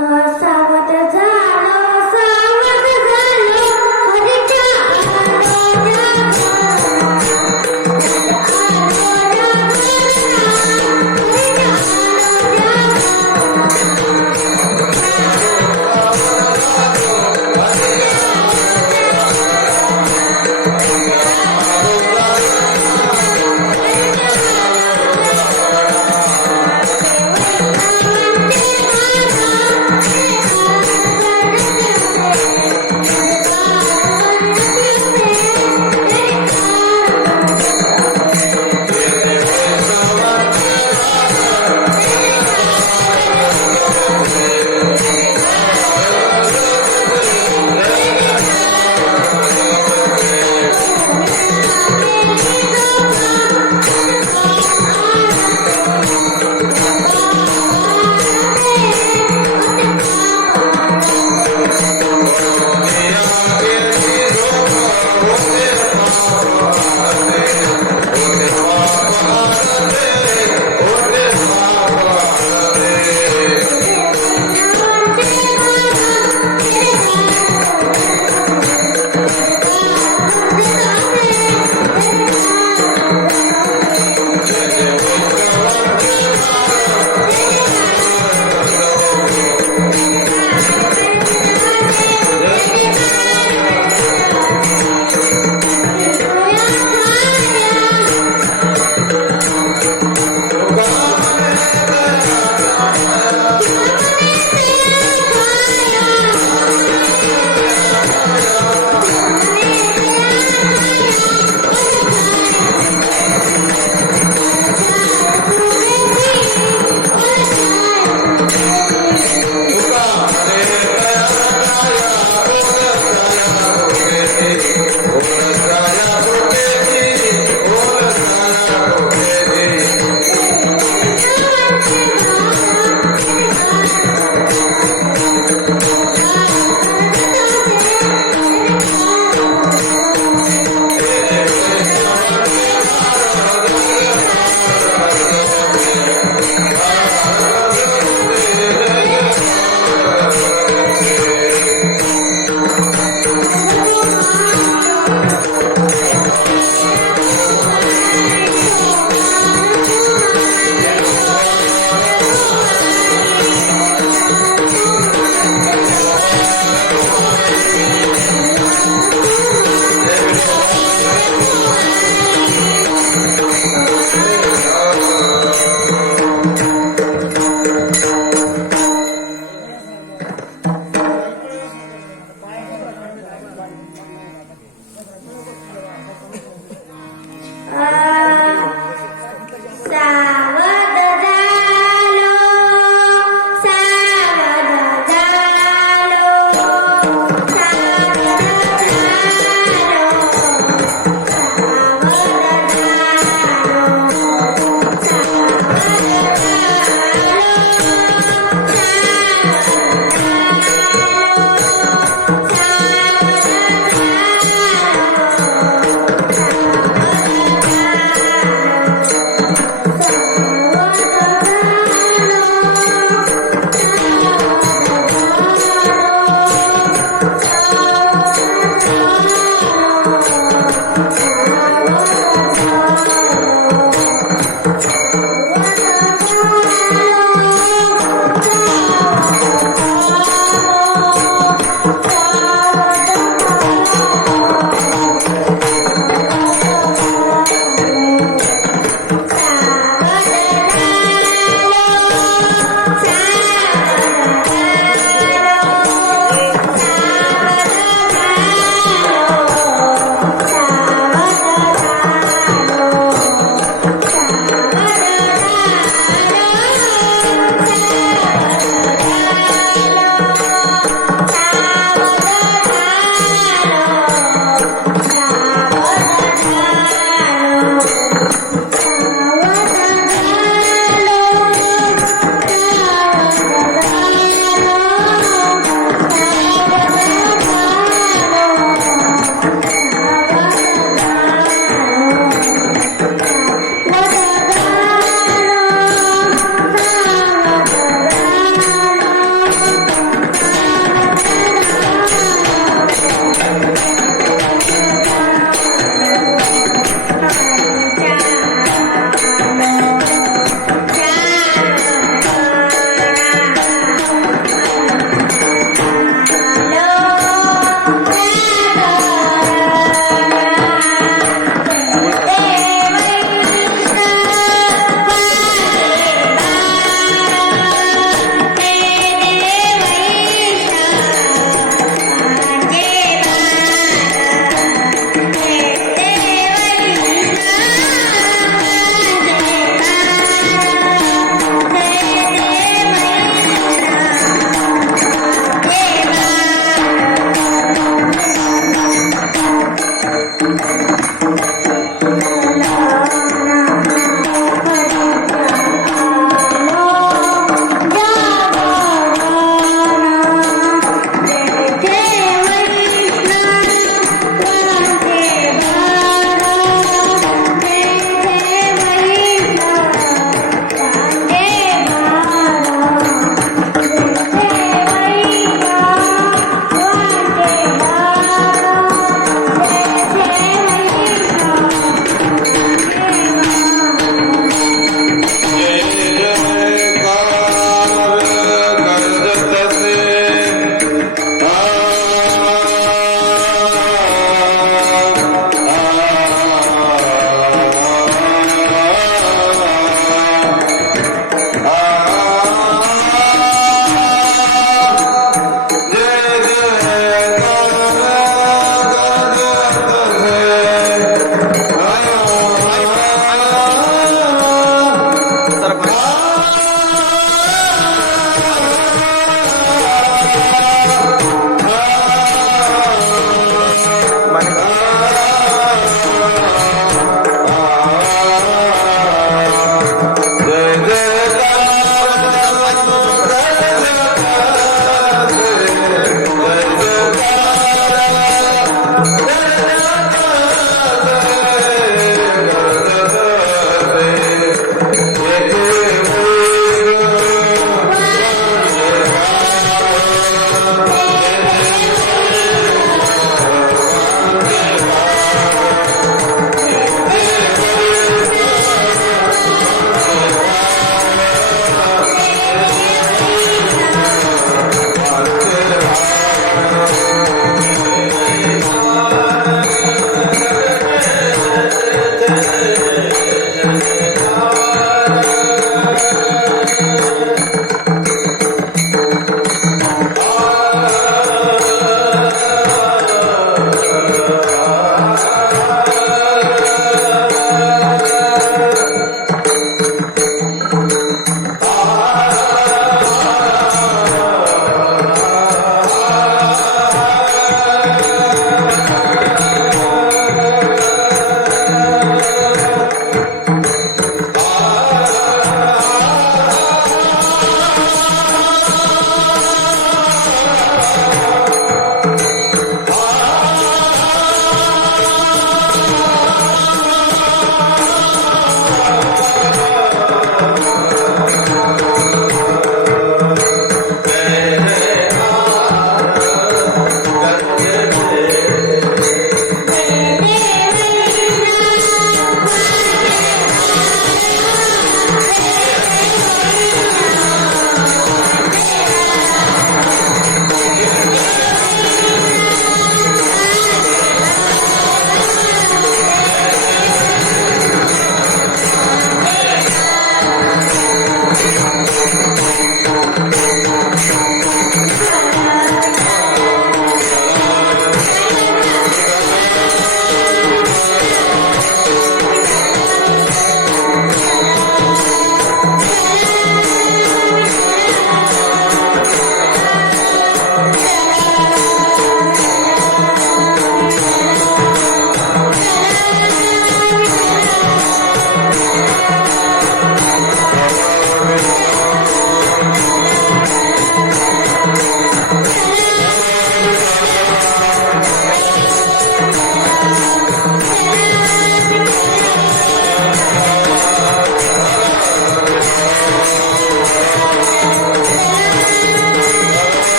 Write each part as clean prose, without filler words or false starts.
सावध झालो हरीच्या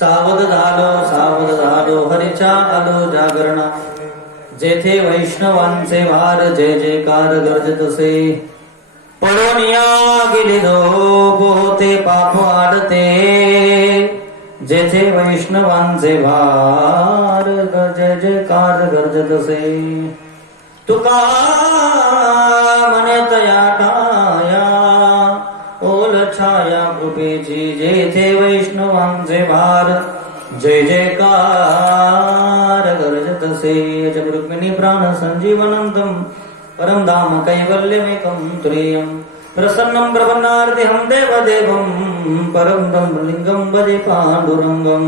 सावध झालो हरीच्या आलो जागरण जेथे वैष्णवांचे वार जय जयकार गर्जतसे पळोनिया गेले पोहते पाप आडते जेथे वैष्णवांचे वार जय जयकार गर्जतसे तुका म्हणे तया टाया ओल छाया कृपेची जेथे वैष्णवांचे भार जय जयकार गर्जतसे रुक्मिणी प्राण संजीवनंतम परम धाम कैवल्यमेकं तुरीयं प्रसन्नं प्रपन्नार्तिहं देवदेवं परम दं लिंगं भजे पांडुरंगं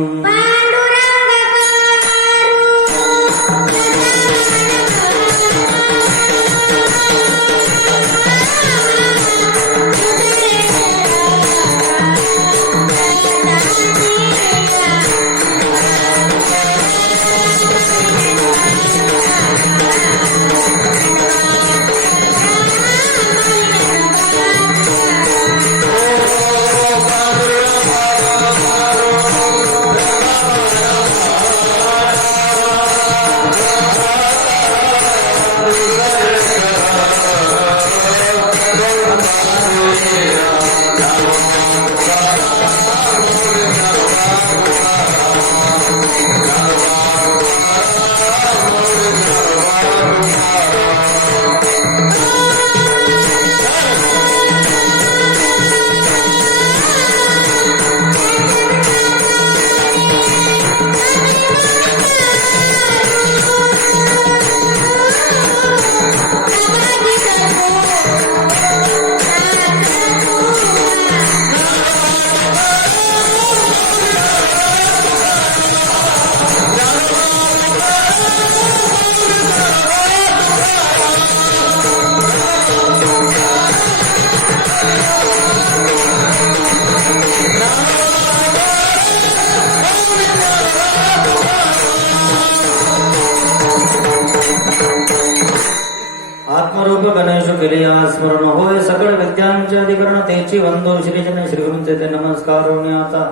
आत्मरूप गणेश केले स्मरण होय सकळ विद्यांचे अधिकरण तेची वंदो श्रीजन श्रीगुरूंचे ते नमस्कार आता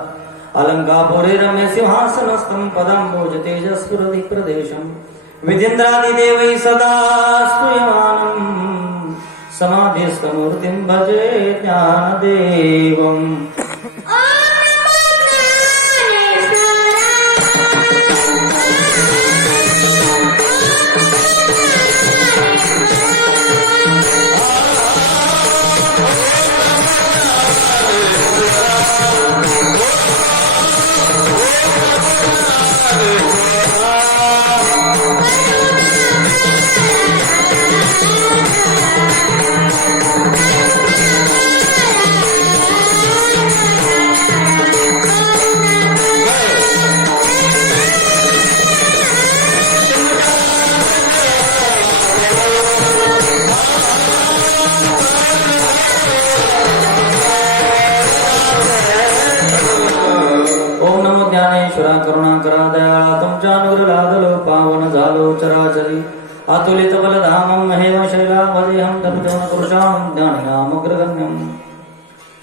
अलंकापुरे रम्य सिंहासनस्थं पदांबोज तेजस्फुरति प्रदेशं विदिन्द्रादि देवै सदा स्तूयमानं समाधिस्थमूर्तिं भजे ज्ञानदेवम् करुणाकरा दयाळा तुमच्या अनुग्रह लादलो पावन झालो चराचरी अतुलित बलधामं महेव शैलावदेहं धनुजवनं पुरुषां ज्ञानिनामग्रगण्यं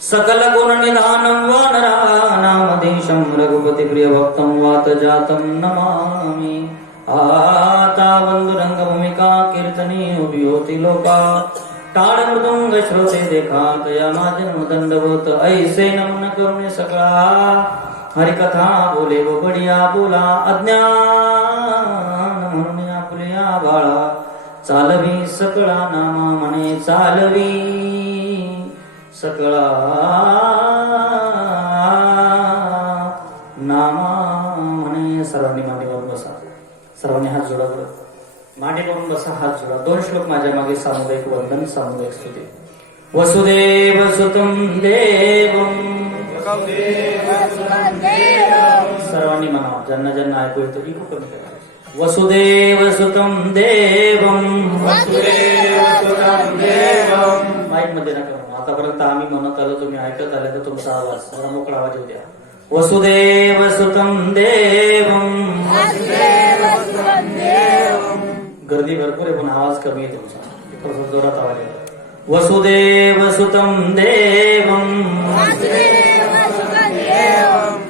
सकल गुण निधानं वानराणामधीशं रघुपति प्रिय भक्तं वातजातं नमामि आता बंधुरंगभूमिका कीर्तनी उभी होती लोका टाळ मृदुंग श्रोते देखा तया माझन दंडवत ऐसे नमन करुणे सकळा हरिकथा बोले व बडिया बोला अज्ञान म्हणून आपल्या बाळा चालवी सकळा नामा म्हणे चालवी सकळा नामा म्हणे सर्वांनी मांडीवर बसा सर्वांनी हात जोडा मांडी करून बसा हात जोडा दोन श्लोक माझ्या मागे सामुदायिक वंदन सामुदायिक स्तुती वसुदेव सुतं देवं सर्वांनी म्हणा ज्यांना ज्यांना ऐकू येतो की खूप कमी करा वसुदेव सुतं देवं माईक मध्ये नका म्हणा आतापर्यंत आम्ही म्हणत आलो तुम्ही ऐकत आले तर तुमचा आवाज जरा मोकळा आवाज येऊ द्या वसुदेव सुतं देवं गर्दी भरपूर आहे पण आवाज कमी आहे तुमचा जोरात आवाज येतो वसुदेव सुतं देवं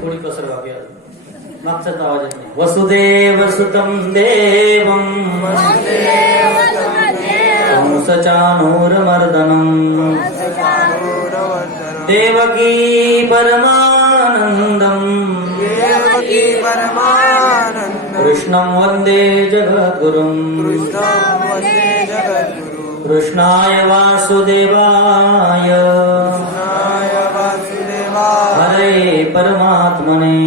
थोडी कसर बाकी आहे मागचाच आवाज येत नाही. वसुदेव सुतं देवं कंसचाणूरमर्दनम् देवकी परमानन्दम् कृष्णं वन्दे जगद्गुरुम् कृष्णाय वासुदेवाय हरे परमात्मने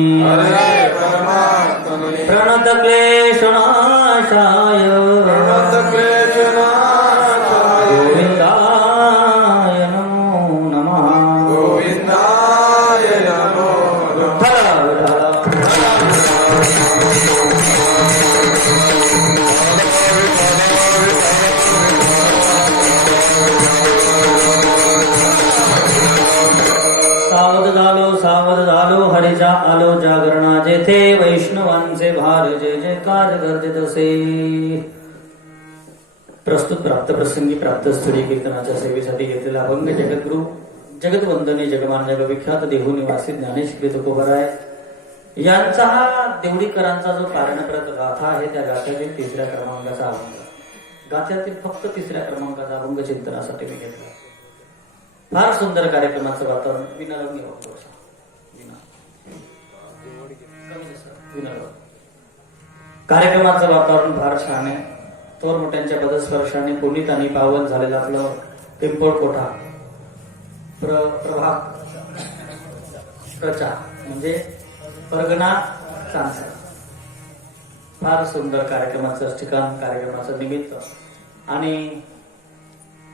प्रणतक्लेशनाशाय गोविन्दाय नमो नमः. सावध झालो हरीचा आलो जागरणा जेथे वैष्णवांचे भार जय जयकार गर्जित असे. प्रस्तुत प्राप्त प्रसंगी प्राप्त स्तुती कीर्तनाच्या सेवेसाठी घेतलेला अभंग जगद्गुरु जगतवंदने जगमान्य विख्यात देहू निवासी ज्ञानेश्वरी तुकोबराय यांचा हा देवडीकरांचा जो कारणप्रत गाथा आहे त्या गाथ्यातील 3ऱ्या क्रमांकाचा अभंग. गाथ्यातील फक्त 3ऱ्या क्रमांकाचा अभंग चिंतनासाठी मी घेतला. फार सुंदर कार्यक्रमाचं वातावरण. विनालग्नी कार्यक्रमाचं वातावरण फार छान आहे. थोर मोठ्यांच्या पदस्पर्शाने पुनीत आणि पावन झालेला आपलं पिंपळकोठा प्रभाग प्रचा म्हणजे परगणा चांसा. फार सुंदर कार्यक्रमाचं ठिकाण, कार्यक्रमाचं निमित्त आणि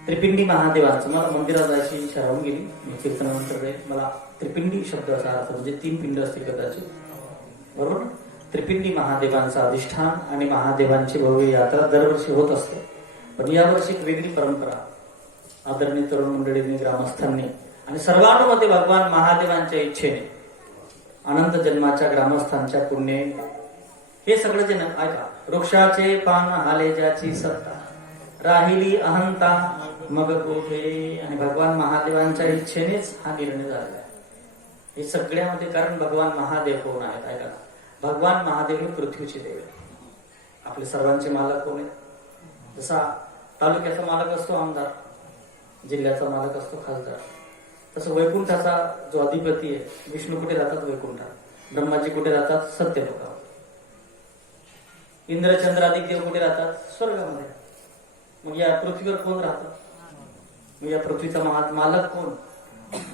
त्रिपिंडी महादेवांचं. मला मंदिरात जायची इच्छा राहून गेली. मी कीर्तनानंतर मला त्रिपिंडी शब्द असा अर्थ म्हणजे 3 पिंड असतील कदाचित, बरोबर. त्रिपिंडी महादेवांचा अधिष्ठान आणि महादेवांची भव्य यात्रा दरवर्षी होत असते. पण यावर्षी एक वेगळी परंपरा आदरणीय तरुण मंडळींनी, ग्रामस्थांनी आणि सर्वांमध्ये भगवान महादेवांच्या इच्छेने अनंत जन्माच्या ग्रामस्थांच्या पुण्य हे सगळं जे ऐका. वृक्षाचे पान हाले ज्याची सत्ता राहिली अहंता मग कोठे. आणि भगवान महादेवांच्या इच्छेनेच हा निर्णय झालेला आहे हे सगळ्यामध्ये. कारण भगवान महादेव कोण आहेत ऐका. भगवान महादेव हे पृथ्वीचे देव आहे. आपले सर्वांचे मालक कोण आहेत. जसा तालुक्याचा मालक असतो आमदार, जिल्ह्याचा मालक असतो खासदार, तसं वैकुंठाचा जो अधिपती आहे विष्णू कुठे राहतात वैकुंठात, ब्रह्माजी कुठे राहतात सत्यलोकावर, इंद्रचंद्र आदी देव कुठे राहतात स्वर्गामध्ये. मग या पृथ्वीवर कोण राहतं. मग या पृथ्वीचा मालक कोण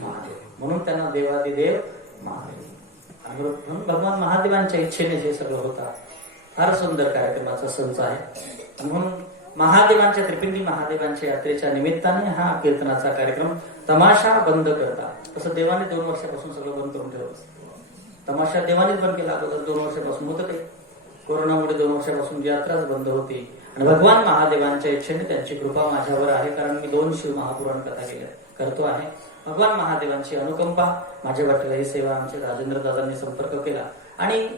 महादेव. म्हणून त्यांना देवादिदेव महादेव. म्हणून भगवान महादेवांच्या इच्छेने हे सगळं होतात. फार सुंदर कार्यक्रमाचा संच आहे. म्हणून महादेवांच्या त्रिपिंडी महादेवांच्या यात्रेच्या निमित्ताने हा कीर्तनाचा कार्यक्रम तमाशा बंद करता. तसं देवाने 2 वर्षापासून सगळं बंद करून ठेवलं. तमाशा देवानेच बंद केला. अगोदर 2 वर्षापासून होतं ते. कोरोनामुळे 2 वर्षापासून यात्राच बंद होती. आणि भगवान महादेवांच्या इच्छेने त्यांची कृपा माझ्यावर आहे. कारण मी 2 शिव महापुराण कथा करतो आहे. भगवान महादेवांची अनुकंपा माझ्या वाटेला ही सेवा आमच्या राजेंद्र दादांनी संपर्क केला आणि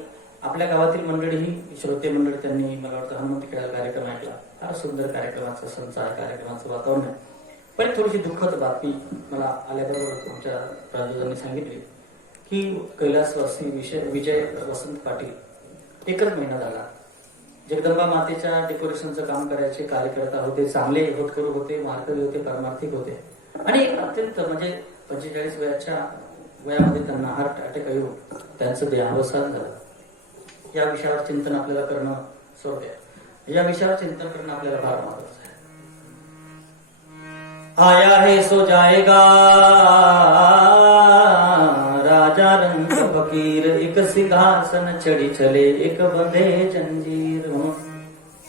आपल्या गावातील मंडळी ही श्रोते मंडळी त्यांनी मला वाटतं हनुमंती खेळायला कार्यक्रम ऐकला. फार सुंदर कार्यक्रमाचा संच आहे. कार्यक्रमाचं वातावरण आहे. पण थोडीशी दुःखद बातमी मला आल्याबरोबर तुमच्या राजूदांनी सांगितली की कैलासवासी विजय वसंत पाटील 1च महिना झाला. जगदंबा मातेच्या डेकोरेशनचं काम करायचे कार्यकर्ता होते. चांगले होतकरू होते, मार्कवी होते, परमार्थिक होते आणि अत्यंत म्हणजे 45 वयामध्ये त्यांना हार्ट अटॅक येऊन त्यांचं देहावसान झालं. या विषयावर चिंतन आपल्याला करणं सोपे आहे. या विषयावर चिंतन करणं आपल्याला फार महत्वाचं आहे. आया है सो जाएगा राजा रंग फकीर एक सिंहासन चढी चले एक बंधे जंजीर. म्हणून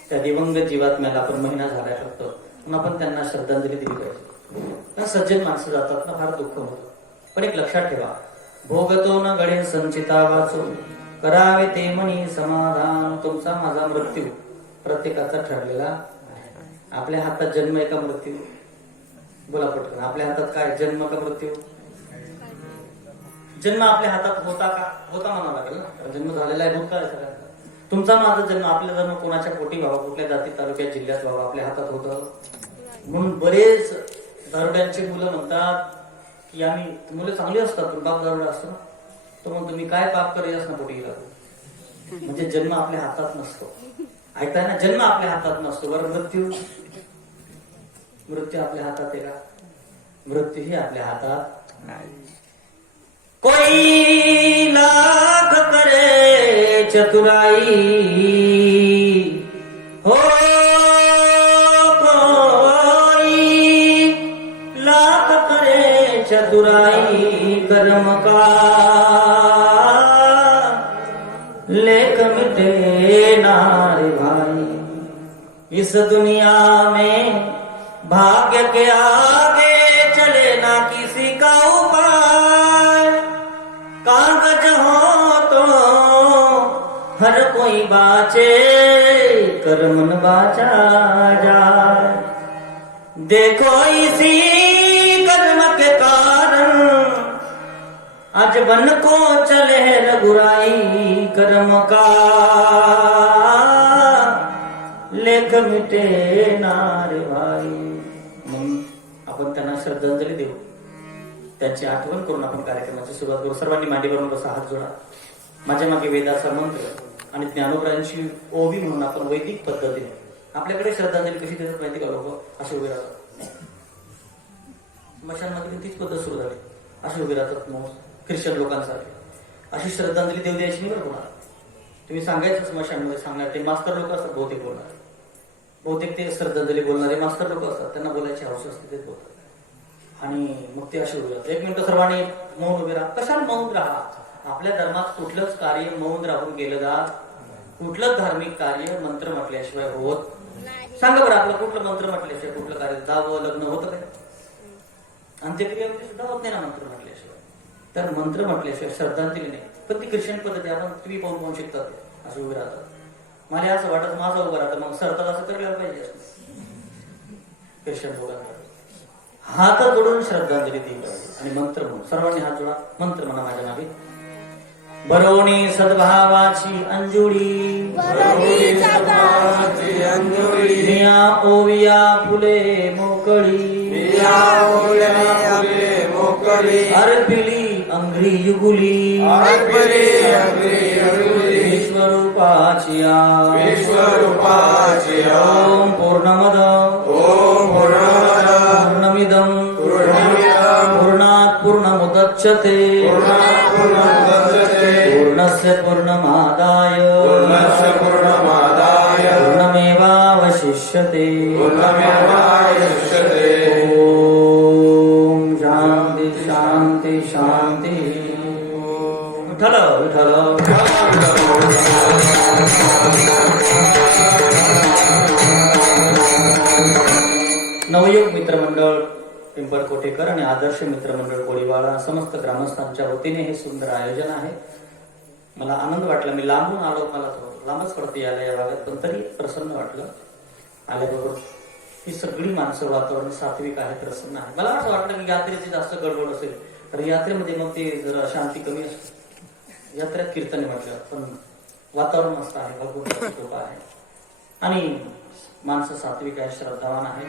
त्या दिवंगत जीवात्म्याला आपण महिना झाला करतो म्हणून आपण त्यांना श्रद्धांजली दिली पाहिजे. सज्जन माणसं जातात ना फार दुःख होतं. पण एक लक्षात ठेवा, भोगतो न गडे संचिता वाचो करावे ते मनी समाधान. तुमचा माझा मृत्यू प्रत्येकाचा ठरलेला आहे. आपल्या हातात जन्म आहे का मृत्यू. बोला पटकन. आपल्या हातात काय जन्म का मृत्यू. जन्म आपल्या हातात होता का. होता म्हणावं लागेल ना. जन्म झालेला आहे भूतकाळ सगळ्यांचा. तुमचा माझा जन्म आपला जन्म कोणाच्या पोटी व्हावा, कुठल्या जाती तालुक्यात जिल्ह्यात व्हावा आपल्या हातात होतं. म्हणून बरेच दारुड्यांची मुलं म्हणतात की आम्ही मुलं चांगली असतात पण बाप दारुडा असतो. तो म्हणतो मी काय पाप करेलच ना पोटी गेला. म्हणजे जन्म आपल्या हातात नसतो. ऐकताय ना, जन्म आपल्या हातात नसतो. बरं मृत्यू आपल्या हातात आहे का? मृत्यू ही आपल्या हातात नाही. कोई लाख करे चतुराई हो, कोई लाख करे चतुराई कर्म का लेख मिटे ना रे भाई. इस दुनिया में भाग्य के आगे चले ना किसी का उपाय. कागज हो तो हर कोई बाचे, कर्म न बाचा जाए. देखो इसी कर्म के कारण आज बन को चले रघुराई. कर्म का लेख मिटे ना रे भाई. मग आपण त्यांना श्रद्धांजली देऊ, त्यांची आठवण करून आपण कार्यक्रमाची सुरुवात करू. सर्वांनी मांडी करून बसा, हात जोडा. माझ्या मागे वेदाचा मंत्र आणि ज्ञानोबरांची ओवी म्हणून आपण वैदिक पद्धतीने आपल्याकडे श्रद्धांजली कशी देतात माहिती का? लोक असे उभे राहतात. स्मशानमध्ये तीच पद्धत सुरू झाली. असे उभे राहतात मग ख्रिश्चन लोकांसारखे. अशी श्रद्धांजली देऊ द्यायची नाही बरं कोणाला. तुम्ही सांगायचं स्मशानमध्ये सांगणार, ते मास्तर लोक असतात बहुतेक बोलणार. बहुतेक ते श्रद्धांजली बोलणारे मास्तर लोक असतात, त्यांना बोलायची हौस असते, तेच बोलतात. आणि मग ते असे उभे राहतात. 1 मिनिट सर्वांनी मौन उभे राहा. कशाला मौन राहा? आपल्या धर्मात कुठलंच कार्य मौन राहून केलं जात. कुठलंच धार्मिक कार्य मंत्र म्हटल्याशिवाय होत. सांगा बरं, आपलं कुठलं मंत्र म्हटल्याशिवाय कुठलं कार्य? जावं लग्न होतं काय? अंत्यक्रियामध्ये सुद्धा होत नाही ना मंत्र म्हटल्याशिवाय. तर मंत्र म्हटल्याशिवाय श्रद्धांजली नाही. पण ती ख्रिश्चन पद्धती आपण तुम्ही पाहून शिकतात. असे उभे राहतात. मला असं वाटत माझं उभं राहतं, मग सरतात असं करायला पाहिजे ख्रिश्चन लोकांना. हात जोडून श्रद्धांजली दिली पाहिजे आणि मंत्र म्हणून सर्वांनी हात जोडा. मंत्र म्हणा माझ्या मागे. बरोणी सद्भावाची अंजुळी मिया ओविया फुले मोकळी अर्पिली अंघ्री युगुली विश्वरूपाची ओम पूर्णमद पूर्णमिदं पूर्णात् पूर्णमुदच्यते पूर्णस्य पूर्णमादाय पूर्णमेवावशिष्यते. ओम शांती शांती शांती. विठ्ठल विठ्ठल. नवयुग मित्रमंडळ पिंपळकोटेकर आणि आदर्श मित्रमंडळ कोळीवाडा समस्त ग्रामस्थांच्या वतीने हे सुंदर आयोजन आहे. मला आनंद वाटला. मी लांबून आलो, मला थोडं लांबच पडते यायला या भागात, पण तरी प्रसन्न वाटलं आल्याबरोबर. ही सगळी माणसं वातावरण सात्विक आहे, प्रसन्न आहे. मला असं वाटलं की यात्रेची जास्त गडबड असेल तर यात्रेमध्ये मग ते जरा शांती कमी असते. यात्रेत कीर्तने म्हटलं, पण वातावरण मस्त आहे, भगवंताची कृपा आहे आणि माणसं सात्विक आहे, श्रद्धावान आहे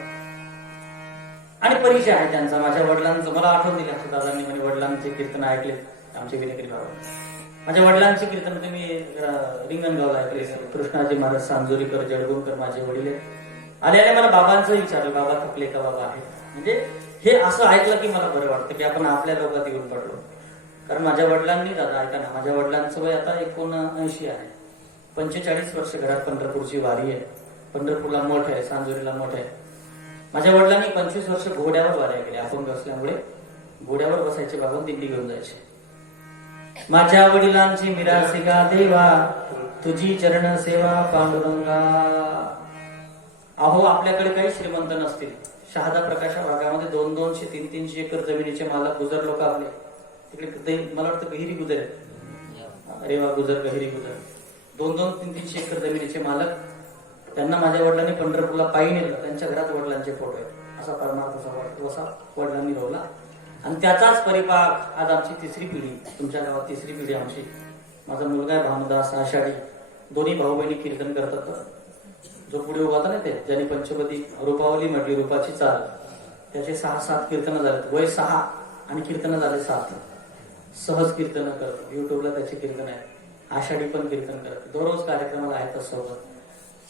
आणि परिचय आहे त्यांचा. माझ्या वडिलांचं मला आठवण दिली असं दादांनी. म्हणजे वडिलांचे कीर्तन ऐकले आमचे विनेकरी भाऊ. माझ्या वडिलांची कीर्तन तुम्ही रिंगणगावला ऐकले. कृष्णाजी महाराज सांजोरीकर जळगावकर माझे वडील आले. मला बाबांचं विचारलं, बाबा थकले का? बाबा आहे. म्हणजे हे असं ऐकलं की मला बरं वाटतं की आपण आपल्या लोकात येऊन पडलो. कारण माझ्या वडिलांनी, दादा ऐका ना, माझ्या वडिलांचं वय आता 79 आहे. 45 वर्ष घरात पंढरपूरची वारी आहे. पंढरपूरला मठ आहे, सांजोरीला मठ आहे. माझ्या वडिलांनी 25 वर्ष घोड्यावर वाऱ्या केल्या. अपंग असल्यामुळे घोड्यावर बसायचे बाबा, दिंडी घेऊन जायचे. माझ्या वडिलांची मिरासिका देवा तुझी चरण सेवा पांडुरंगा. अहो आपल्याकडे काही श्रीमंत नसतील. शहादा प्रकाशा भागामध्ये 200-200, 300-300 एकर जमिनीचे मालक गुजर लोक आपले तिकडे. मला वाटतं गहिरी गुजर आहे, रेवा गुजर, गहिरी गुजर. 200-300 एकर जमिनीचे मालक. त्यांना माझ्या वडिलांनी पंढरपूरला पायी नेलं. त्यांच्या घरात वडिलांचे फोटो आहेत. असा परमार्थ वसा वडिलांनी रोवला आणि त्याचाच परिपाक आज आमची 3री पिढी, तुमच्या गावात 3री पिढी आमची. माझा मुलगा आहे भानुदास आषाढी. दोन्ही भाऊ बहिणी कीर्तन करतात. जो पुढे उभा होता ना ते, ज्यांनी पंचपदी रूपावली म्हटली, रूपाची चाल, त्याचे 6-7 कीर्तन झाले. वय 6 आणि कीर्तन झाले 7. सहज कीर्तन करतो. युट्यूबला त्याचे कीर्तन आहे. आषाढी पण कीर्तन करते, दररोज कार्यक्रमाला आहेत सोबत.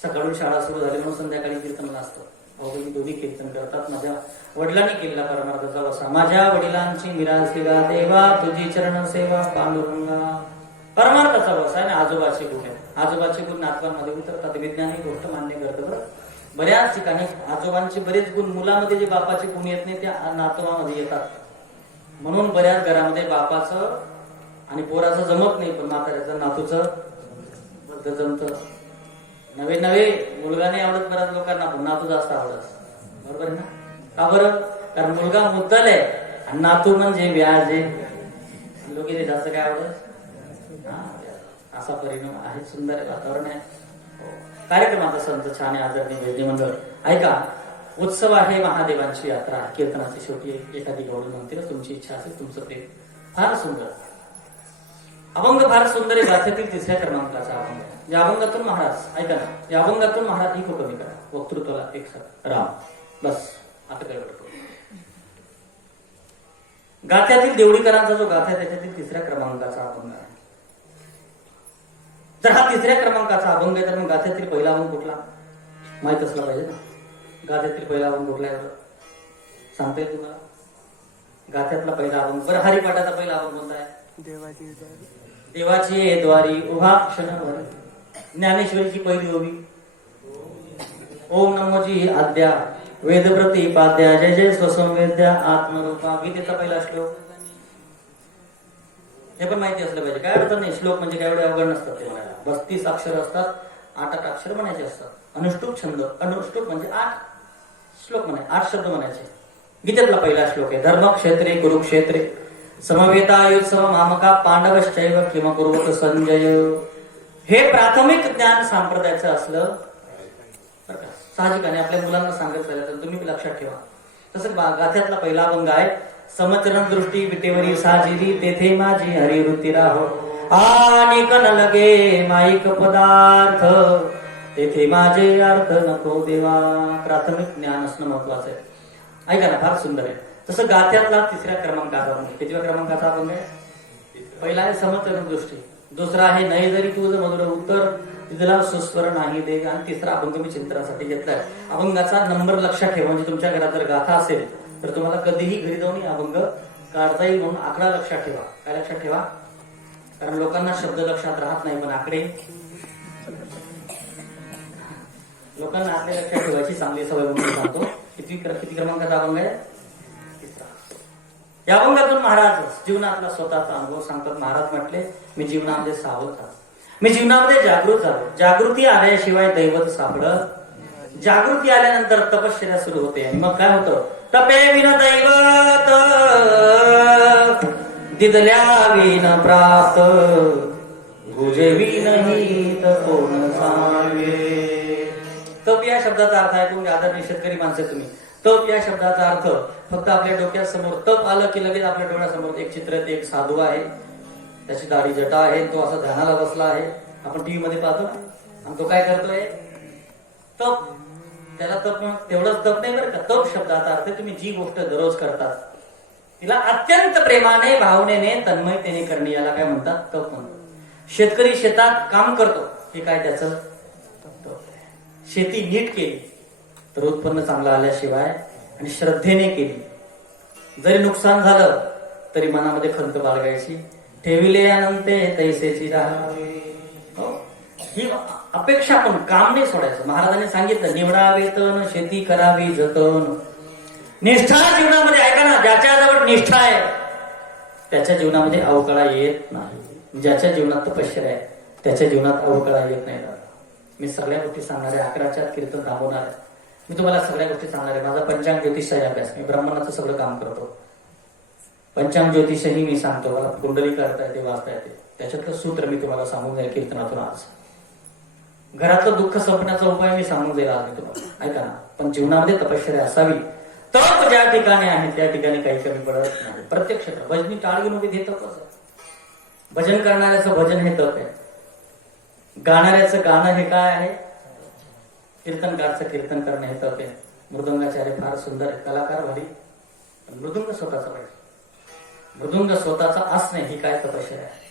सकाळून शाळा सुरू झाली म्हणून संध्याकाळी कीर्तनाला असतं. अवघी दोन्ही कीर्तन करतात. माझ्या वडिलांनी केलेला परमार्थाचा वसा, माझ्या वडिलांची मिरासिगा देवा तुझी चरण सेवा पांडुरंगा, परमार्थाचा वसा आहे. आजोबाचे गुण आहेत, आजोबाचे गुण नातवांमध्ये उतरतात. विज्ञानिक गोष्ट मान्य करतं बरं. बऱ्याच ठिकाणी आजोबांचे बरेच गुण मुलामध्ये जे बापाचे गुण येत नाही त्या नातवामध्ये येतात. म्हणून बऱ्याच घरामध्ये बापाचं आणि पोराचं जमत नाही, पण म्हाताऱ्याचं नातूचं जमत. नवे नवे मुलगा नाही आवडत बऱ्याच लोकांना, पण नातू जास्त आवडत. बरोबर आहे ना? का बरं? कारण मुलगा मुद्दल आहे आणि नातू म्हणजे व्याज आहे. लोक जास्त काय आवडत. असा परिणाम आहे. सुंदर वातावरण आहे. कार्यक्रमाचा संत छान आहे. आदरणीय भेटणे मंडळ ऐका, उत्सव आहे महादेवांची यात्रा. कीर्तनाची शेवटी एखादी गौड म्हणते, तुमची इच्छा असेल, तुमचं प्रेम. फार सुंदर अभंग, फार सुंदर आहे. गाथ्यातील 3ऱ्या क्रमांकाचा अभंग. या अभंगातून महाराज ऐका ना, या अभंगातून महाराज इको कमी करा, वक्तृत्वाला एक राम बस. आता काय करतो गाथ्यातील देवडीकरांचा जो गाथा आहे त्याच्यातील 3ऱ्या क्रमांकाचा अभंग आहे. जर हा 3ऱ्या क्रमांकाचा अभंग आहे तर मग गाथ्यातील पहिला अभंग कुठला माहित असला पाहिजे ना. गाथ्यातील पहिला अभंग कुठला आहे सांगता येईल तुम्हाला? गाथ्यातला पहिला अभंग. बरं, हरिपाठाचा पहिला अभंग कोणता आहे? देवाची ये द्वारी उभा क्षणभर. ज्ञानेश्वरीची पहिली ओवी ओम नमोजी आद्या वेद प्रतिपाद्या जय जय स्वसंवेद्या आत्मरूपा. गीतेचा पहिला श्लोक हे पण माहिती असलं पाहिजे. काय अडचण नाही, श्लोक म्हणजे काय एवढे अवघड नसतात ते म्हणायला. 32 अक्षर असतात, 8 अक्षर म्हणायचे असतात. अनुष्टुप छंद, अनुष्टुप म्हणजे 8 श्लोक म्हणायचे, 8 शब्द म्हणायचे. गीतेतला पहिला श्लोक आहे धर्मक्षेत्रे कुरुक्षेत्रे समवेतायुत्सव मामका पांडवश्चैव किम कुर्वत संजय. हे प्राथमिक ज्ञान संप्रदायाचं असलं साहजिकाने आपल्या मुलांना सांगत राहिलं तर तुम्ही लक्षात ठेवा. तसं गाथ्यातला पहिला अभंग आहे समचरण दृष्टी विटेवरी साजिली तेथे माझी हरिवृत्ती राहो आणि कन लगे माईक पदार्थ तेथे माझे अर्थ नको देवा. प्राथमिक ज्ञान असणं महत्वाचं आहे. ऐका ना, फार सुंदर आहे. तसं गाथ्यातला 3ऱ्या क्रमांकाचा अभंग. कितव्या क्रमांकाचा अभंग आहे? पहिला आहे समचरण दृष्टी, दुसरा आहे नाही जरी तुझं मधुर उत्तर तिथला सुस्वर नाही दे, आणि 3रा अभंग मी चिंतनासाठी घेतलाय. अभंगाचा नंबर लक्षात ठेवा, म्हणजे तुमच्या घरात जर गाथा असेल तर तुम्हाला कधीही घरी जाऊन अभंग काढता येईल. म्हणून आकडा लक्षात ठेवा. काय लक्षात ठेवा? कारण लोकांना शब्द लक्षात राहत नाही, पण आकडे लोकांना आपल्या लक्षात ठेवायची चांगली सवय म्हणून सांगतो. किती क्रमांकाचा अभंग आहे? 3रा. या अभंगातून महाराज जीवनातला स्वतःचा अनुभव सांगतात. महाराज म्हटले, मी जीवनामध्ये सावध झालो, मी जीवनामध्ये जागृत झालो. जागृती आल्याशिवाय दैवत सापडत. जागृती आल्यानंतर तपश्चर्या सुरू होते. आणि मग काय होतं? तपे विन दैवत दिदल्या विन प्राप्त गुजे विनहित कोण सांगे. तप या शब्दाचा अर्थ आहे, तुम्ही आदरणीय शेतकरी माणसे तुम्ही, तप या शब्दाचा अर्थ फक्त आपल्या डोक्यासमोर तप आलं की लगेच आपल्या डोळ्यासमोर एक चित्र, एक साधू आहे, त्याची दाढी जटा आहे, तो असा ध्यानाला बसला आहे. आपण टीव्ही मध्ये पाहतो ना, आणि तो काय करतोय? तप. त्याला तप तेवढंच तप नाही बरं का. तप शब्दाचा अर्थ तुम्ही जी गोष्ट दररोज करतात तिला अत्यंत प्रेमाने, भावनेने, तन्मयतेने करणे, याला काय म्हणतात? तप म्हणतात. शेतकरी शेतात काम करतो, हे काय त्याचं तप. शेती नीट केली तर उत्पन्न चांगलं आल्याशिवाय, आणि श्रद्धेने केली, जरी नुकसान झालं तरी मनामध्ये खंत बाळगायची. ठेविले अनंते तैसेची राहावे. ही अपेक्षा, पण काम नाही सोडायचं. महाराजांनी सांगितलं निवडावे तन शेती करावी जतन. निष्ठा जीवनामध्ये ऐका ना, ज्याच्याजवळ निष्ठा आहे त्याच्या जीवनामध्ये अवकळा येत नाही. ज्याच्या जीवनात तपश्चर्या आहे त्याच्या जीवनात अवकळा येत नाही. मी सगळ्या गोष्टी सांगणार आहे. 11च्या कीर्तन थांबवणार आहे. मी तुम्हाला सगळ्या गोष्टी सांगणार आहे. माझा पंचांग ज्योतिषाही अभ्यास, मी ब्राह्मणाचं सगळं काम करतो. पंचांग ज्योतिषही मी सांगतो. मला कुंडली करता येते, वाचता येते. त्याच्यातलं सूत्र मी तुम्हाला सांगून जाईल कीर्तनातून. आज घरातलं दुःख संपण्याचा उपाय मी सांगून जाईल आज मी तुम्हाला. ऐका ना, पण जीवनामध्ये तपश्चर्या असावी. तप ज्या ठिकाणी आहे त्या ठिकाणी काही कमी पडत नाही. प्रत्यक्ष भजनी टाळगी उभी हे तप असं. भजन करणाऱ्याचं भजन हे तप आहे. गाणाऱ्याचं गाणं हे काय आहे? कीर्तनकारचं कीर्तन करणं हे तप आहे. मृदंगाचार्य फार सुंदर आहे, कलाकार भारी, मृदुंग स्वतःचा पाहिजे. मृदुंग स्वतःचा असणे ही काय तपश्चर्या आहे.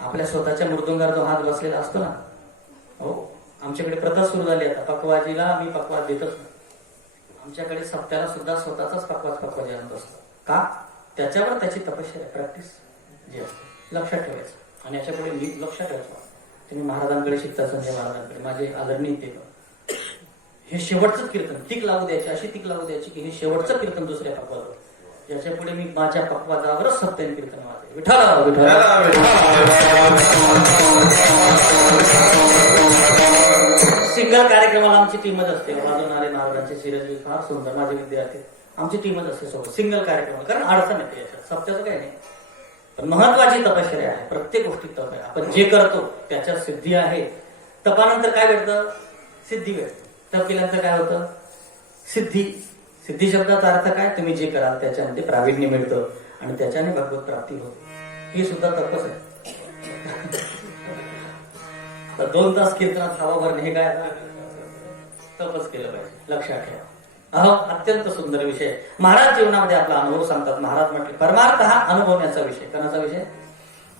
आपल्या स्वतःच्या मृदुंगावर जो हात बसलेला असतो ना, हो, आमच्याकडे प्रथा सुरू झाली आता, पकवाजीला मी पकवाज देतच नाही. आमच्याकडे सप्त्याला सुद्धा स्वतःचाच पकवाजी आणत असतो. का? त्याच्यावर त्याची तपश्चर्या, प्रॅक्टिस जी असते, लक्षात ठेवायचं. आणि याच्यापुढे मी लक्षात ठेवायचं. तुम्ही महाराजांकडे शिकता, संजय महाराजांकडे, माझे आदरणीय ते हे शेवटचं कीर्तन टीक लागू द्यायची, अशी टीक लागू द्यायची की हे शेवटचं कीर्तन दुसऱ्या पकवाजावर. याच्या पुढे मी माझ्या पकवाजावरच सत्याने कीर्तन वाजते. विठ्ठल विठ्ठल. सिंगल कार्यक्रमाला आमची टीमच असते. वाजवणारे महाराजांचे सिरजी फार सुंदर, माझे विद्यार्थी, आमची टीमच असते सोबत सिंगल कार्यक्रमाला. कारण अडचण येते याच्यात, सप्त्याचं काही नाही. पण महत्वाची तपश्चर्या आहे, प्रत्येक गोष्टीत तप आहे. आपण जे करतो त्याच्यात सिद्धी आहे. तपानंतर काय भेटतं? सिद्धी भेटतं. तप केल्यानंतर काय होतं? सिद्धी. सिद्धी शब्दाचा अर्थ काय? तुम्ही जे कराल त्याच्यामध्ये प्रावीण्य मिळतं आणि त्याच्याने भगवत प्राप्ती होते. ही सुद्धा तपच आहे. 2 तास कीर्तनात हवा भरणे हे काय? तपच केलं पाहिजे, लक्षात ठेवा. अत्यंत सुंदर विषय. महाराज जीवनामध्ये आपला अनुभव सांगतात. महाराज म्हटले परमार्थ हा अनुभवण्याचा विषय. कोणाचा विषय?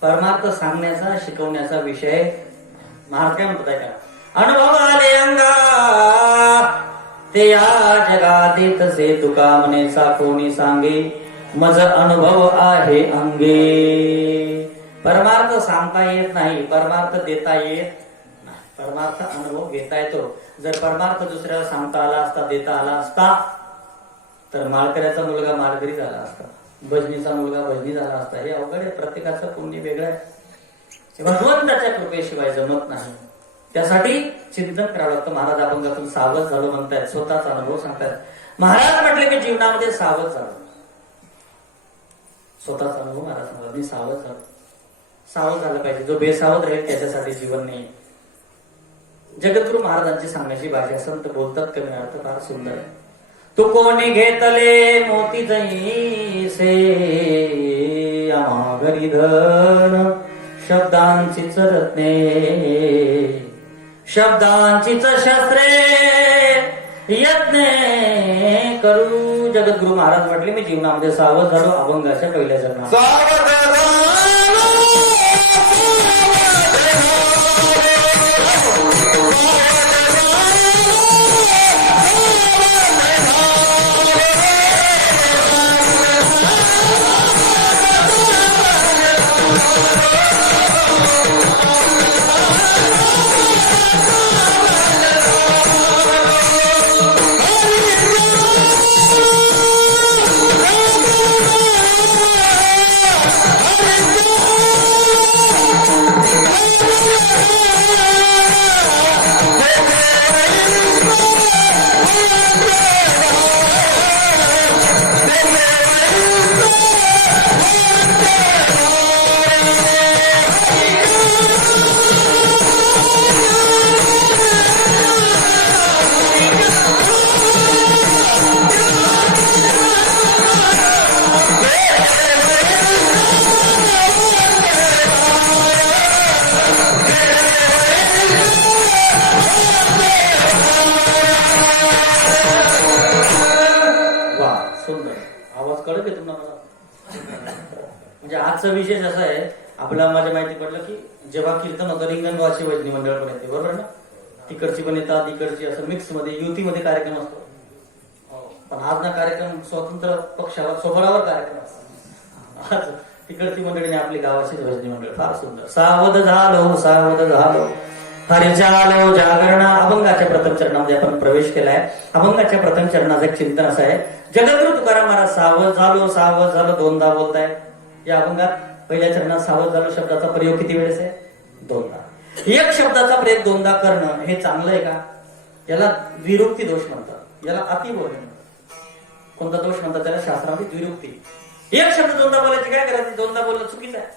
परमार्थ सांगण्याचा, शिकवण्याचा विषय. महाराज काय म्हणतात ऐका. अनुभव आले अंगा ते या जगाते तसे तुका म्हणेचा कोणी सांगे, मज अनुभव आहे अंगे. परमार्थ सांगता येत नाही, परमार्थ देता येत नाही, परमार्थ अनुभव घेता येतो. जर परमार्थ दुसऱ्याला सांगता आला असता, देता आला असता, तर माळकऱ्याचा मुलगा माळकरी झाला असता, भजनीचा मुलगा भजनी झाला असता. हे अवघड आहे, प्रत्येकाचं पुण्य वेगळं आहे. भगवंताच्या कृपेशिवाय जमत नाही. त्यासाठी चिंतन करावं लागतं. महाराज अभंगातून सावध झालो म्हणतायत, स्वतःचा अनुभव सांगतायत. महाराज म्हटले मी जीवनामध्ये सावध झालो. स्वतःचा अनुभव महाराज सांगतात, मी सावध झालो. सावध झालं पाहिजे. जो बेसावध राहील त्याच्यासाठी जीवन नाही. जगद्गुरु महाराजांची सांगण्याची भाषा संत बोलतात, कमी अर्थ फार सुंदर आहे. तू कोणी घेतले मोती जैसे आम्हा घरी धन, शब्दांचीच रत्ने शब्दांचीच शस्त्रे यत्ने करू. जगद्गुरु महाराज म्हटले मी जीवनामध्ये सावध झालो. अभंगाच्या पहिल्या चरणात विशेष असा आहे. आपल्याला माझ्या माहिती पडलं की जेव्हा कीर्तन होतं रिंगणगावची वैजनी मंडळ पण येते, बरोबर ना? तिकडची पण येतात, इकडची, असं मिक्स मध्ये युतीमध्ये कार्यक्रम असतो. पण आज ना कार्यक्रम स्वतंत्र पक्षावर स्वबळावर कार्यक्रम असतो. आज तिकडची मंडळीने आपली गावाची वैजनी मंडळ फार सुंदर. सावध झालो सावध झालो हरिचालो जागरण. अभंगाच्या प्रथम चरणामध्ये आपण प्रवेश केलाय. अभंगाच्या प्रथम चरणाचं एक चिंतन असं आहे. जगद्गुरु तुकाराम महाराज सावध झालो 2दा बोलताय. या अभंगात पहिल्या चरणात सावध झालो शब्दाचा प्रयोग किती वेळेस आहे? 2दा. एक शब्दाचा प्रयोग 2दा करणं हे चांगलं आहे का? याला विरुक्ती दोष म्हणतात, याला अतिबोलणे. कोणता दोष म्हणतात त्याला? शास्त्रामध्ये विरुक्ती. एक शब्द 2दा बोलायची काय करायचं? 2दा बोलणं चुकीचं आहे.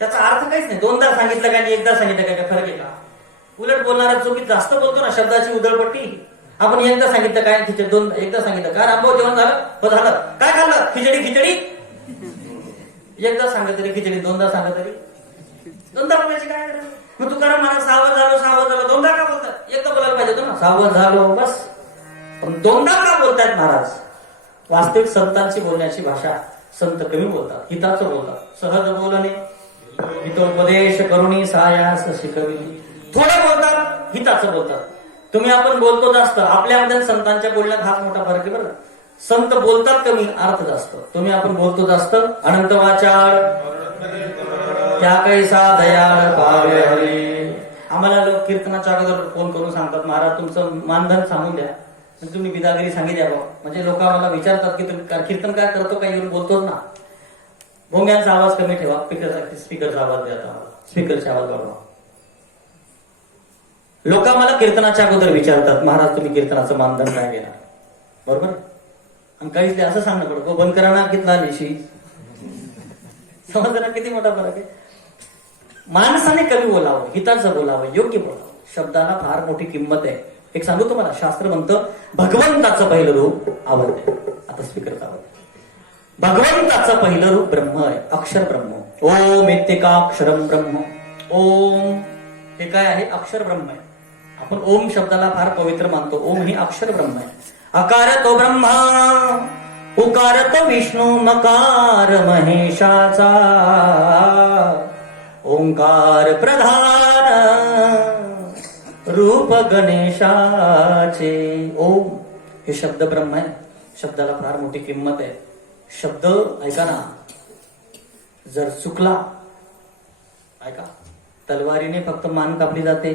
त्याचा अर्थ काहीच नाही. 2दा सांगितलं काय आणि 1दा सांगितलं काय फरक आहे का? उलट बोलणारा चुकीत जास्त बोलतो ना, शब्दाची उधळपट्टी. आपण 1दा सांगितलं काय, एकदा सांगितलं काय? रामभाऊ जेवण झालं? हो झालं. काय खाल्लं? खिचडी. एकदा सांगत तरी खिचडी, 2दा सांगत तरी 2दा बोलायची काय करायचं? मग तुकाराम महाराज सावध झालो 2दा का बोलतात? एकदा बोलायला पाहिजे होतं ना, सावध झालो बस. पण 2दा का बोलतायत महाराज? वास्तविक संतांची बोलण्याची भाषा संत कमी बोलतात, हिताचं बोलतात. सहज बोलणे हितोपदेश करुणी सायास शिकवी. थोडं बोलतात, हिताचं बोलतात. तुम्ही आपण बोलतो जास्त, आपल्यामध्ये संतांच्या बोलण्यात हाच मोठा फरक आहे बरं. संत बोलतात कमी, अर्थ जास्त. तुम्ही आपण बोलतो जास्त. अनंत वाचाळ त्या कैसा दयाळ पावे हरी. आम्हाला लोक कीर्तनाच्या अगोदर फोन करून सांगतात, महाराज तुमचं मानधन सांगून द्या. तुम्ही बिदागिरी सांगितल्या बा. म्हणजे लोक आम्हाला विचारतात की तुम्ही कीर्तन काय करतो, काय येऊन बोलतोच ना. भोंग्यांचा आवाज कमी ठेवा, स्पीकरचा आवाज द्या. स्पीकरचा आवाज वाढवा. लोक मला कीर्तनाच्या अगोदर विचारतात, महाराज तुम्ही कीर्तनाचं मानधन काय घेणार, बरोबर. आणि काहीच असं सांगणं पडतो, बंद करा ना कितना निशी. समजलं ना किती मोठा फरक आहे. माणसाने कमी बोलावं, हिताचं बोलावं, योग्य बोलावं. शब्दाला फार मोठी किंमत आहे. एक सांगू तुम्हाला, शास्त्र म्हणतं भगवंताचं पहिलं रूप आवडते. आता स्पीकरचा आवाज. भगवंताचं पहिलं रूप ब्रह्म आहे, अक्षर ब्रह्म. ओम इत्येकाक्षरम ब्रह्म. ओम हे काय आहे, अक्षर ब्रह्म आहे. आपण ओम शब्दाला फार पवित्र मानतो. ओम ही अक्षर ब्रह्म आहे. अकार तो ब्रह्मा, उकार तो विष्णू, मकार महेशाचा, ओंकार प्रधान रूप गणेशाचे. ओम हे शब्द ब्रह्म आहे. शब्दाला फार मोठी किंमत आहे. शब्द ऐका ना, जर चुकला, ऐका, तलवारीने फक्त मान कापली जाते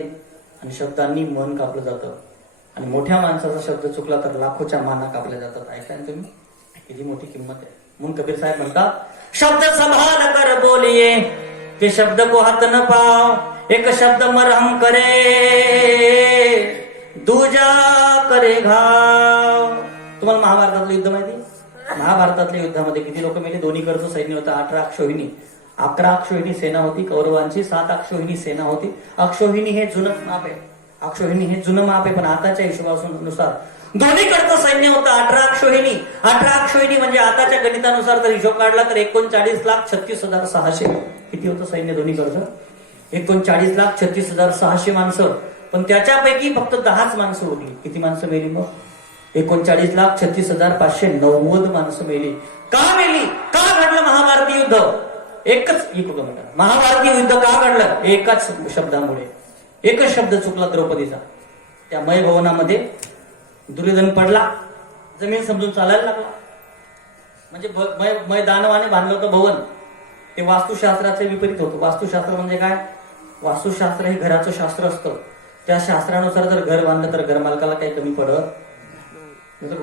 आणि शब्दांनी मन कापलं जातं. आणि मोठ्या माणसाचा शब्द चुकला तर लाखोच्या माना कापल्या जातात. ऐका ना तुम्ही, किती मोठी किंमत आहे. म्हणून कबीर साहेब म्हणतात, शब्द संभाल कर बोलिये के शब्द को हाथ न पाव, एक शब्द मरहम करे दूजा करे घाव. तुम्हाला महाभारतातलं युद्ध माहिती? महाभारतातल्या युद्धामध्ये किती लोक मेले? दोन्हीकडचं सैन्य होतं 18 अक्षोहिणी. 11 अक्षोहिणी सेना होती कौरवांची, 7 अक्षोहिणी सेना होती. अक्षोहिणी हे जुनं माप आहे. अक्षोहिणी हे जुनं माप आहे, पण आताच्या हिशोबानुसार दोन्हीकडचं सैन्य होतं 18 अक्षोहिणी. 18 अक्षोहिणी म्हणजे आताच्या गणितानुसार जर हिशोब काढला तर 39,36,600 किती होतं सैन्य दोन्हीकडचं? 39,36,600 माणसं. पण त्याच्यापैकी फक्त 10च माणसं उरली. किती माणसं मेली मग? 39,36,590 माणसं मेली. का मेली? का घडलं महाभारती युद्ध? एकच महाभारती युद्ध का घडलं? एकाच शब्दामुळे. एकच शब्द चुकला द्रौपदीचा. त्या मय भवनामध्ये दुर्योधन पडला, जमीन समजून चालायला लागला. म्हणजे मय दानवाने बांधलं होतं भवन, ते वास्तुशास्त्राचे विपरीत होतं. वास्तुशास्त्र म्हणजे काय? वास्तुशास्त्र हे घराचं शास्त्र असतं. त्या शास्त्रानुसार जर घर बांधलं तर घरमालकाला काही कमी पडत.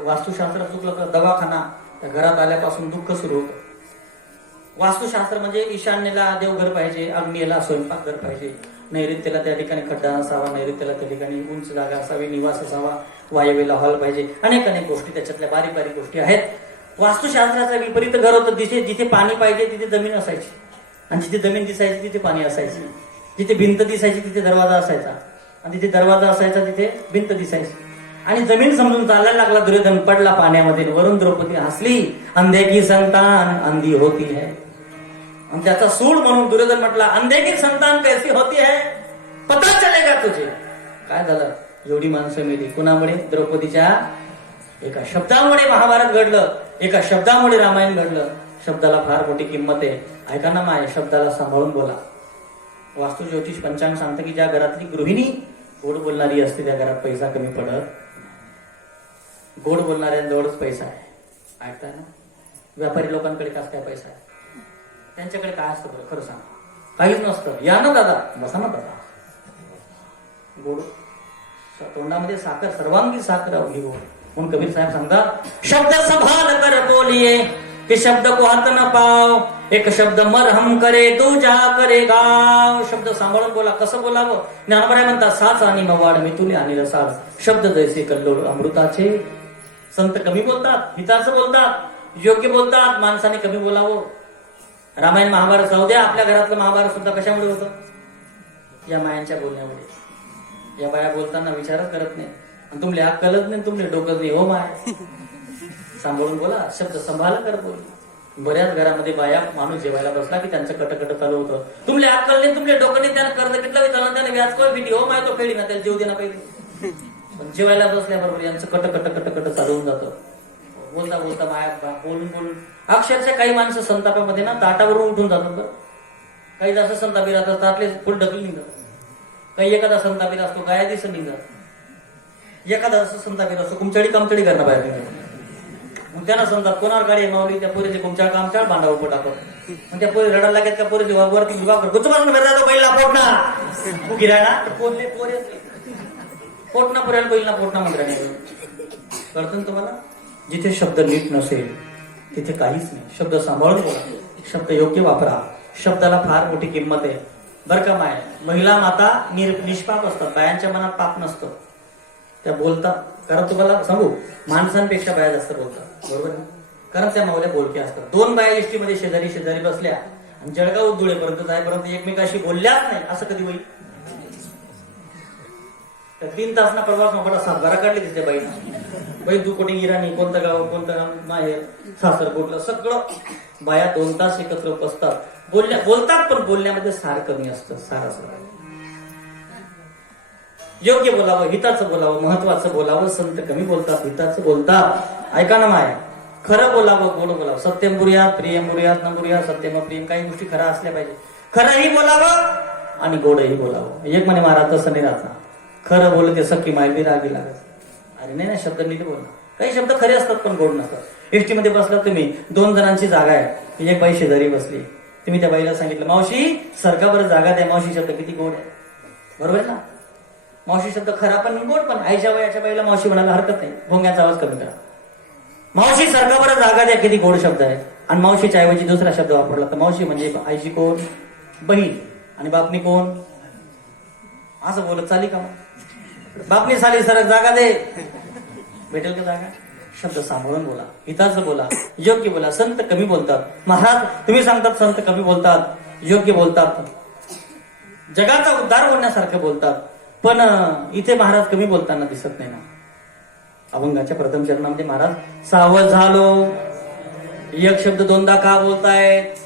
वास्तुशास्त्र चुकलं तर दवाखाना, त्या घरात आल्यापासून दुःख सुरू होतं. वास्तुशास्त्र म्हणजे ईशान्येला देवघर पाहिजे, आग्नेयेला स्वयंपाकघर पाहिजे, नैऋत्येला त्या ठिकाणी खड्डा असावा, नैऋत्येला त्या ठिकाणी उंच जागा असावी, निवास असावा, वायव्येला हॉल पाहिजे. अनेक गोष्टी, त्याच्यातल्या बारीक बारीक गोष्टी आहेत. वास्तुशास्त्राचा विपरीत घर होतं. जिथे पाणी पाहिजे तिथे जमीन असायची, आणि जिथे जमीन दिसायची तिथे पाणी असायची. जिथे भिंत दिसायची तिथे दरवाजा असायचा, आणि जिथे दरवाजा असायचा तिथे भिंत दिसायची. आणि जमीन समजून चालायला लागला. दुर्योधन पडला पाण्यामध्ये. वरून द्रौपदी हसली, अंधे की संतान अंधी होती है. आणि त्याचा सूड म्हणून दुर्योधन म्हटला, अंधे की संतान कैसी होती है पता चलेगा तुझे. काय झालं? एवढी माणसं मेली. कुणामुळे? द्रौपदीच्या एका शब्दामुळे महाभारत घडलं, एका शब्दामुळे रामायण घडलं. शब्दाला फार मोठी किंमत आहे. ऐका ना माय, शब्दाला सांभाळून बोला. वास्तू ज्योतिष पंचांग सांगतं की ज्या घरातली गृहिणी गोड बोलणारी असते त्या घरात पैसा कमी पडत. गोड बोलणाऱ्यांजवळच पैसा आहे. ऐकताय ना? व्यापारी लोकांकडे कसा काय पैसा आहे? त्यांच्याकडे काय असतं बरं? खरं सांगा. काहीच नसतं. या ना दादा, बसा ना दादा. गोड तोंडामध्ये साखर, सर्वांगी साखर अवघी गोड. म्हणून कबीर साहेब सांगतात, शब्द संभाल कर बोलिये कि शब्द को हाथ न पाव, एक शब्द मरहम करे दूजा करे गाव. शब्द सांभाळून बोला. कसं बोलावं? ज्ञानोबा म्हणतात, साच आणि मवाड मी तुले आणि रसाळ, शब्द जैसे कल्लोळ अमृताचे. संत कमी बोलतात, हिताचं बोलतात, योग्य बोलतात. माणसाने कमी बोलावं. रामायण महाभारत जाऊ द्या, आपल्या घरातलं महाभारत सुद्धा कशामुळे होतं? या मायांच्या बोलण्यामुळे. या बाया बोलताना विचारच करत नाही, आणि तुमले अक्कलच नाही, तुमले डोकं नाही. हो माय, सांभाळून बोला. शब्द संभाळ कर बोल. बऱ्याच घरामध्ये बाया, माणूस जेवायला बसला की त्यांचं कटकट चालू होतं. तुमले अक्कल नाही, तुमले डोकं नाही, त्यानं कर्ज घेतलं विचारलं, त्याने व्याज कोण फिटी. हो माय, तो फेडी ना, त्याला जीव देणं पाहिजे. पण जेवायला बसल्याबरोबर यांचं कटकट चालू होऊन जातं. बोलता बोलता माया बोलून अक्षरशः काही माणसं संतापामध्ये ना ताटावरून उठून जातात. काही जास्त संतापी राहतात त्यातले फुल ढकली निघतात. काही एखादा संतापी असतो गाया दिसत निघतात. एखादा असं संतापी असतो कुमचाडी कामचाडी करणं बाहेर निघतात. मग त्यांना समजा कोणावर गाडी मावली त्या पोरीचे कुमचाळ कामचाळ बांधावं पोटावर. मग त्या पोरी रडायला लागत त्या पोरीची वरती विभाग गुचपासून भेटायचा बैलला पोटना गिरायला पोरले पोरे पोटना पुरायला बैलना पोटना मंदिराने कळतं ना तुम्हाला. जिथे शब्द नीट नसेल तिथे काहीच नाही. शब्द सांभाळून बोला, शब्द योग्य वापरा. शब्दाला फार मोठी किंमत आहे बरं का. माय महिला माता निष्पाप असतात, बायांच्या मनात पाप नसतं. त्या बोलतात, कारण तुम्हाला सांगू माणसांपेक्षा बाया जास्त बोलतात बरोबर ना. कारण त्या मावल्या बोलक्या असतात. दोन बाया एसटीमध्ये शेजारी शेजारी बसल्या आणि जळगाव धुळेपर्यंत जायपर्यंत एकमेकाशी बोलल्याच नाही असं कधी होईल. 3 तासना प्रवास मोठा सातबारा काढली तिथे बाईनं. बाई तू कोणी इराणी कोणतं गाव कोणतं गाव माहेर सासर कुठलं सगळं. बाया 2 तास एकत्र बसतात, बोलतात पण बोलण्यामध्ये सार कमी असतं. सार असं योग्य बोलावं, हिताचं बोलावं, महत्वाचं बोलावं. संत कमी बोलतात, हिताचं बोलतात. ऐका ना माय, खरं बोलावं, गोड बोलावं. सत्यम बुरियात प्रियम बुरियात न बुरियात सत्यम प्रियम. काही गोष्टी खऱ्या असल्या पाहिजे. खरंही बोलावं आणि गोडही बोलावं. एक म्हणे महाराज तसं नाही राहत. खरं बोलते सख्खी मायबी रागी लागत. अरे नाही ना, शब्द नीट बोलणं. काही शब्द खरे असतात पण गोड नसतात. एसटी मध्ये बसला तुम्ही, 2 जणांची जागा आहे, एक बाई शेजारी बसली. तुम्ही त्या बाईला सांगितलं मावशी सरका बरं जागा द्या. मावशी शब्द किती गोड आहे बरोबर ना. मावशी शब्द खरा पण गोड पण. आईच्या वयाच्या बाईला मावशी म्हणायला हरकत नाही. भोंग्याचा आवाज कमी करा. मावशी सरका बरं जागा द्या किती गोड शब्द आहे. आणि मावशीच्या ऐवजी दुसरा शब्द वापरला तर मावशी म्हणजे आईची कोण बहीण आणि बापनी कोण. असं बोलत चाली का. बापनी साली सरक जागा दे भेटेल का जागा. शब्द सांभाळून बोला, हिताचं बोला, योग्य बोला. संत कमी बोलतात. महाराज तुम्ही सांगतात संत कमी बोलतात, योग्य बोलतात, जगाचा उद्धार होण्यासारखं बोलतात. पण इथे महाराज कमी बोलताना दिसत नाही ना. अभंगाच्या प्रथम चरणामध्ये महाराज सावध झालो, एक शब्द 2दा का बोलतायत.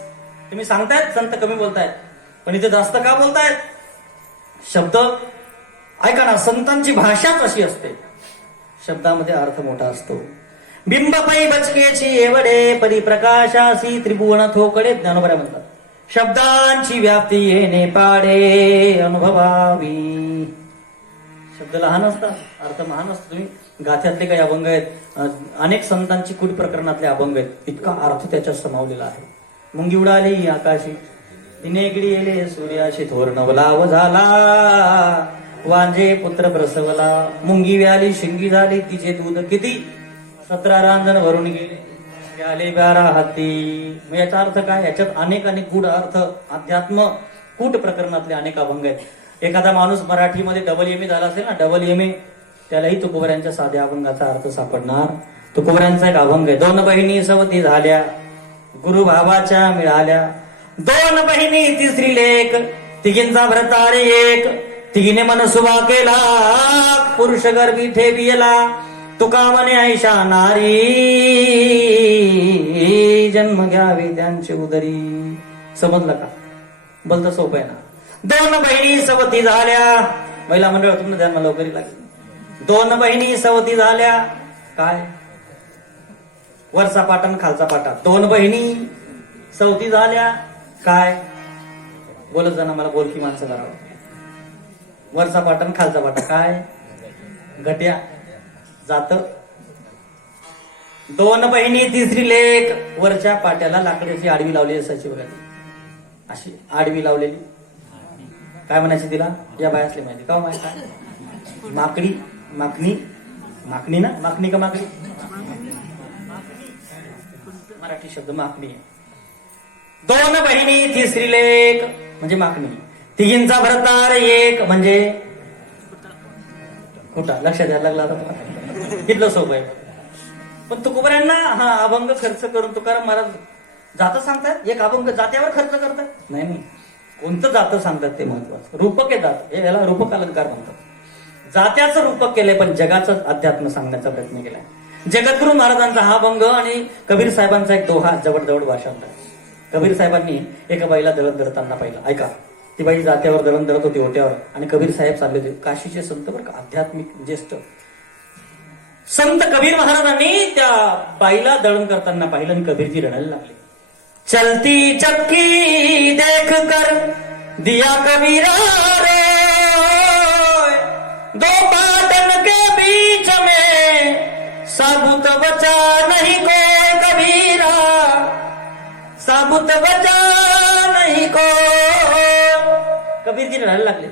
तुम्ही सांगतायत संत कमी बोलतायत पण इथे जास्त का बोलतायत. शब्द ऐका ना, संतांची भाषाच अशी असते. शब्दामध्ये अर्थ मोठा असतो. बिंब पै बचकेची एवढे परिप्रकाशासी त्रिभुवन थोकडे. ज्ञानोबा म्हणतात शब्दांची व्याप्ती येणे पाडे अनुभवावी. शब्द लहान असतात, अर्थ महान असतो. तुम्ही गाथ्यातले काही अभंग आहेत, अनेक संतांची कुट प्रकरणातले अभंग आहेत, इतका अर्थ त्याच्यात समावलेला आहे. मुंगी उडाली आकाशी तिने इकडे येले सूर्याशी थोर नवलाव झाला वांजे पुत्र प्रसवला. मुंगी व्याली शिंगी झाली तिचे दूध किती 17 रांजण भरून गेले व्याले 12 हाती. मग याचा अर्थ काय. याच्यात अनेक गूढ अर्थ अध्यात्म कूट प्रकरणातले अनेक अभंग आहेत. एखादा माणूस मराठीमध्ये डबल झाला असेल ना, डबल त्यालाही तुकोबऱ्यांच्या साध्या अभंगाचा अर्थ सापडणार. तुकोबऱ्यांचा एक अभंग आहे. 2 बहिणी सवती झाल्या गुरु भावाच्या मिळाल्या. 2 बहिणी तिसरी लेक तिघींचा भरतारे एक. तिघीने मनसुबा केला पुरुष गर्भी ठेविला. तुका म्हणे ऐशा नारी जन्म घ्यावे त्यांचे उदरी. समजलं का. बोलतं सोपं आहे ना. 2 बहिणी सवती झाल्या. महिला मंडळ तुम्ही ध्यान मला लवकरी लागेल. 2 बहिणी सवती झाल्या. काय वरचा पाटा आणि खालचा पाटा. 2 बहिणी सवती झाल्या. काय बोलत जाणं मला बोलकी माणसं करावं. वरचा पाटा आणि खालचा पाटा. काय घट्या जात. 2 बहिणी तिसरी लेक. वरच्या पाट्याला लाकडाची आडवी लावली असायची बघा, अशी आडवी लावलेली. काय म्हणायची तिला या बायासले माहिती का माहिती काय. माकडी माखणी माखणी ना. माखणी का माकडी. मराठी शब्द माखणी आहे. 2 बहिणी तिसरी लेक म्हणजे माखणी. तिघींचा भरतार एक म्हणजे खोटा. लक्षात द्यायला लागला आता तुम्हाला. कितलं सोपं आहे. पण तुकोबऱ्यांना हा अभंग खर्च करून तुकाराम महाराज जातं सांगतात. एक अभंग जात्यावर खर्च करतात. नाही कोणतं जातं सांगतात ते महत्वाचं. रूपक येतात याला रूपक अलंकार म्हणतात. जात्याचं रूपक केलंय पण जगाचं अध्यात्म सांगण्याचा प्रयत्न केलाय. जगद्गुरु महाराजांचा हा अभंग आणि कबीर साहेबांचा एक दोहा जवळ भाषांतर. कबीर साहेबांनी एका बाईला दळण दळताना पाहिलं. ऐका, ती बाई जात्यावर दळण दळत होती ओट्यावर आणि कबीर साहेब चालले होते. काशीचे संत बरं का, आध्यात्मिक ज्येष्ठ संत कबीर महाराजांनी त्या बाईला दळण करताना पाहिलं आणि कबीरजी रडायला लागले. चलती चक्की देख कर दिया कबीरा रे, दो पाटन के बीच में साबुत बचा नहीं को कबीरा, साबुत बचा नाही को. कबीरजी रडायला लागले.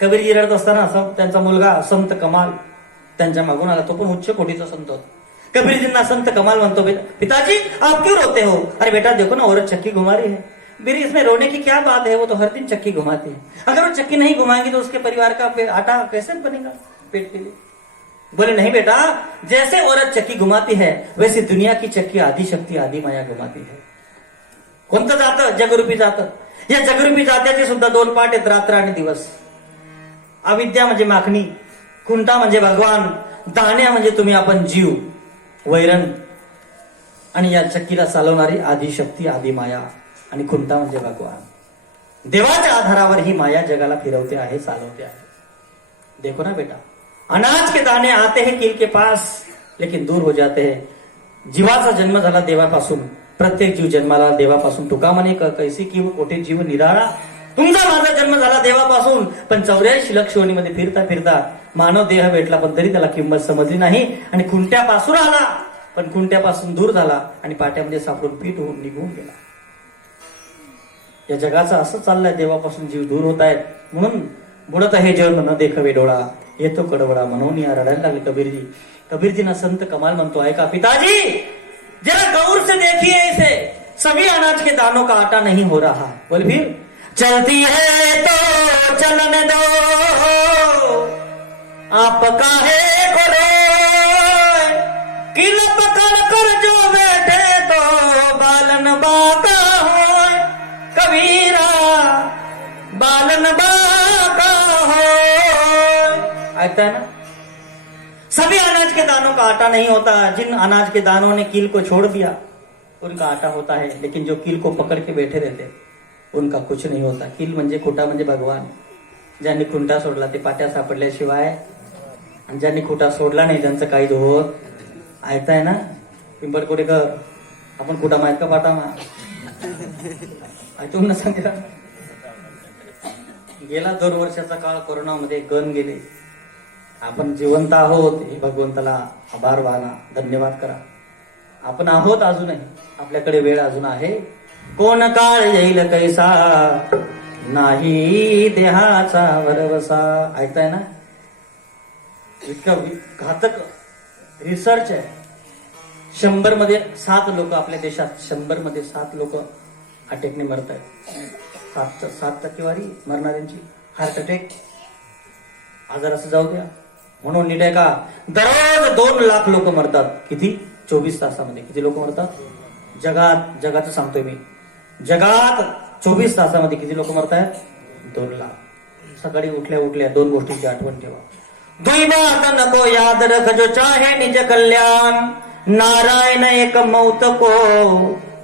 कबीरजी रडत असताना त्यांचा मुलगा संत कमाल त्यांच्या मागून आला. तो पण उच्च कोटीचा संत होता. कबीरजींना संत कमाल म्हणतो, पिताजी आप क्यों रोते हो? अरे बेटा देखो ना औरत चक्की घुमा रही है. मेरी इसमें रोने की क्या बात है, वो तो हर दिन चक्की घुमाती है. अगर वो चक्की नहीं घुमाएंगी तो उसके परिवार का आटा कैसे बनेगा पेट के लिए? बोले नहीं बेटा, जैसे औरत चक्की घुमाती है वैसे दुनिया की चक्की आदि शक्ती आदि माया घुमाती है. कोणतं जातं? जगरूपी जातं. या जगरूपी जात्याचे सुद्धा दोन पाठ आहेत, रात्र आणि दिवस. अविद्या म्हणजे माखणी, खुंटा म्हणजे भगवान, दाण्या म्हणजे तुम्ही आपण जीव वैरण, आणि या चक्कीला चालवणारी आदि शक्ती आदि माया, आणि खुंटा म्हणजे भगवान. देवाच्या आधारावर ही माया जगाला फिरवते आहे, चालवते आहे. देखो ना बेटा, अनाज के दाणे आते हैं कील के पास लेकिन दूर हो जाते हैं. जीवाचा जन्म झाला देवापासून. प्रत्येक जीव जन्माला देवापासून. तुका म्हणे कैसी की कोठे जीव निराळा. तुमचा माझा जन्म झाला देवापासून, पण 84 लक्ष योनीमध्ये फिरता फिरता मानव देह भेटला, पण तरी त्याला किंमत समजली नाही, आणि खुंट्यापासून आला पण खुंट्यापासून दूर झाला, आणि पाट्यामध्ये सापडून पीठ होऊन निघून गेला. या जगाचं असं चाललंय, देवापासून जीव दूर होत आहेत. म्हणून बुडत आहे जग न देखवे डोळा, येतो कडवडा म्हणून या रडायला लागले कबीरजी. कबीरजींना संत कमाल म्हणतो, ऐका पिताजी, जरा गौर से देखिए इसे, सभी अनाज के दानों का आटा नहीं हो रहा. बोल फिर, चलती है तो चलने दो, आप काहे करो, किल पकड़ कर जो बैठे तो बालन बाका हो कबीरा, बालन बाका हो. ऐकताय ना? सभी अनाज के दानों का आटा नहीं होता. जिन अनाज के दानों ने कील को छोड़ दिया उनका आटा होता है, लेकिन जो कील को पकड़ के बैठे रहते उनका कुछ नहीं होता. कील म्हणजे खुटा म्हणजे भगवान. ज्यांनी खुंटा सोडला ते पाट्या सापडल्याशिवाय, आणि ज्यांनी खुटा सोडला नाही त्यांचं काही होत. ऐकताय ना? पिंपरकोटेकर, आपण खुटा माहित का पाटा मा ऐकून ना सांगितलं. गेला 2 वर्षाचा काळ कोरोनामध्ये गण गेले. आपण जिवंत आहोत हे भगवंताला आभार माना, धन्यवाद करा. आपण आहोत अजूनही, आपल्याकडे वेळ अजून आहे. कोण काळ येईल कैसा, नाही देहाचा वरवसा. ऐकताय ना? इतकं घातक रिसर्च आहे. 100 मध्ये 7 लोक आपल्या देशात, 100 मध्ये 7 लोक अटॅकने मरत आहेत. 7 टक्केवारी मरणाऱ्यांची हार्ट अटॅक. आजार असं जाऊ द्या. म्हणून नीट आहे का, दररोज 2 लाख लोक मरतात. किती? 24 तासामध्ये किती लोक मरतात जगाचं सांगतोय मी. जगात 24 तासामध्ये किती लोक मरतायत? 2 लाख. सकाळी उठल्या उठल्या 2 गोष्टींची आठवण ठेवा. दुई बात नको याद रख जो चाहे निज कल्याण, नारायण एक मौत को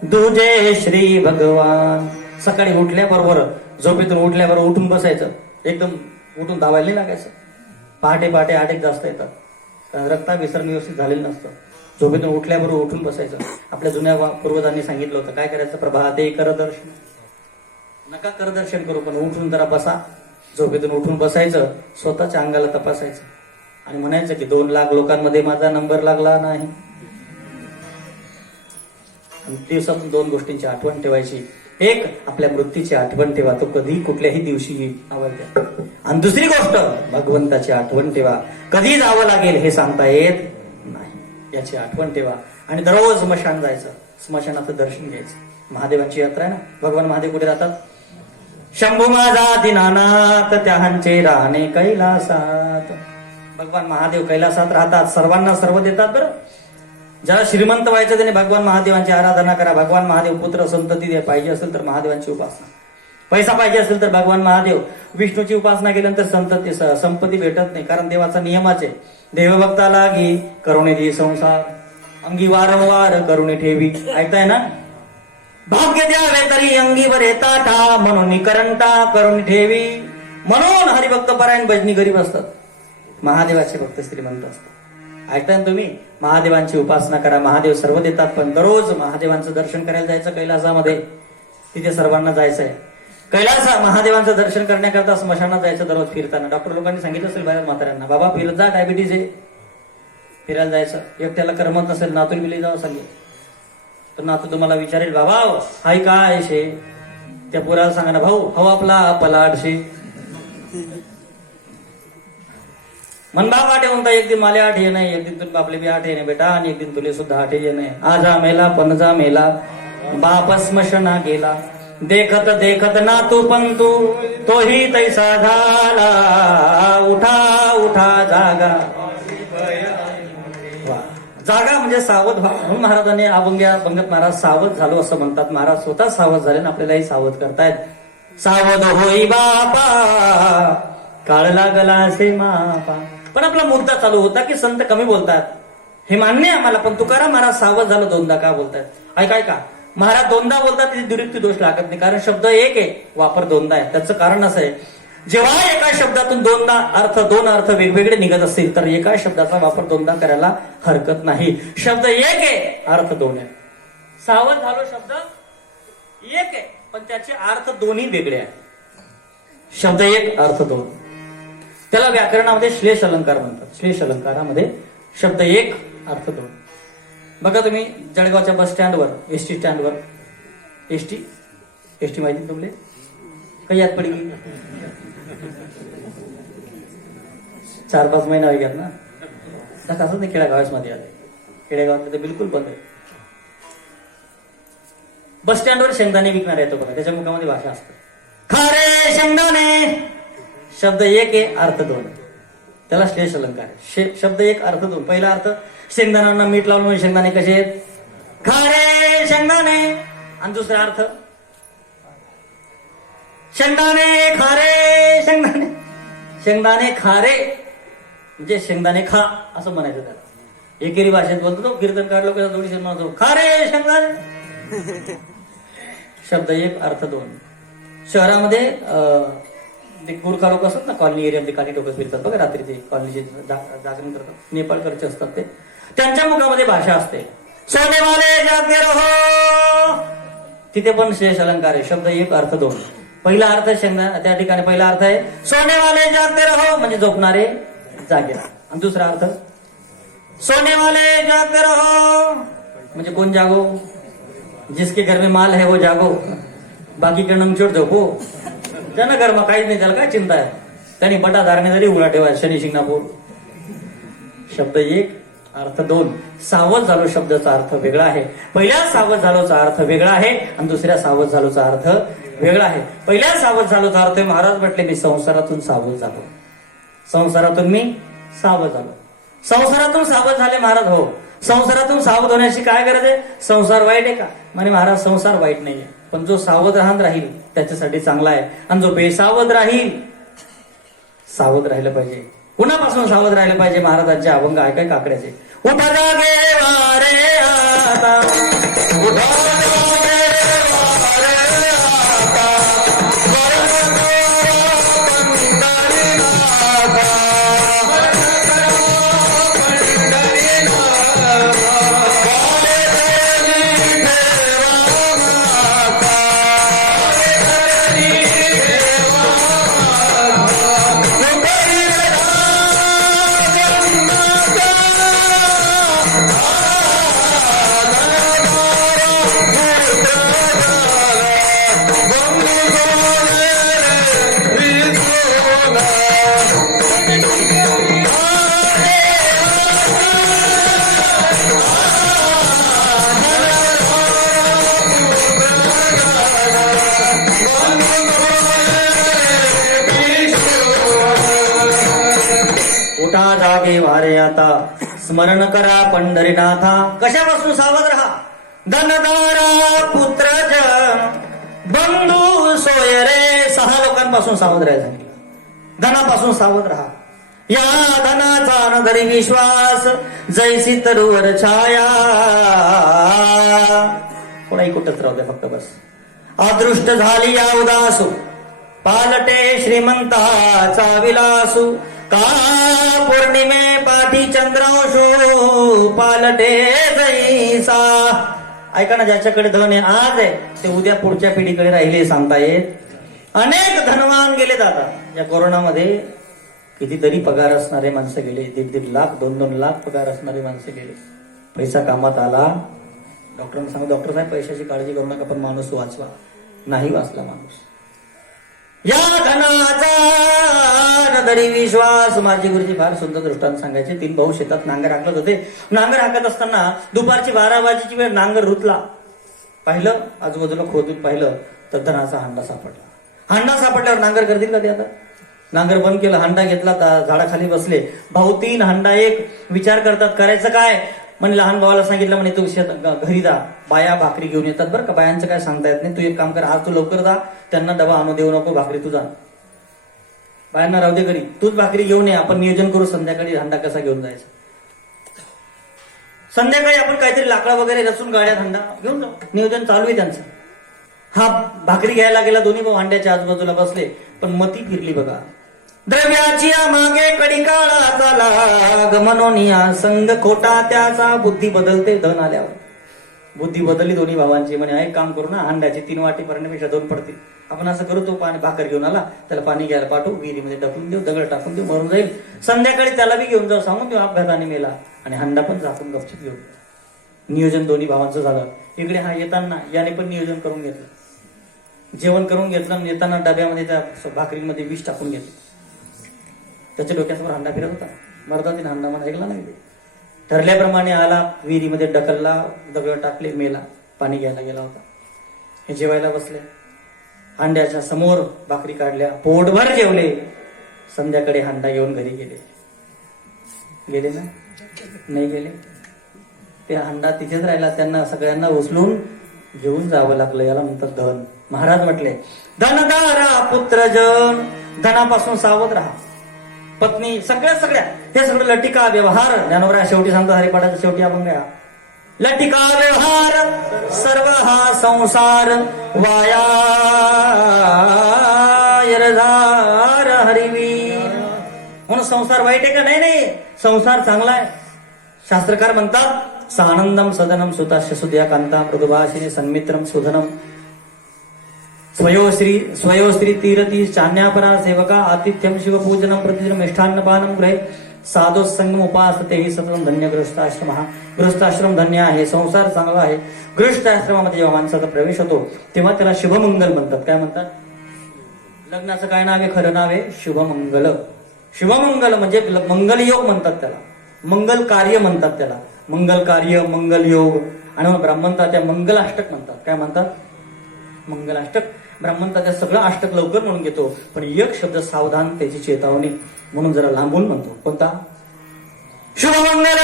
दुजे श्री भगवान. सकाळी उठल्याबरोबर, झोपेतून उठल्याबरोबर उठून बसायचं. एकदम उठून धावायला नाही लागायचं. पहाटे पहाटे अटॅक जास्त येतात, रक्ताभिसरण व्यवस्थित झालेलं नसतं. झोपेतून उठल्याबरोबर उठून बसायचं. आपल्या जुन्या पूर्वजांनी सांगितलं होतं काय करायचं, प्रभाते करदर्शन. नका करदर्शन करू, पण उठून जरा बसा. झोपेतून उठून बसायचं, स्वतःच्या अंगाला तपासायचं आणि म्हणायचं की 2 लाख लोकांमध्ये माझा नंबर लागला नाही. दिवसातून 2 गोष्टींची आठवण ठेवायची. एक, आपल्या मृत्यूची आठवण ठेवा, तो कधी कुठल्याही दिवशी येईल आवडत्या. आणि दुसरी गोष्ट, भगवंताची आठवण ठेवा. कधी जावं लागेल हे सांगता येत नाही, याची आठवण ठेवा. आणि दररोज स्मशान जायचं, स्मशानाचं दर्शन घ्यायचं. महादेवांची यात्रा आहे ना. भगवान महादेव कुठे राहतात? शंभू माझा दिनानाथ त्याहांचे राहणे कैलासात. भगवान महादेव कैलासात राहतात, सर्वांना सर्व देतात. बरं, ज्याला श्रीमंत व्हायचं त्याने भगवान महादेवांची आराधना करा. भगवान महादेव पुत्र संतती दे. पाहिजे असेल तर महादेवांची उपासना. पैसा पाहिजे असेल तर भगवान महादेव. विष्णूची उपासना केल्यानंतर संतती संपत्ती भेटत नाही, कारण देवाचा नियमच आहे. देवभक्ता लागी करुणे दे संसार, अंगी वारंवार करुणे ठेवी. ऐकताय ना? भाग्य द्यावे तरी अंगीवर येता ठा, म्हणून करंटा करून ठेवी. म्हणून हरिभक्त परायण भजनी गरीब असतात, महादेवाचे भक्त श्रीमंत असतात. ऐकताय ना तुम्ही? महादेवांची उपासना करा, महादेव सर्व देतात, पण दररोज महादेवांचं दर्शन करायला जायचं कैलासामध्ये. तिथे सर्वांना जायचंय. कैलासा महादेवांचं दर्शन करण्याकरता स्मशानात जायचं दररोज फिरताना. डॉक्टर लोकांनी सांगितलं असेल बाहेर म्हाताऱ्यांना, बाबा फिरत जा, डायबिटीज आहे, फिरायला जायचं. एकट्याला करमत नसेल, नातून मिली जावं सांगेल. तर नातू तुम्हाला विचारेल, बाबा हाय काय शे? त्या पोराला सांगा ना, भाऊ हो आपला पलाडशे. मन बाप आठे म्हणता, एक दिन माले आठ ये नाही, एक दिन तुला बापले बी आठ ये नाही बेटा, आणि एक दिन तुले सुद्धा आठ ये नाही. आजा मेला पणजा मेला, बाप स्मशना गेला. देखत देखत नातू पंतू तोही तैसा झाला. उठा उठा जागा. जागा म्हणजे सावध व्हा. म्हणून महाराजांनी अभंगात महाराज सावध झालो असं म्हणतात. महाराज स्वतः सावध झाले आणि आपल्यालाही सावध करतायत. सावध होई बापा, काळ लागला असे मापा. पण आपला मुद्दा चालू होता की संत कमी बोलतात, हे मान्य आहे आम्हाला, पण तुकाराम महाराज सावध झालं दोनदा का बोलतायत? ऐकाय का महाराज दोनदा बोलतात, तिथे दुरुक्ती दोष लागत नाही, कारण शब्द एक आहे, वापर दोनदा आहे. त्याचं कारण असं आहे, जेव्हा एका शब्दातून दोन अर्थ वेगवेगळे निघत असतील तर एका शब्दाचा वापर दोनदा करायला हरकत नाही. शब्द एक आहे, अर्थ दोन आहे. सावध झालो शब्द एक आहे, पण त्याचे अर्थ दोन्ही वेगळे आहेत. शब्द एक, अर्थ दोन. त्याला व्याकरणामध्ये श्लेष अलंकार म्हणतात. श्लेष अलंकारामध्ये शब्द एक, अर्थ दोन. बघा तुम्ही जळगावच्या बस स्टँडवर, एसटी स्टँडवर, एसटी माहिती तुमले काही याद पडी? 4-5 महिना गेला ना. असं नाही खेड्यागावास मध्ये आले. खेड्यागावात ते बिलकुल बंद आहे. बस स्टँडवर शेंगदाणे विकणार येतो बघा, त्याच्या मुखामध्ये भाषा असते, खारे शेंगदाणे. शब्द एक आहे, अर्थ दोन. त्याला श्लेष अलंकार आहे. शब्द एक, अर्थ दोन. पहिला अर्थ, शेंगदाण्यांना मीठ लावून म्हणजे शेंगदाणे कसे आहेत? खारे शेंगदाणे. आणि दुसरा अर्थ, शेंगदाणे खारे शेंगदाणे. शेंगदाणे खारे म्हणजे शेंगदाणे खा असं म्हणायचं त्याला. एकेरी भाषेत बोलतो तो कीर्तनकार लोक जोडी म्हणतो, खारे शेंगदाणे. शब्द एक, अर्थ दोन. शहरामध्ये गुरखा लोक असतात ना, कॉलनी एरियामध्ये काही लोक फिरतात बघा, रात्री ते कॉलनीचे जागरण करतात, नेपाळकडचे असतात ते. त्यांच्या मुखामध्ये भाषा असते, सोनेवाले जागते रहो. तिथे पण श्लेष अलंकार आहे. शब्द एक, अर्थ दोन. पहिला अर्थ शेंगदाणे, त्या ठिकाणी पहिला अर्थ आहे सोनेवाले जागते रहो म्हणजे झोपणारे जागे. आणि दुसरा अर्थ, सोनेवाले जागते रहो म्हणजे कोण जागो? जिसके घर में माल है वो जागो, बाकी का नंगचोड झोपो. त्यानं घरमा काहीच नाही, त्याला काय चिंता आहे? त्यांनी बटा धारणे जरी उघडा ठेवा, शनी शिंगणापूर. शब्द एक, अर्थ दोन. सावध झालो शब्दाचा अर्थ वेगळा आहे. पहिल्या सावध झालोचा अर्थ वेगळा आहे आणि दुसऱ्या सावध झालोचा अर्थ वेगळा आहे. पहिल्या सावध झालोचा अर्थ महाराज म्हटले, मी संसारातून सावध झालो. संसारातून मी सावध झालो. संसारातून सावध झाले महाराज. हो, संसारातून सावध होण्याची काय गरज आहे? संसार वाईट आहे का? म्हणे महाराज संसार वाईट नाहीये, पण जो सावध राहील त्याच्यासाठी चांगला आहे. आणि जो बेसावध राहील, सावध राहिलं पाहिजे. कुणापासून सावध राहिलं पाहिजे? महाराजांचे अभंग ऐकाय काकड्याचे. उठा जागे वारे आता, उठा जागे वारे आता, जागे वारे आता, स्मरण करा पंढरीनाथा. कशापासून सावध राहा? धनदारा पुत्रजन बंधू सोय रे. 6 लोकांपासून सावध राहायचं. धनापासून सावध राहा. या धनाचा न धरी विश्वास, जैसी तरुवर छाया. कोणाही कुठंच राहू द्या फक्त बस. अदृष्ट झाली या उदासू, पालटे श्रीमंताचा विलासू. का पौर्णिमे पाठी चंद्रांशो पालटे जैसा. ऐका ना, ज्याच्याकडे धन आहे आज आहे ते उद्या पुढच्या पिढीकडे राहिले सांगता येत. अनेक धनवान गेले दादा या कोरोनामध्ये. कितीतरी पगार असणारे माणसं गेले, 1.5 लाख 2-2 लाख पगार असणारे माणसं गेले. पैसा कामात आला. डॉक्टरांना सांगा, डॉक्टर साहेब पैशाची काळजी करू नका पण माणूस वाचवा. नाही वाचला माणूस. या धनाचा नदरी विश्वास. माझी गुरुजी फार सुंदर दृष्टांत सांगायचे. 3 भाऊ शेतात नांगर हाकत होते. नांगर हाकत असताना दुपारची 12 वाजेची वेळ नांगर रुतला. पाहिलं आजूबाजूला खोदून पाहिलं तर धनाचा हांडा सापडला. हांडा सापडल्यावर नांगर करतील का ते आता? नांगर बंद केलं, हांडा घेतला, झाडाखाली बसले. भाऊ 3 हांडा 1. विचार करतात करायचं काय. म्हणे लहान भावाला सांगितलं, म्हणे तू घरी जा, बाया भाकरी घेऊन येतात बरं का, बायांचं काय सांगता येत नाही. तू एक काम कर, आज तू लवकर जा, त्यांना डबा आणू देऊ नको, भाकरी तू जा, बायांना राहू दे घरी, तूच भाकरी घेऊन ये. आपण नियोजन करू संध्याकाळी हांडा कसा घेऊन जायचा. संध्याकाळी आपण काहीतरी लाकडा वगैरे रचून गाड्यात हांडा घेऊन जाऊ. नियोजन चालू आहे त्यांचं. हा भाकरी घ्यायला गेला. दोन्ही भाऊ हांड्याच्या आजूबाजूला बसले. पण मती फिरली बघा. द्रव्याची मागे कडी काळा झाला, गमनोनिया संग खोटा त्याचा. बुद्धी बदलते धन आल्यावर. बुद्धी बदलली दोन्ही भावांची. म्हणे एक काम करू ना, हांड्याची 3 वाटी भरण्यापेक्षा 2 पडतील. आपण असं करू, तो पाणी भाकर घेऊन आला, त्याला पाणी घ्यायला पाठवू, विहिरीमध्ये टाकून देऊ, दगड टाकून देऊ, मरून जाईल. संध्याकाळी त्याला बी घेऊन जाऊ, सांगून देऊ अपघाताने मेला. आणि हांडा पण झाकून गपचित घेऊ. नियोजन दोन्ही भावांचं झालं. इकडे हा येताना याने पण नियोजन करून घेतलं. जेवण करून घेतलं. येताना डब्यामध्ये त्या भाकरीमध्ये विष टाकून घेतलं. त्याच्या डोक्यासमोर हांडा फिरत होता. मर्दातीन हांडा मला ऐकला नाही. ठरल्याप्रमाणे आला, विहिरीमध्ये ढकलला, दगड टाकले, मेला. पाणी घ्यायला गेला होता. हे जेवायला बसले. हांड्याच्या समोर भाकरी काढल्या, पोटभर जेवले. संध्याकाळी हांडा घेऊन घरी गेले. गेले ना? नाही गेले. ते हांडा तिथेच राहिला. त्यांना सगळ्यांना उचलून घेऊन जावं लागलं. याला म्हणतात धन. महाराज म्हटले, धनदारा पुत्रजन. धनापासून सावध राहा. पत्नी सगळ्या हे सगळं लटिका व्यवहार. ज्ञानोबा शेवटी सांगतो, हरिपाठाच्या शेवटी आपण काय, लटिका व्यवहार सर्व हा संसार वाया यरधार हरिवीर. म्हणून संसार वाईट आहे का? नाही, संसार चांगला आहे. शास्त्रकार म्हणतात, सानंदम सदनम सुताश्य सुद्या कांता मृदुभाषिनी सन्मित्रम सुधनम स्वयोस्त्री तीरती चान्यापरा सेवका आतिथ्यम शिवपूजनम प्रतिदिन मिष्ठान्नपानम ग्रहे साधो संगम उपासते ही सततम धन्य गृहस्थाश्रम. हा गृहस्थाश्रम धन्य आहे. संसार चांगला आहे. गृहस्थाश्रमामध्ये जेव्हा माणसाचा प्रवेश होतो तेव्हा त्याला शुभमंगल म्हणतात. काय म्हणतात? लग्नाचं काय नाव आहे? खरं नाव आहे शुभमंगल. शुभमंगल म्हणजे मंगल योग म्हणतात त्याला. मंगल कार्य म्हणतात त्याला. मंगल कार्य, मंगल योग. आणि मग ब्राह्मणता मंगलाष्टक म्हणतात. काय म्हणतात? मंगलाष्टक. ब्राह्मणता त्या सगळं अष्टक लवकर म्हणून घेतो, पण एक शब्द सावधान त्याची चेतावणी म्हणून जरा लांबून म्हणतो. कोणता? शुभमंगल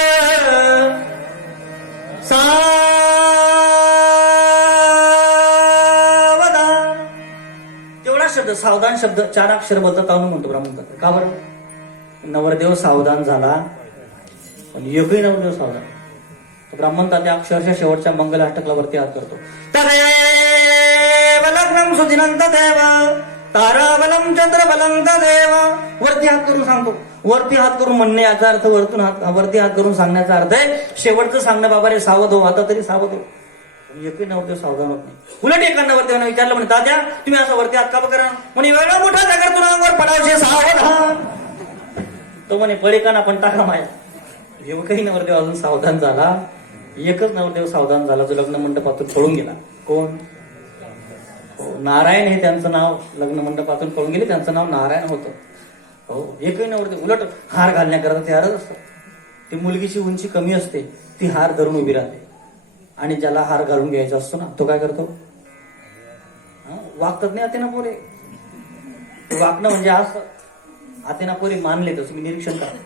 सावधान. तेवढा शब्द सावधान शब्द 4 अक्षर बोलतात काहून म्हणतो ब्राह्मणता. का बरं? नवरदेव सावधान झाला, पण एकही नवरदेव सावधान. ब्राह्मणता त्या अक्षरशः शेवटच्या मंगलाष्टकला वरती हात करतो. लग्नम सुदिनंत देव ताराबलम चंद्रबलम देव. वरती हात करून सांगतो. वरती हात करून म्हणणे याचा अर्थ वरती हात करून सांगण्याचा अर्थ आहे शेवटचं सांगणं, बाबा रे सावध हो, आता तरी सावध हो. एकही नवरदेव सावधान होत नाही. उलट एका नवरदेवाने विचारलं, म्हणे तात्या तुम्ही असं वरती हात का करा? म्हणे वेगळा मोठा जागर तुला अंगावर पडावशे सावधान. तो म्हणे पडेकाना पण टाका माया. एकही नवरदेव अजून सावधान झाला. एकच नवरदेव सावधान झाला जो लग्न मंडपातून पळून गेला. कोण? नारायण हे त्यांचं नाव. लग्न मंडपातून पळून गेले, त्यांचं नाव नारायण होतं. हो, एकही नवरदेव. उलट हार घालण्याकरता तयारच असतो. ती मुलगीची उंची कमी असते, ती हार धरून उभी राहते. आणि ज्याला हार घालून घ्यायचा असतो ना, तो काय करतो? वागतात नाही आतेना पोरे. वागणं म्हणजे असं. आतेना पोरे मानले तसं. मी निरीक्षण करा.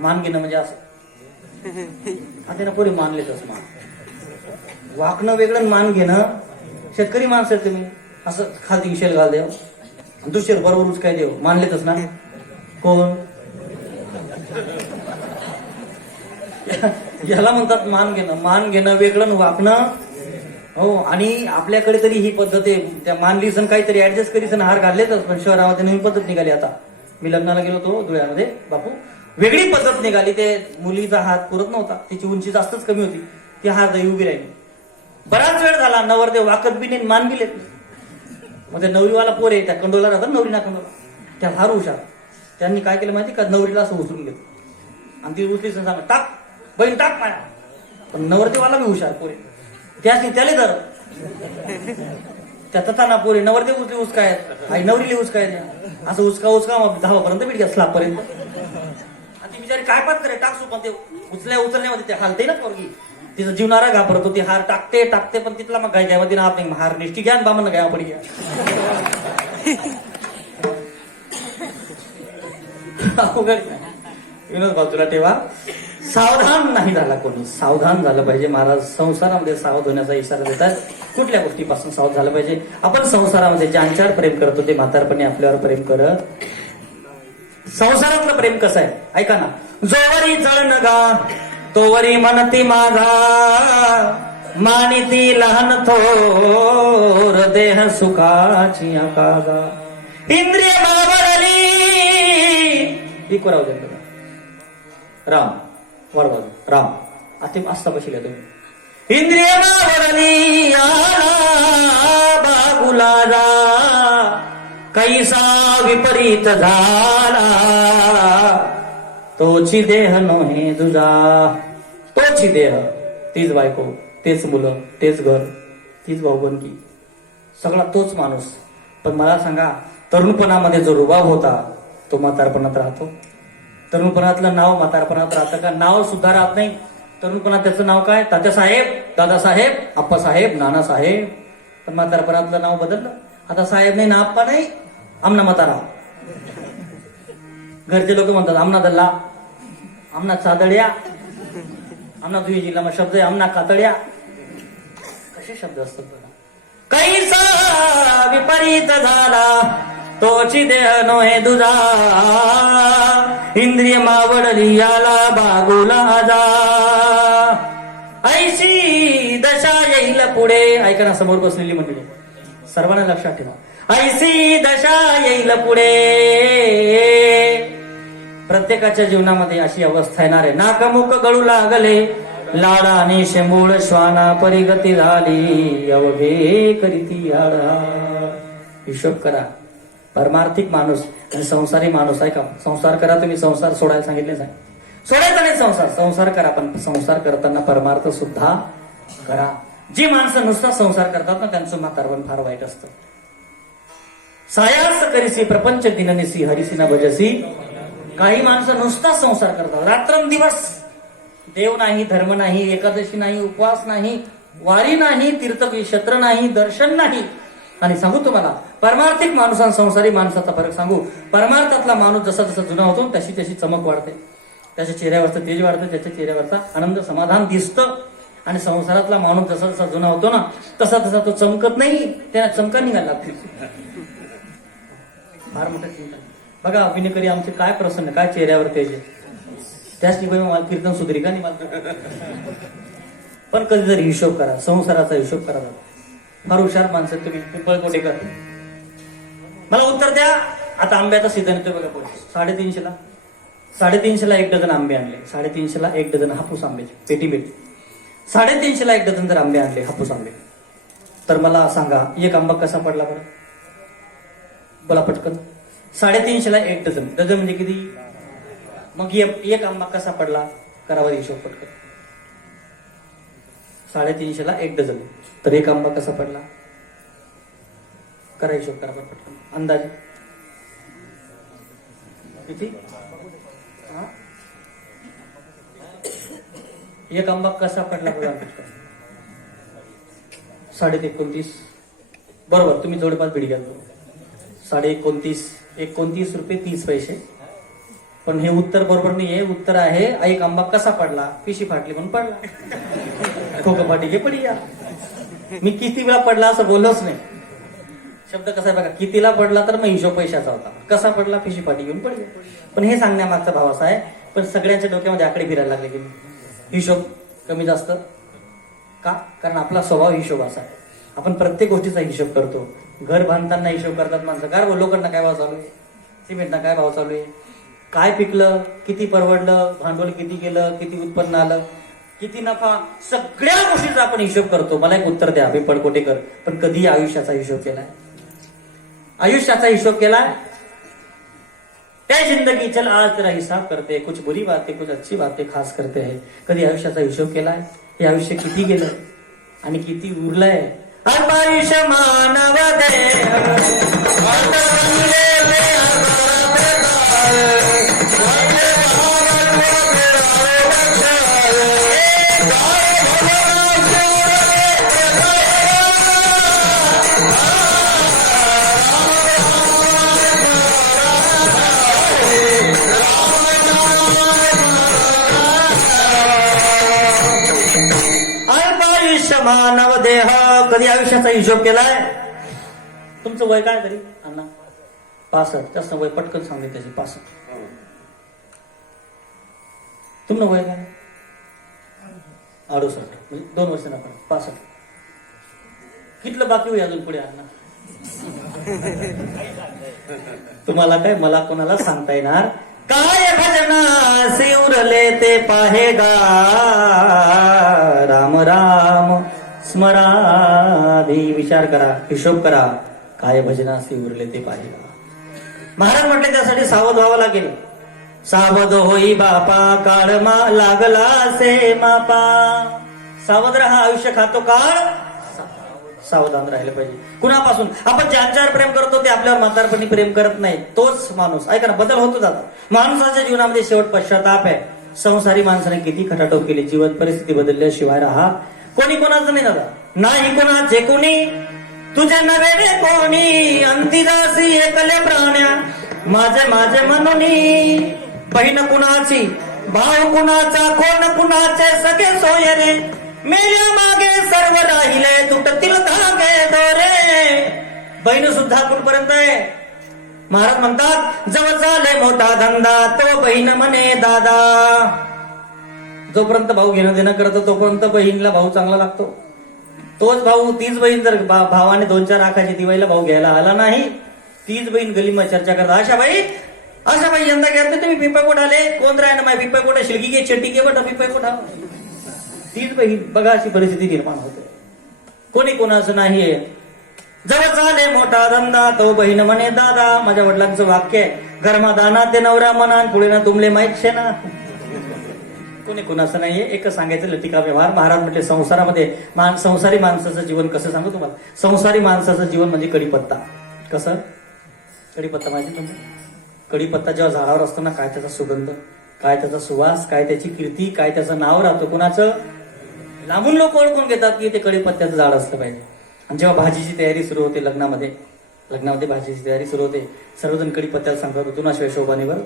मान घेणं म्हणजे असं. आतेना पोरे मानले तसं. मान वाकणं वेगळं, मान घेणं. शेतकरी माणसं तुम्ही असं खालती विषय घाल देव, दुसरे बरोबर काय देव, मानलेतच ना. कोण? याला म्हणतात मान घेणं. मान घेणं वेगळं, वाकणं. हो, आणि आपल्याकडे तरी ही पद्धत आहे. त्या मानलीसन काहीतरी ऍडजस्ट करीसन हार घाललेच, पण शहरामध्ये नवीन पद्धत निघाली आता. मी लग्नाला गेलो होतो धुळ्यामध्ये बापू, वेगळी पद्धत निघाली. ते मुलीचा हात पुरत नव्हता, तिची उंची जास्तच कमी होती, ती हात उभी राहिली. बराच वेळ झाला, नवरदेव वाकत बी नाही, मान बी लेत नाही. मग ते नवरीवाला पोर आहे, त्या कंडोला राहतात, नवरी ना कंडोला, त्या फार हुशार. त्यांनी काय केलं माहिती का, नवरीला असं उचलून घेतलं आणि ती उचली सांग, टाक बहीण टाक पाया. पण नवरदेवाला बी हुशार पोरे, त्याला धर त्या तताना पोरे नवरदेव उचली उचकाय आई नवरीली उचकाय असं उचका मग 10पर्यंत भेट घ्या स्लाबपर्यंत. आणि ती बिचारी काय पात करे, टाक पण ते उचलण्यामध्ये ते हालते ना पोरगी, तिचा जीवनारा घाबरतो. ती हार टाकते पण तिथला मग काय घ्यावं तिला नाही, हार निष्ठी घ्या बामन घ्या पडी घ्या. विनोद भाऊ तुला ठेवा, सावधान नाही झाला कोणी, सावधान झालं पाहिजे. महाराज संसारामध्ये सावध होण्याचा इशारा देतात. कुठल्या गोष्टीपासून सावध झालं पाहिजे? आपण संसारामध्ये ज्यांच्यावर प्रेम करतो ते म्हातारपणे आपल्यावर प्रेम करत. संसारातलं प्रेम कसं आहे ऐका ना. जोवरी जळण गा तोवरी म्हणती माझा, मानिती लहान थोर देह सुखाची कागा. इंद्रिय बाबरली इकोराव राम वरबाजू राम अति आस्था बसले तुम्ही. इंद्रिय बाबरली बागुला जा, कैसा विपरीत झाला, तोची देह नोहे तुझा. तोची देह, तीच बायको, तेच मुलं, तेच घर, तीच भाऊबंदकी, सगळा तोच माणूस. पण मला सांगा, तरुणपणामध्ये जो रुबाब होता तो म्हातारपणात राहतो? तरुणपणातलं नाव म्हातारपणात राहतं का? नाव सुद्धा राहत नाही. तरुणपणात त्याचं नाव काय? तात्यासाहेब, दादासाहेब, आप्पासाहेब, नानासाहेब. पण म्हातारपणातलं नाव बदललं. आता साहेब नाही ना आप्पा नाही, आमना म्हातारा. घरचे लोक म्हणतात आमना दल्ला, आमना चादड्या, आमना दुई जिल्हा शब्द आहे आमना कातड्या. कसे शब्द असतात बघा. कैसा विपरीत झाला, तोची देह नोहे दुजा, इंद्रिय मावळली याला बागुला जा. ऐशी दशा येईल पुढे. ऐका ना, समोर बसलेली मंडळी सर्वांना लक्षात ठेवा. ऐशी दशा येईल पुढे. प्रत्येकाच्या जीवनामध्ये अशी अवस्था येणार आहे. नाकमुख गळू लागले, लाडाने शेंबूळ श्वाना परिगती झाली, अवघे करीती आडा. हिशोब करा. परमार्थिक माणूस आणि संसारी माणूस आहे का? संसार करा तुम्ही, संसार सोडायला सांगितले नाही. सोडायचा नाही संसार करा, पण संसार करताना परमार्थ सुद्धा करा. जी माणसं नुसता संसार करतात ना त्यांचं म्हातारपण फार वाईट असतं. सायास करीसी प्रपंच दिननिसी हरिसी न भजसी. काही माणसं नुसता संसार करतात रात्रंदिवस. देव नाही, धर्म नाही, एकादशी नाही, उपवास नाही, वारी नाही, तीर्थक्षेत्र नाही, दर्शन नाही. आणि सांगू तुम्हाला परमार्थिक माणूस आणि संसारी माणसाचा फरक सांगू. परमार्थातला माणूस जसा जसा जुना होतो तशी तशी चमक वाढते, त्याच्या चेहऱ्यावरचं तेज वाढतं, त्याच्या चेहऱ्यावरचा आनंद समाधान दिसतं. आणि संसारातला माणूस जसा जसा जुना होतो ना तसा तसा तो चमकत नाही, त्याला चमका निघायला लागते. फार मोठा चिंता बघा. अभिनयकरी आमचे काय प्रसन्न, काय चेहऱ्यावर तेज आहे. त्याच ठिकाणी मला कीर्तन सुधरी का नाही. पण कधीतरी हिशोब करा, संसाराचा हिशोब करा. फार हुशार माणसं तुम्ही पिंपळकोटेकर. मला उत्तर द्या. आता आंब्याचा सीझन येतोय बघा पुढे. 350ला 1 डझन आंबे आणले. 350ला 1 डझन हापूस आंब्याचे पेटी. 350ला 1 डझन जर आंबे आणले हापूस आंबे, तर मला सांगा एक आंबा कसा पडला बरं? बोला पटकन. 350ला 1 डझन. डझन म्हणजे किती? मग एक आंबा कसा पडला? करावा हिशोब पटकन. 350ला 1 डझन, तर एक आंबा कसा पडला? करा हिशोब करा पटकन. अंदाजे किती? एक आंबा कसा पडला बघा पटकन. 29.5. बरोबर, तुम्ही जवळपास भिड घ्या. 29.29 रुपये 30 पैसे. पण हे उत्तर बरोबर नाहीये. उत्तर आहे एक आंबा कसा पडला? पिशी फाटली म्हणून पडला. खोकं फाटी घे पडी या. मी किती वेळा पडला असं बोललोच नाही. शब्द कसा आहे बघा. कितीला पडला तर मग हिशोब पैशाचा होता. कसा पडला? पिशी फाटी घेऊन पडली. पण हे सांगण्यामागचा भाव असा आहे. पण सगळ्यांच्या डोक्यामध्ये आकडे फिरायला लागले की हिशोब कमी जास्त का? कारण आपला स्वभाव हिशोब असा आहे. आपण प्रत्येक गोष्टीचा हिशोब करतो. घर बांधताना हिशोब करतात माणसं. काय लोकांना काय वाज चालू? सिमेंटला काय भाव चालू आहे, काय पिकलं, किती परवडलं, भांडवल किती गेलं, किती उत्पन्न आलं, किती नफा, सगळ्या गोष्टीचा आपण हिशोब करतो. मला एक उत्तर द्या पडकोटेकर, पण कधी आयुष्याचा हिशोब केलाय? आयुष्याचा हिशोब केलाय? क्या जिंदगी चल आज तेरा हिसाब करते, कुछ बुरी बातें कुछ अच्छी बातें खास करते हैं. कधी आयुष्याचा हिशोब केलाय? हे आयुष्य किती गेलं आणि किती उरलंय? अल्पायुष्य मानव मानव देह. कधी आयुष्याचा हिशोब केलाय? तुमचं वय काय तरी अण्णा? 65. जास्त वय पटकन सांगते त्याची 65. तुमनं वय काय? 68. म्हणजे 2 वर्षांना पण 65. कितलं बाकी होई अजून पुढे अण्णा? तुम्हाला काय, मला कोणाला सांगता येणार? काय भजना उरले ते पाहेगा, राम राम स्मराधी. विचार करा, हिशोब करा. काय भजनासी उरले ते पाहेगा. महाराज म्हटले त्यासाठी सावध व्हावं लागेल. सावध होई बापा, काळ लागला से मापा. सावध राहा, आयुष्य खातो काळ. सावधान राहिलं पाहिजे. कुणापासून? आपण ज्यांच्यावर प्रेम करतो ते आपल्यावर म्हातारपणी प्रेम करत नाही. तोच माणूस, ऐका ना, बदल होतो जातो. माणसाच्या जीवनामध्ये शेवट पश्चाताप आहे. संसारी माणसाने किती खटाटोप केली, जीवन परिस्थिती बदलल्याशिवाय राहा. कोणी कोणाचं नाही दादा, नाही कोणाचे कोणी, तुझ्या नव्हे कोणी. अंतिदासी एकले प्राण्या, माझे माझे म्हणूनी. बहीण कुणाची, भाव कुणाचा, कोण कुणाचे सगळे सोय रे. मेल्या मागे सर्व राहिले, तुटतील धागे दोरे. बहीण सुद्धा कुठपर्यंत आहे? महाराज म्हणतात, जवळ झाले मोठा धंदा, तो बहीण म्हणे दादा. जोपर्यंत भाऊ घेणं देणं करतो तोपर्यंत बहीणला भाऊ चांगला लागतो. तोच भाऊ, तीच बहीण जर भावाने 2-4 आखाची दिवाळीला भाऊ घ्यायला आला नाही, तीच बहीण गलीमध्ये चर्चा करतात, अशा बाई यंदा घ्या तुम्ही पिंपळकोट आले, कोण राय ना माझ्या पिंपळकोट शिलकी घे, चेटी घे बट पिंपळकोट. तीच बहीण. बघा अशी परिस्थिती निर्माण होते. कोणी कोणाचं नाहीये. जवळ चाले मोठा धंदा, तो बहीण म्हणे दादा. माझ्या वडिलांचं वाक्य आहे, घरमा दाना ते नवरा मना, पुढे ना तुमले माहीत शे ना. कोणी कोणाचं नाहीये. एकच सांगायचं, लतिका व्यवहार. महाराज म्हटले संसारामध्ये संसारी माणसाचं जीवन कसं सांगू तुम्हाला. संसारी माणसाचं जीवन म्हणजे कढीपत्ता. कसं? कढीपत्ता माहिती तुम्ही? कढीपत्ता जेव्हा झाडावर असतो ना, काय त्याचा सुगंध, काय त्याचा सुवास, काय त्याची कीर्ती, काय त्याचं नाव राहतं. कुणाचं? लांबून लोक ओळखून घेतात की ते कढीपत्त्याचं झाड असलं पाहिजे. आणि जेव्हा भाजीची तयारी सुरू होते, लग्नामध्ये भाजीची तयारी सुरू होते, सर्वजण कढीपत्त्याला सांगतात तुनाशिवाय शोभानेवर.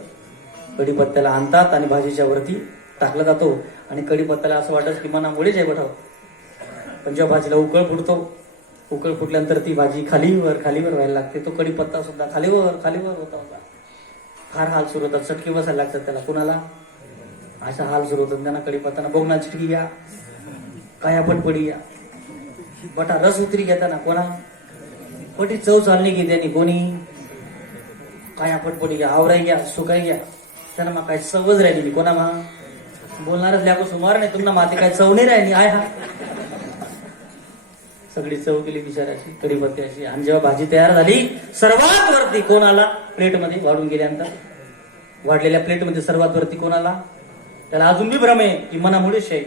कढीपत्त्याला आणतात आणि भाजीच्या वरती टाकला जातो. आणि कढीपत्त्याला असं वाटत की मनामुळेच आहे बठाव. पण जेव्हा भाजीला उकळ फुटल्यानंतर ती भाजी खालीवर व्हायला लागते. तो कढीपत्ता सुद्धा खालीवर होता. फार हाल सुरू होतात, चटके बसायला लागतात त्याला. कुणाला? अशा हाल सुरू होतात त्यांना. कढीपत्ताना बोगना चिटकी घ्या, काया पटपडी घ्या, बटा रस उतरी घेताना कोणा पटी चव चालली की त्यांनी. कोणी? काया पटपडी घ्या, आवराई घ्या, सुकाई घ्या. त्यांना मग काय चवच राहिली. कोणा मा बोलणारच ल्याको सुमार नाही तुम्हाला माते काय चव नाही राहिली. आय हा सगळी चव केली बिचाराची कढीपत्त्याची. आणि जेव्हा भाजी तयार झाली, सर्वात वरती कोण आला? प्लेटमध्ये वाढून गेल्यानंतर वाढलेल्या प्लेटमध्ये सर्वात वरती कोण आला? त्याला अजून बी भ्रम आहे की मनामुळेच आहे.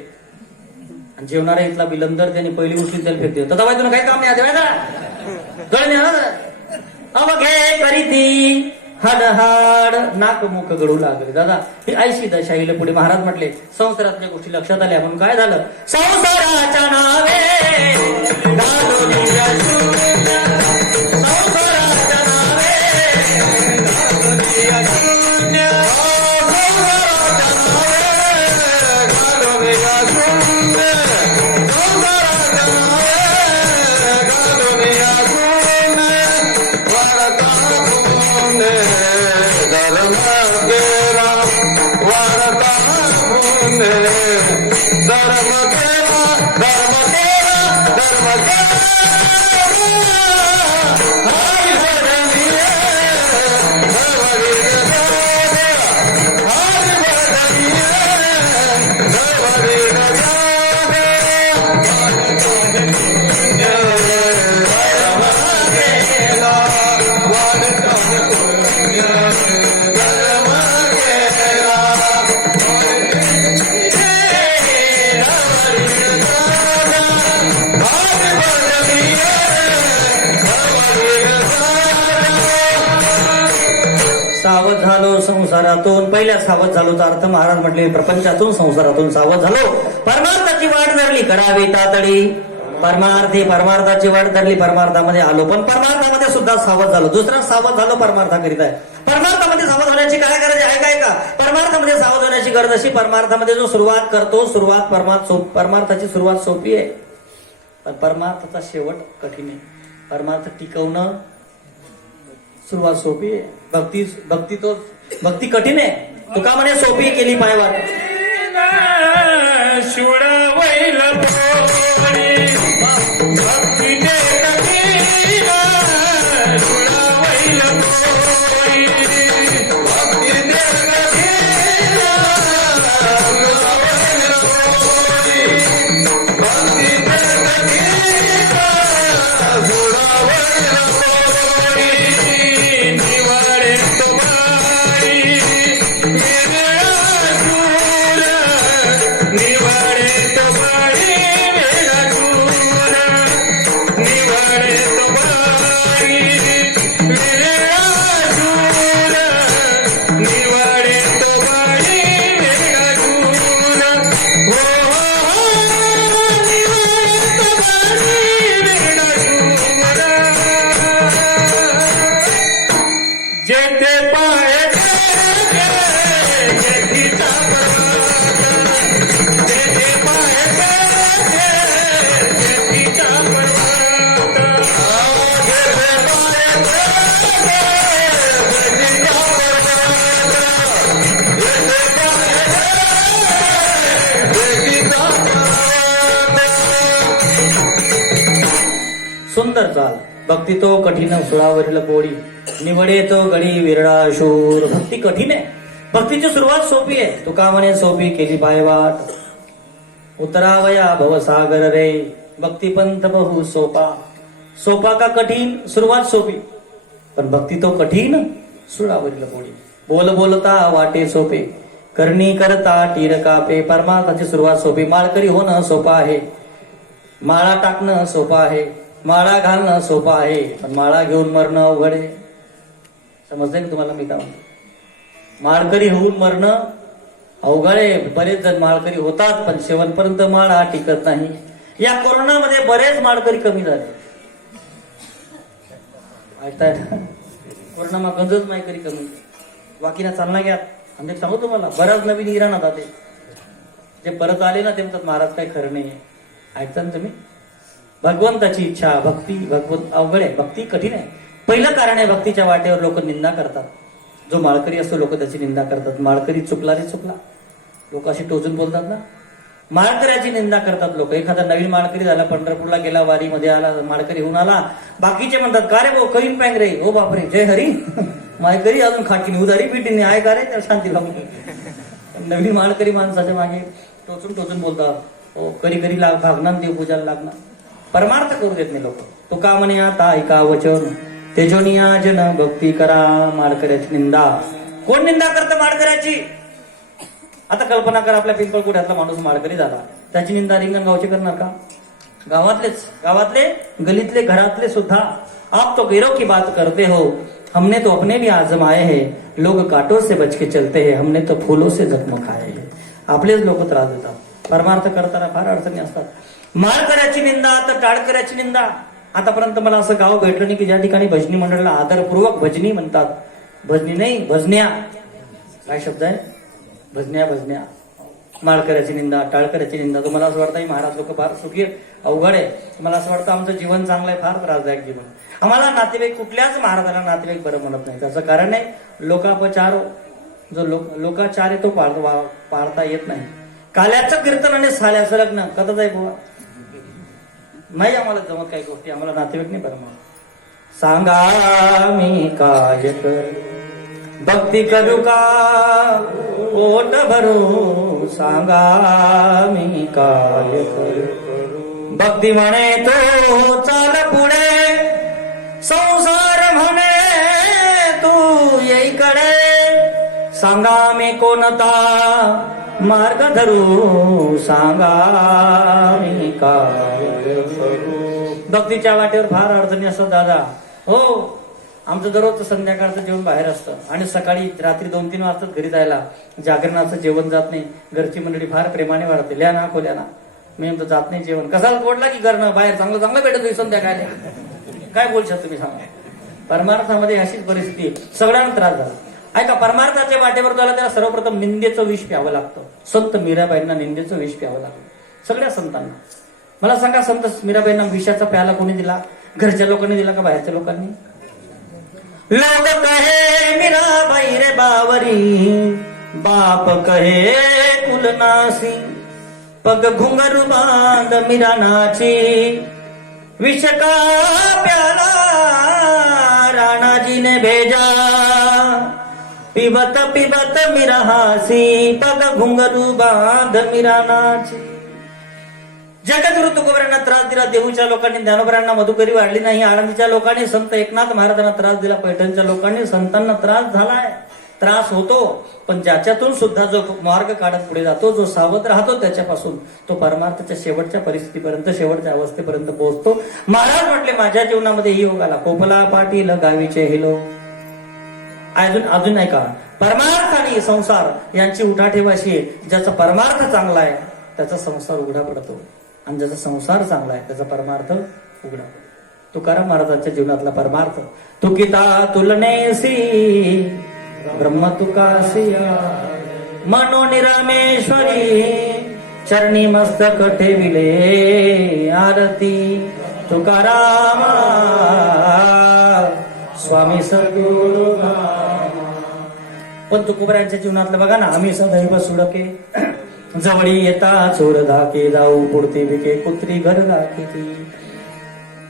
आणि जेवणारा इथला बिलंदर त्याने पहिली उठली त्याला फेक देतो. दादा तुला काही काम नाही अवघे करीती हडहाड नाक मुख गडू लागले. दादा ही ऐशी दशा येईल पुढे. महाराज म्हटले संसारातल्या गोष्टी लक्षात आल्या म्हणून काय झालं? संसाराच्या नावे धर्म सावध झालो संसारातून. पहिल्या सावध झालोचा अर्थ महाराज म्हटले प्रपंचातून संसारातून सावध झालो. परमार्थाची वाट धरली करावी तातडी. परमार्थाची वाट धरली, परमार्थामध्ये आलो, पण परमार्थामध्ये सुद्धा सावध झालो. दुसरा सावध झालो परमार्थाकरिता आहे. परमार्थामध्ये सावध होण्याची काय गरज आहे काय का? परमार्थामध्ये सावध होण्याची गरज अशी, परमार्थामध्ये जो सुरुवात करतो, परमार्थाची सुरुवात सोपी आहे, पण परमार्थाचा शेवट कठीण आहे. परमार्थ टिकवणं सुरुवात सोपी आहे, भक्ती कठीण आहे. तुका म्हणे सोपी केली पायवाट. सुंदर चाल भक्ती तो कठीण सुळावरील गोडी. निवडे तो गडी विरडा शूर. भक्ती कठीण आहे, भक्तीची सुरुवात सोपी आहे. तुका म्हणे सोपी केली पायवाट. उतरावया भवसागर रे. भक्ती पंथ बहु सोपा. सोपा का कठीण, सुरुवात सोपी, पण भक्ती तो कठीण सुळावरील गोडी. बोल बोलता वाटे सोपे, करणी करता टीर कापे. परमार्थाची सुरुवात सोपी. माळकरी होणं सोपं आहे, माळा टाकणं सोपं आहे, माळा घालणं सोपं आहे, पण माळा घेऊन मरणं अवघड आहे. समजतंय की तुम्हाला मी काय म्हणतो? माळकरी होऊन मरणं अवघड आहे. बरेच जण माळकरी होतात, पण शेवटपर्यंत माळा टिकत नाही. या कोरोनामध्ये बरेच माळकरी कमी झाले. ऐकताय? कोरोना गंजच माळकरी कमी. बाकीना चालना घ्या. आम्ही सांगू तुम्हाला, बऱ्याच नवीन इराण आता ते जे परत आले ना ते म्हणतात महाराज काही खरं नाही. ऐकता ना तुम्ही? भगवंताची इच्छा, भक्ती, भगवंत अवघड आहे, भक्ती कठीण आहे. पहिलं कारण आहे, भक्तीच्या वाटेवर लोक निंदा करतात. जो माळकरी असतो लोक त्याची निंदा करतात. माळकरी चुकला रे चुकला, लोक अशी टोचून बोलतात ना. माळकऱ्याची निंदा करतात लोक. एखादा नवीन माळकरी झाला, पंढरपूरला गेला, वारीमध्ये आला, माळकरी होऊन आला, बाकीचे म्हणतात का रे भाऊ कवीन पॅंग रे, हो बापरे जय हरी. माळकरी अजून खाकीने उदारी पिटीने आहे का रे, त्या शांती लागू. नवीन माळकरी माणसाच्या मागे टोचून टोचून बोलतात. हो करी करी भागणार, देवपूजाला लागणार. परमार्थ करू देत नाही लोक. तुका म्हणे आता ऐका वचन, तेजोनिया जन भक्ती करा. माळकऱ्याची निंदा कोण निंदा करतं माळकऱ्याची? आता कल्पना करा, आपल्या पिंपळकुट्यातला माणूस माळकरी झाला, त्याची निंदा रिंगणगावचे करणार का? गावातले गलीतले घरातले सुद्धा. आप तो गैरों की बात करते हो, हमने तो अपने भी आजमाए हैं. लोग कांटों से बच के चलते हैं, हमने तो फूलों से जख्म खाए हैं. आपलेच लोक त्रास देतात. परमार्थ करताना फार अडचणी असतात. माळकऱ्याची निंदा, तर टाळकऱ्याची निंदा. आतापर्यंत मला असं गाव भेटलं नाही की ज्या ठिकाणी भजनी मंडळाला आदरपूर्वक भजनी म्हणतात. भजनी नाही, भजन्या. काय शब्द आहे? भजन्या. माळकऱ्याची निंदा, टाळकऱ्याची निंदा. तुम्हाला असं वाटतं महाराज लोक फार सुखी अवघड आहे. मला असं वाटतं आमचं जीवन चांगलं आहे, फार त्रासदायक जीवन. आम्हाला नातेवाईक, कुठल्याच महाराजाला नातेवाईक बरं म्हणत नाही. त्याचं कारण आहे लोकापचार. जो लोकाचार आहे तो पाळता येत नाही. काल्याचं कीर्तन आणि साल्याचं लग्न कथाच आहे बुवा. नाही आम्हाला जमत काही गोष्टी, आम्हाला नातेवाईक नाही बरं म्हणत. सांगा मी काय कर, भक्ती करू का पोट भरू. सांगा मी काय करू, भक्ती म्हणे तो चाल पुढे, संसार म्हणे तू येईकडे. सांगा मी कोणता मार्ग धरू, सांगा मी काय करू. भक्तीच्या वाटेवर फार अडचणी असतात दादा. हो, आमचं दररोज संध्याकाळचं जेवण बाहेर असतं आणि सकाळी रात्री 2-3 वाजता घरी जायला जागरणाचं जेवण जात नाही. घरची मंडळी फार प्रेमाने वाढते, ल्या ना खोल्या ना. मी म्हणतो जात नाही जेवण. कसाला तोडला की करणं बाहेर चांगलं चांगलं भेटत होईल संध्याकाळी. काय बोलशाल तुम्ही सांगा. परमार्थामध्ये अशीच परिस्थिती आहे. सगळ्यांना त्रास झाला. ऐका, परमार्थाच्या वाटेवर झाला त्याला सर्वप्रथम निंदेचं विष प्यावं लागतं. संत मीराबाईंना निंदेचं विष प्यावं लागतं. सगळ्या संतांना. मला सांगा, संत मीराबाईंना विषाचा प्याला कोणी दिला? घरच्या लोकांनी दिला का बाहेरच्या लोकांनी? लोग कहे मीराबाई रे बावरी, बाप कहे कुलनासी, पग घुंघरू बांध मीरा नाची, विष का प्याला राणाजी ने भेजा, पिबत पिबत मीरा हासी, पग घुंघरू बांध मीरा नाची. जगद्गुरु तुकोबरांना त्रास दिला, देहूच्या लोकांनी ज्ञानोबरांना मधुकरी वाढली नाही, आळंदीच्या लोकांनी संत एकनाथ महाराजांना त्रास दिला, पैठणच्या लोकांनी संतांना त्रास झालाय. त्रास होतो, पण ज्याच्यातून सुद्धा जो मार्ग काढत पुढे जातो, जो सावध राहतो त्याच्यापासून तो परमार्थाच्या शेवटच्या परिस्थितीपर्यंत, शेवटच्या अवस्थेपर्यंत पोहोचतो. महाराज म्हटले, माझ्या जीवनामध्ये ही योग आला. कोपला पाटील गावीचे हिलो. अजून नाही का, परमार्थ आणि संसार यांची उठाठेव अशी आहे, ज्याचा परमार्थ चांगला आहे त्याचा संसार उघडा पडतो, आणि ज्याचा संसार चांगला आहे त्याचा परमार्थ उघडा पडतो. तुकाराम महाराजांच्या जीवनातला परमार्थ, तुकिता तुलनेसी ब्रह्म तुकासिया, मनोनिरामेश्वरी चरणी मस्तक ठेविले आरती. तुकाराम स्वामी सद्गुरु. पण तुकोबरायांच्या जीवनातलं बघा ना, आम्ही सदैव सुडके जवळी येता चोर धाके, जाऊ पुढती विके कुत्री घर राखी.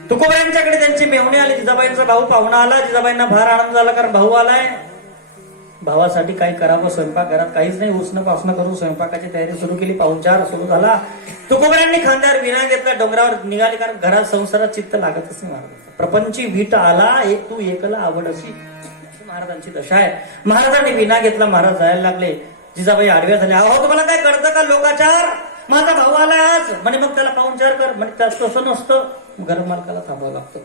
तुकोबरायांच्याकडे त्यांची मेवणी आली. जिजाबाईंचा भाऊ पाहुणा आला. जिजाबाईंना फार आनंद झाला, कारण भाऊ आलाय. भावासाठी काही करावं, स्वयंपाक घरात काहीच नाही, उसणं पासणं करून स्वयंपाकाची तयारी सुरू केली. पाहुणचार सुरू झाला. तुकोबरायांनी खांद्यावर विना घेतला, डोंगरावर निघाले, कारण घरात संसारात चित्त लागतच नाही महाराज. प्रपंची वीट आला एक तू एकला आवड अशी महाराजांची दशा आहे. महाराजांनी विना घेतला, महाराज जायला लागले. जिजाबाई आडव्या झाल्या. अहो, तुम्हाला काय कळतं का लोकाचार? माझा भाऊ आलाय आज म्हणे, मग त्याला पाहुणचार कर म्हणे. तसं नसतं, घर मालकाला थांबावं लागतं.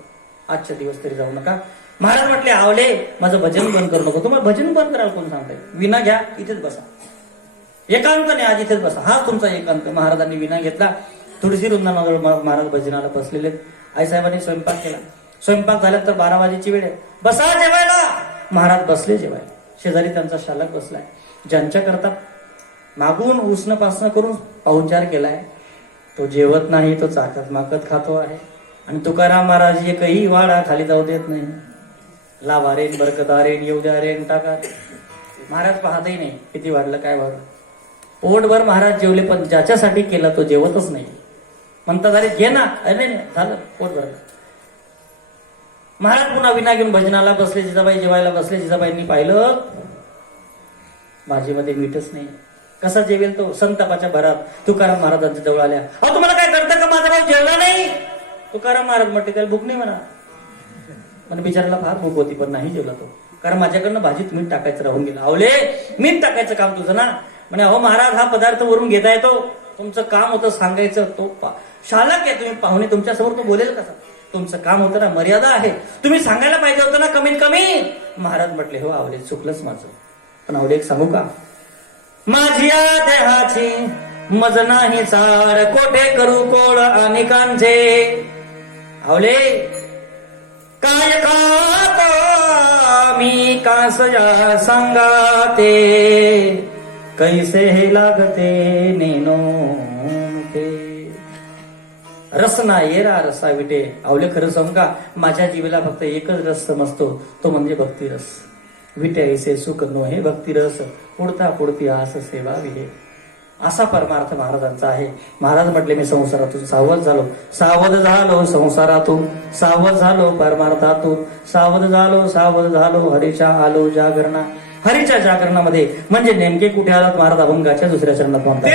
आजच्या दिवस तरी जाऊ नका. महाराज म्हटले, आवले माझं भजन बंद करू नको. तुम्हाला भजन बंद करायला कोण सांगताय? विना घ्या, इथेच बसा. एकांत नाही, आज इथेच बसा. हा तुमचा एकांत. महाराजांनी विना घेतला. तुळशी वृंदावनाजवळ महाराज भजनाला बसलेले. आईसाहेबांनी स्वयंपाक केला. स्वयंपाक झाल्यानंतर 12 वाजेची वेळ आहे. बसा जेवायला. महाराज बसले जेवायला. शेजारी त्यांचा शालक बसलाय. ज्यांच्याकरता मागून उसणं पासणं करून पाहुणचार केलाय, तो जेवत नाही, तो चाकत माकत खातो आहे. आणि तुकाराम महाराज एकही वाडा खाली जाऊ देत नाही. लावा रेन, बरकता रेन, येऊ द्या रेन, टाका. महाराज पाहतही नाही किती वाढलं काय वाढलं. पोटभर महाराज जेवले, पण ज्याच्यासाठी केलं तो जेवतच नाही. म्हणतात, अरे घे ना. अरे नाही, झालं पोट भरलं. महाराज पुन्हा विना घेऊन भजनाला बसले. जिजाबाई जेवायला बसले. जिजाबाईंनी पाहिलं भाजीमध्ये मीठच नाही. कसा जेवेल तो? संतापाच्या भरात तुकाराम महाराजांच्या जवळ आल्या. अहो, तुम्हाला काय कळतं का माझा भाऊ जेवला नाही? तुकाराम महाराज म्हटले, त्याला भूक नाही म्हणा. पण बिचाराला फार भूक होती, पण नाही जेवला तो, कारण माझ्याकडनं भाजीत मीठ टाकायचं राहून गेलं. आवले, मीठ टाकायचं काम तुझं ना. म्हणे, अहो महाराज, हा पदार्थ वरून घेता येतो, तुमचं काम होतं सांगायचं. तो शालक आहे, तुम्ही पाहुणे, तुमच्यासमोर तो बोलेल कसा? तुमचं काम होतं ना, मर्यादा आहे, तुम्ही सांगायला पाहिजे होतं ना कमीत कमी. महाराज म्हटले, हो आवले, चुकलंच माझं. पण आवले, एक सांगू का? माझी या देहाची मज नाही चाड, कोठे करू कोळ आणि कांजे. आवले, काय खातो मी कास या सांगाते, कैसे हे लागते नेनो मुखे. रस ना येरा रसा विटे. आवले, खरं सांगू का? माझ्या जीवेला फक्त एकच रस समजतो, तो म्हणजे भक्तिरस. विटे ऐसे सुख नो हे भक्तिरस, पुढता पुढती आस सेवा विहे. असा परमार्थ महाराजांचा आहे. महाराज म्हटले, मी संसारातून सावध झालो, सावध झालो संसारातून, सावध झालो परमार्थातून, सावध झालो, सावध झालो हरीच्या आलो जागरणा. हरीच्या जागरणामध्ये म्हणजे नेमके कुठे आलात महाराज? अभंगाच्या दुसऱ्या चरणात म्हणतात,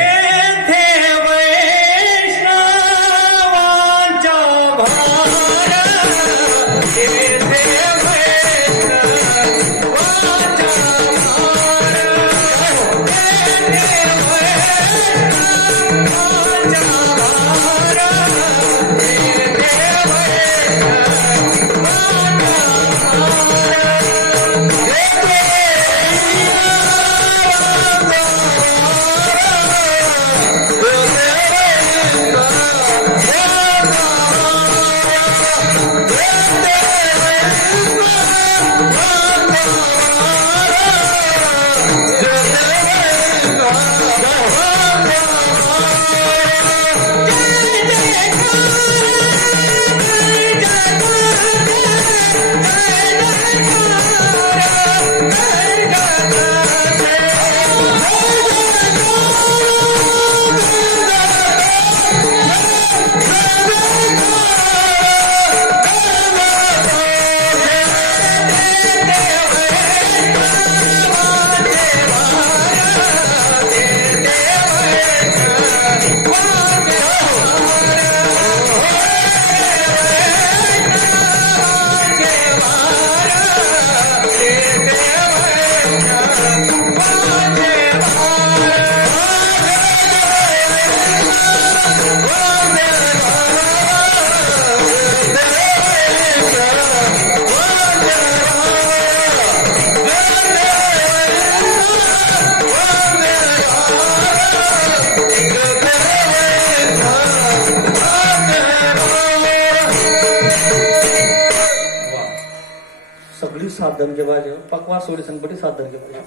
सगळी साधन के पाहिजे पकवा सोडी संकटी साधन के पाहिजे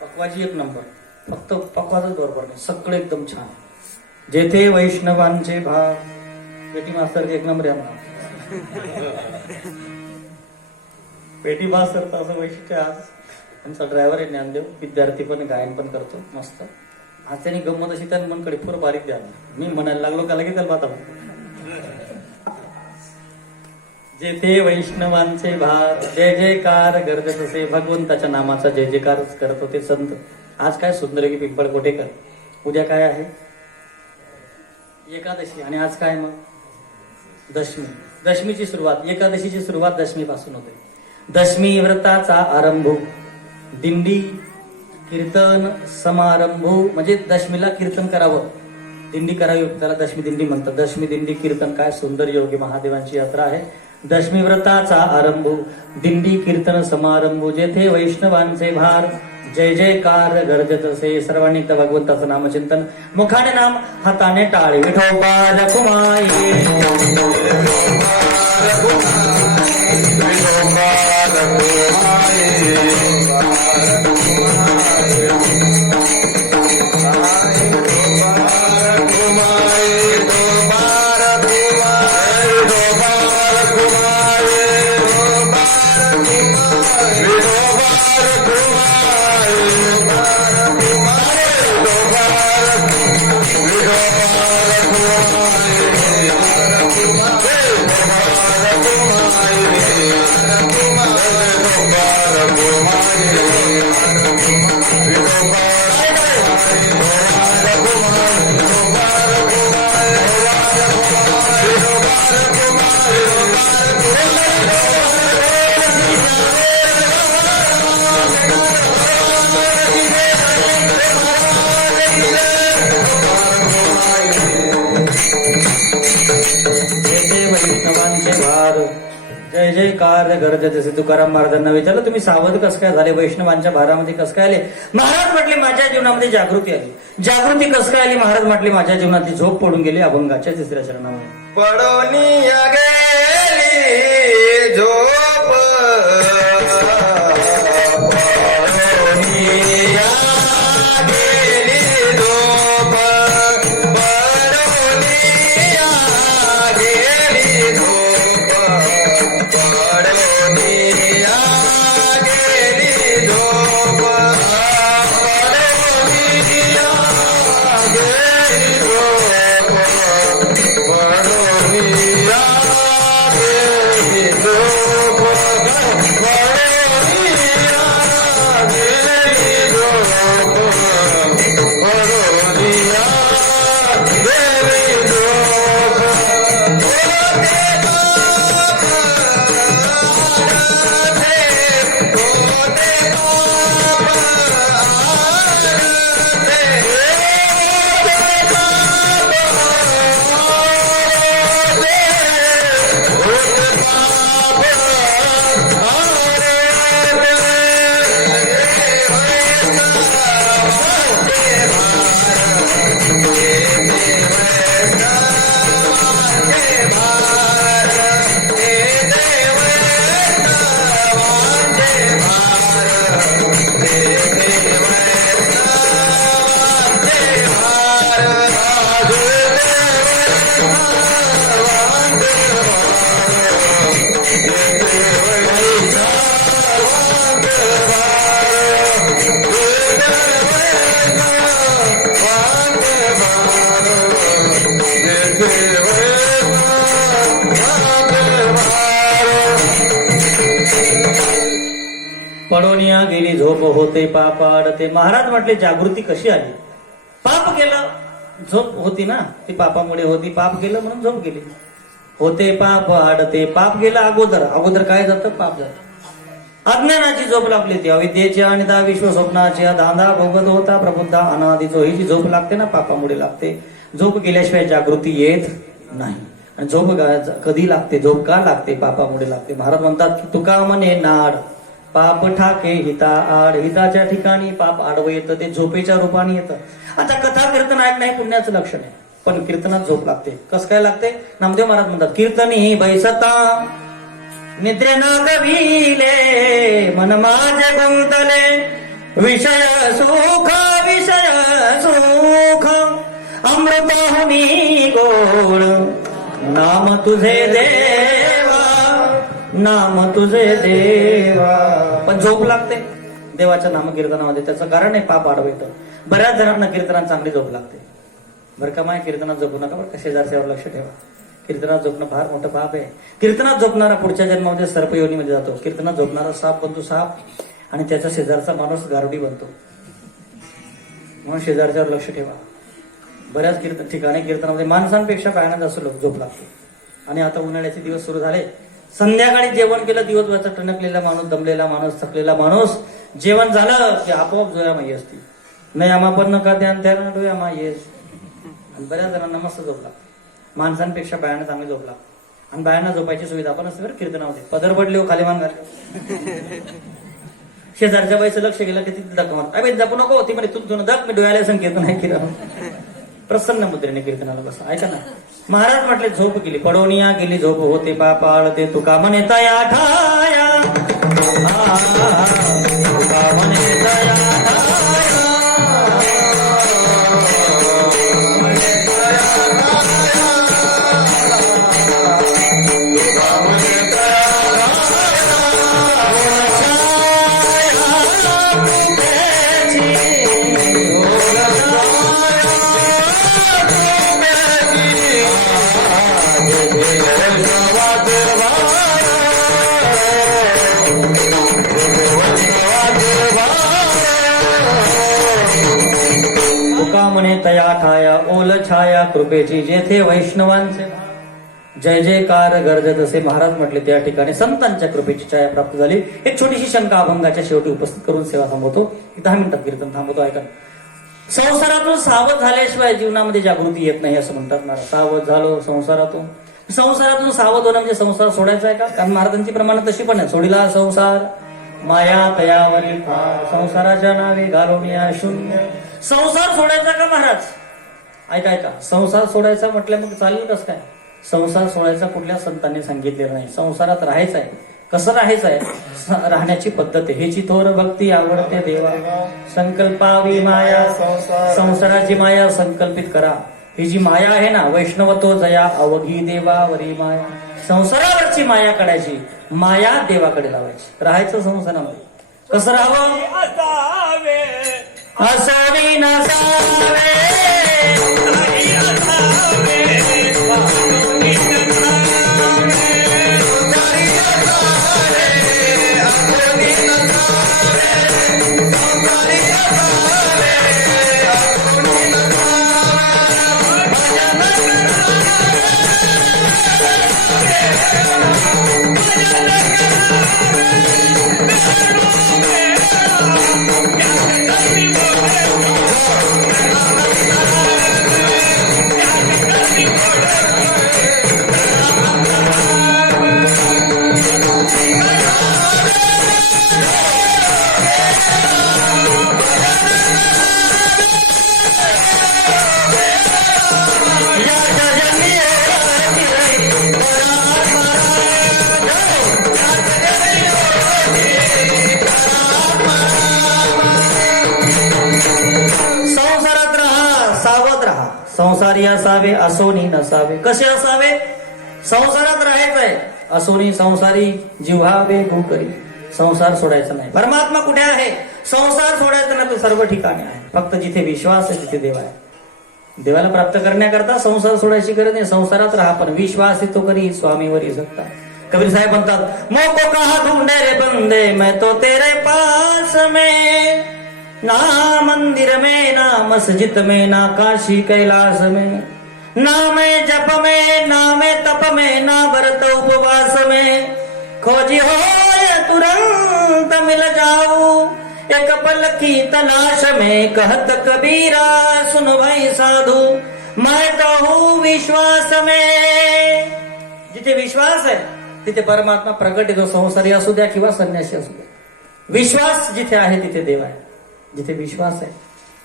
पकवाची एक नंबर फक्त पकवाचच बरोबर नाही सगळं एकदम छान जेथे वैष्णवांचे भाग पेटी मास्तर एक नंबर आहे आम्हाला पेटी मास्तर तर असं वैशिष्ट्य आज आमचा ड्रायव्हर आहे ज्ञानदेव विद्यार्थी पण गायन पण करतो मस्त आज त्यांनी गंमत अशी त्या मनकडे पूर बारीक द्या मी म्हणायला लागलो का लगेच त्याला बाता जेथे वैष्णवांचे भाग जय जयकार गर्जत असे भगवंताच्या नामाचा जय जयकार करत होते संत आज काय सुंदर की पिंपळ कोटेकर उद्या काय आहे एकादशी आणि आज काय मग दशमीची सुरुवात एकादशीची सुरुवात दशमीपासून होते दशमी व्रताचा आरंभ दिंडी कीर्तन समारंभ म्हणजे दशमीला कीर्तन करावं दिंडी करावी त्याला दशमी दिंडी म्हणतात दशमी दिंडी कीर्तन काय सुंदर योगी महादेवांची यात्रा आहे दशमी व्रताचा आरंभ दिंडी कीर्तन समारंभ जेथे वैष्णवांचे भार जय जयकार गर्जत असे सर्वांनी त्या भगवंताचं नामचिंतन मुखाने नाम हाताने टाळे विठोबा रखुमाई जय जयकार गर्जत असे तुकाराम महाराजांना विचारलं तुम्ही सावध कस काय झाले वैष्णवांच्या भारामध्ये कस काय आले महाराज म्हटले माझ्या जीवनामध्ये जागृती आली जागृती कस काय आली महाराज म्हटले माझ्या जीवनात झोप पडून गेली अभंगाच्या तिसऱ्या चरणामध्ये पडोनी गेली झोप पडोनिया गेली झोप होते पाप आडते महाराज म्हटले जागृती कशी आली पाप केलं झोप होती ना ती पापामुळे होती पाप केलं म्हणून झोप गेली होते पाप आडते पाप गेलं अगोदर काय जातं पाप जातं अज्ञानाची झोप लागली ती अविद्येची आणि विश्व स्वप्नाची धांदा भोगत होता प्रबुद्धा अनादीचो ही जी झोप लागते ना पापामुळे लागते झोप गेल्याशिवाय जागृती येत नाही आणि झोप कधी लागते झोप का लागते पापामुळे लागते महाराज म्हणतात की तुका म्हणे नाड पाप ठाके हिता आड हिताच्या ठिकाणी पाप आडवं येतं ते झोपेच्या रूपाने येतं आता कथा कीर्तन ऐक नाही पुण्याचं लक्षण आहे पण कीर्तनात झोप लागते कसं काय लागते नामदेव महाराज म्हणतात कीर्तनी बैसता निद्रे न कविले मन माझे गुंतले विषय सुख अमृताहुनी गोड नाम तुझे देवा नाम तुझे देवा. पण झोप लागते देवाच्या नामकीर्तनामध्ये. त्याचं कारण आहे पाप आडवतं. बऱ्याच जणांना कीर्तनात चांगली झोप लागते. बरं का माय कीर्तनात झोपू नका बरं का. शेजारच्यावर लक्ष ठेवा. कीर्तनात झोपणं फार मोठं पाप आहे. कीर्तनात झोपणारा पुढच्या जन्मामध्ये सर्पयोनीमध्ये जातो. कीर्तनात झोपणारा साप बनतो साप आणि त्याचा शेजारचा माणूस गारुडी बनतो. म्हणून शेजारच्यावर लक्ष ठेवा. बऱ्याच ठिकाणी कीर्तनामध्ये माणसांपेक्षा प्राण्यांना जास्त झोप लागते. आणि आता उन्हाळ्याचे दिवस सुरू झाले. संध्याकाळी जेवण केलं दिवसभरचा टणकलेला माणूस थकलेला माणूस जेवण झालं की आपोआप जोयामाई असते. नाही आम्हा नका ध्यान ध्यान डोयामाई येस. आणि बऱ्याच जणांना मस्त झोप लागते. माणसांपेक्षा बायांना चांगली झोप लागते. आणि बायांना झोपायची सुविधा पण असते बरं कीर्तनामध्ये. पदर पडले खाली मान घालले. शेजारच्या बाईचं लक्ष गेलं की तिथे धक्का मारत. अबे जपू नको ती म्हणे तुझं धक मी डोळ्याला संकीर्तन नाही केलं. प्रसन्न मुद्रेने कीर्तनाला बसा. ऐका ना महाराज म्हटले झोप गेली पडवणिया गेली झोप होते पापाळ ते तुका म्हणता या ठाया तुका म्हणता या म्हणे तया ठाया ओल छाया कृपेची जेथे वैष्णवांचे जय जयकार गरजत असे महाराज म्हटले. त्या ठिकाणी संतांच्या कृपेची छाया प्राप्त झाली. एक छोटीशी शंका अभंगाच्या शेवटी उपस्थित करून सेवा थांबवतो. 10 मिनिटात कीर्तन थांबवतो. ऐका संसारातून सावध झाल्याशिवाय जीवनामध्ये जागृती येत नाही असं म्हणतात ना. सावध झालो संसारातून सावध होणं म्हणजे संसार सोडायचा आहे का. कारण महाराजांची प्रमाण तशी पण आहे. सोडिला संसार माया तयावरी संसाराच्या नावे घालवण्या शून्य. संसार सोडायचा का महाराज. ऐका संसार सोडायचा म्हटलं मग चालेल कसं काय. संसार सोडायचा कुठल्या संतांनी सांगितलेलं नाही. संसारात राहायचं आहे. कसं राहायचं आहे राहण्याची पद्धत आहे. हेची थोर भक्ती आवडते देवा संकल्पावी माया संसाराची माया संकल्पित करा. ही जी माया आहे ना वैष्णवतो जया अवघी देवावरी माया. संसारावरची माया काढायची माया देवाकडे लावायची. राहायचं संसारामध्ये. कसं राहावं असावे नसावे संसारी असावे असोनी नसावे. कसे असावे संसारात राहायचंय असोनी संसारी जिव्हावे भूकरी. संसार सोडायचा नाही. परमात्मा कुठे आहे. संसार सोडायचा नाही तो सर्व ठिकाणी आहे. फक्त जिथे विश्वास आहे तिथे देव आहे. देवाला प्राप्त करण्याकरता संसार सोडायची गरज नाही. संसारात राहा पण विश्वास तो करी स्वामीवरी सकता. कबीर साहेब म्हणतात मोको कहा ढूंढे रे बंदे मैं तो तेरे पास में ना मंदिर में ना मस्जिद में ना काशी कैलाश में ना मैं जप में ना मैं तप में ना व्रत उपवास में खोजी हो तुरंत मिल जाऊं एक पल की तलाश में कहत कबीरा सुन भाई साधु मैं तो हूँ विश्वास में. जिथे विश्वास आहे तिथे परमात्मा प्रगट येतो. संसारी असू द्या किंवा संन्यासी असू द्या. विश्वास जिथे आहे तिथे देव आहे. जिथे विश्वास आहे.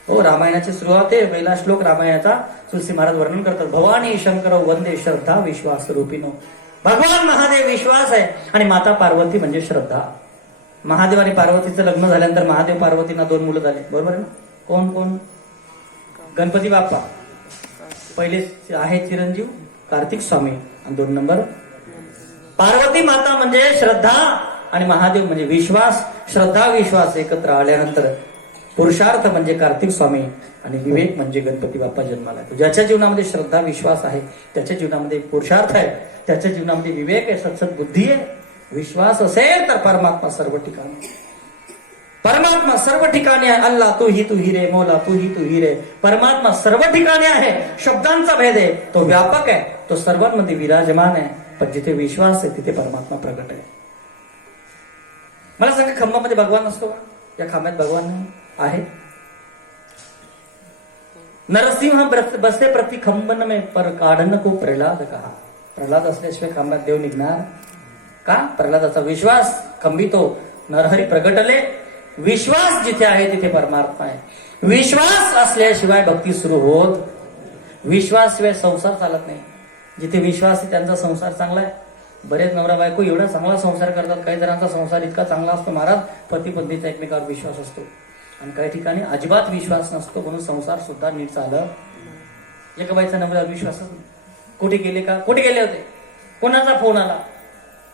हो रामायणाची सुरुवात आहे. पहिला श्लोक रामायणाचा तुलसी महाराज वर्णन करतात. भवानी शंकर वंदे श्रद्धा विश्वास रूपिनो. भगवान महादेव विश्वास आहे आणि माता पार्वती म्हणजे श्रद्धा. महादेव आणि पार्वतीचं लग्न झाल्यानंतर महादेव पार्वतींना 2 मुलं झाले, बरोबर आहे ना? कोण कोण? गणपती बाप्पा पहिले आहे चिरंजीव कार्तिक स्वामी आणि 2 नंबर पार्वती माता म्हणजे श्रद्धा आणि महादेव म्हणजे विश्वास. श्रद्धा विश्वास एकत्र आल्यानंतर पुरुषार्थ म्हणजे कार्तिक स्वामी आणि विवेक म्हणजे गणपती बाप्पा जन्माला येतो. ज्याच्या जीवनामध्ये श्रद्धा विश्वास आहे त्याच्या जीवनामध्ये पुरुषार्थ आहे, त्याच्या जीवनामध्ये विवेक आहे, सत्सद बुद्धी आहे, विश्वास असेल तर परमात्मा सर्व ठिकाणी. परमात्मा सर्व ठिकाणी आहे. अल्लाह तू ही रे, मौला तू ही रे. परमात्मा सर्व ठिकाणी आहे. शब्दांचा भेद आहे, तो व्यापक आहे, तो सर्वांमध्ये विराजमान आहे. पण जिथे विश्वास आहे तिथे परमात्मा प्रगट आहे. मला सांगा, खंबामध्ये भगवान असतो का? या खांब्यात भगवान आहे? नरसिंह बसे प्रति खंबन में पर काढन को प्रल्हाद कहा. प्रल्हाद असल्याशिवाय खांब्यात देव निघणार का? प्रल्हादाचा विश्वास खंबितो. नरहरी प्रगटले. विश्वास जिथे आहे तिथे परमात्मा आहे. विश्वास असल्याशिवाय भक्ती सुरू होत. विश्वास शिवाय संसार चालत नाही. जिथे विश्वास आहे त्यांचा संसार चांगला आहे. बरेच नवरा बायको एवढा चांगला संसार करतात. काही जणांचा संसार इतका चांगला असतो महाराज, पती पत्नीचा एकमेकावर विश्वास असतो. आणि काही ठिकाणी अजिबात विश्वास नसतो, म्हणून संसार सुद्धा नीट चालत. एका बाईचा नवऱ्यावर विश्वासच नाही. कुठे गेले का? कुठे गेले होते? कोणाचा फोन आला?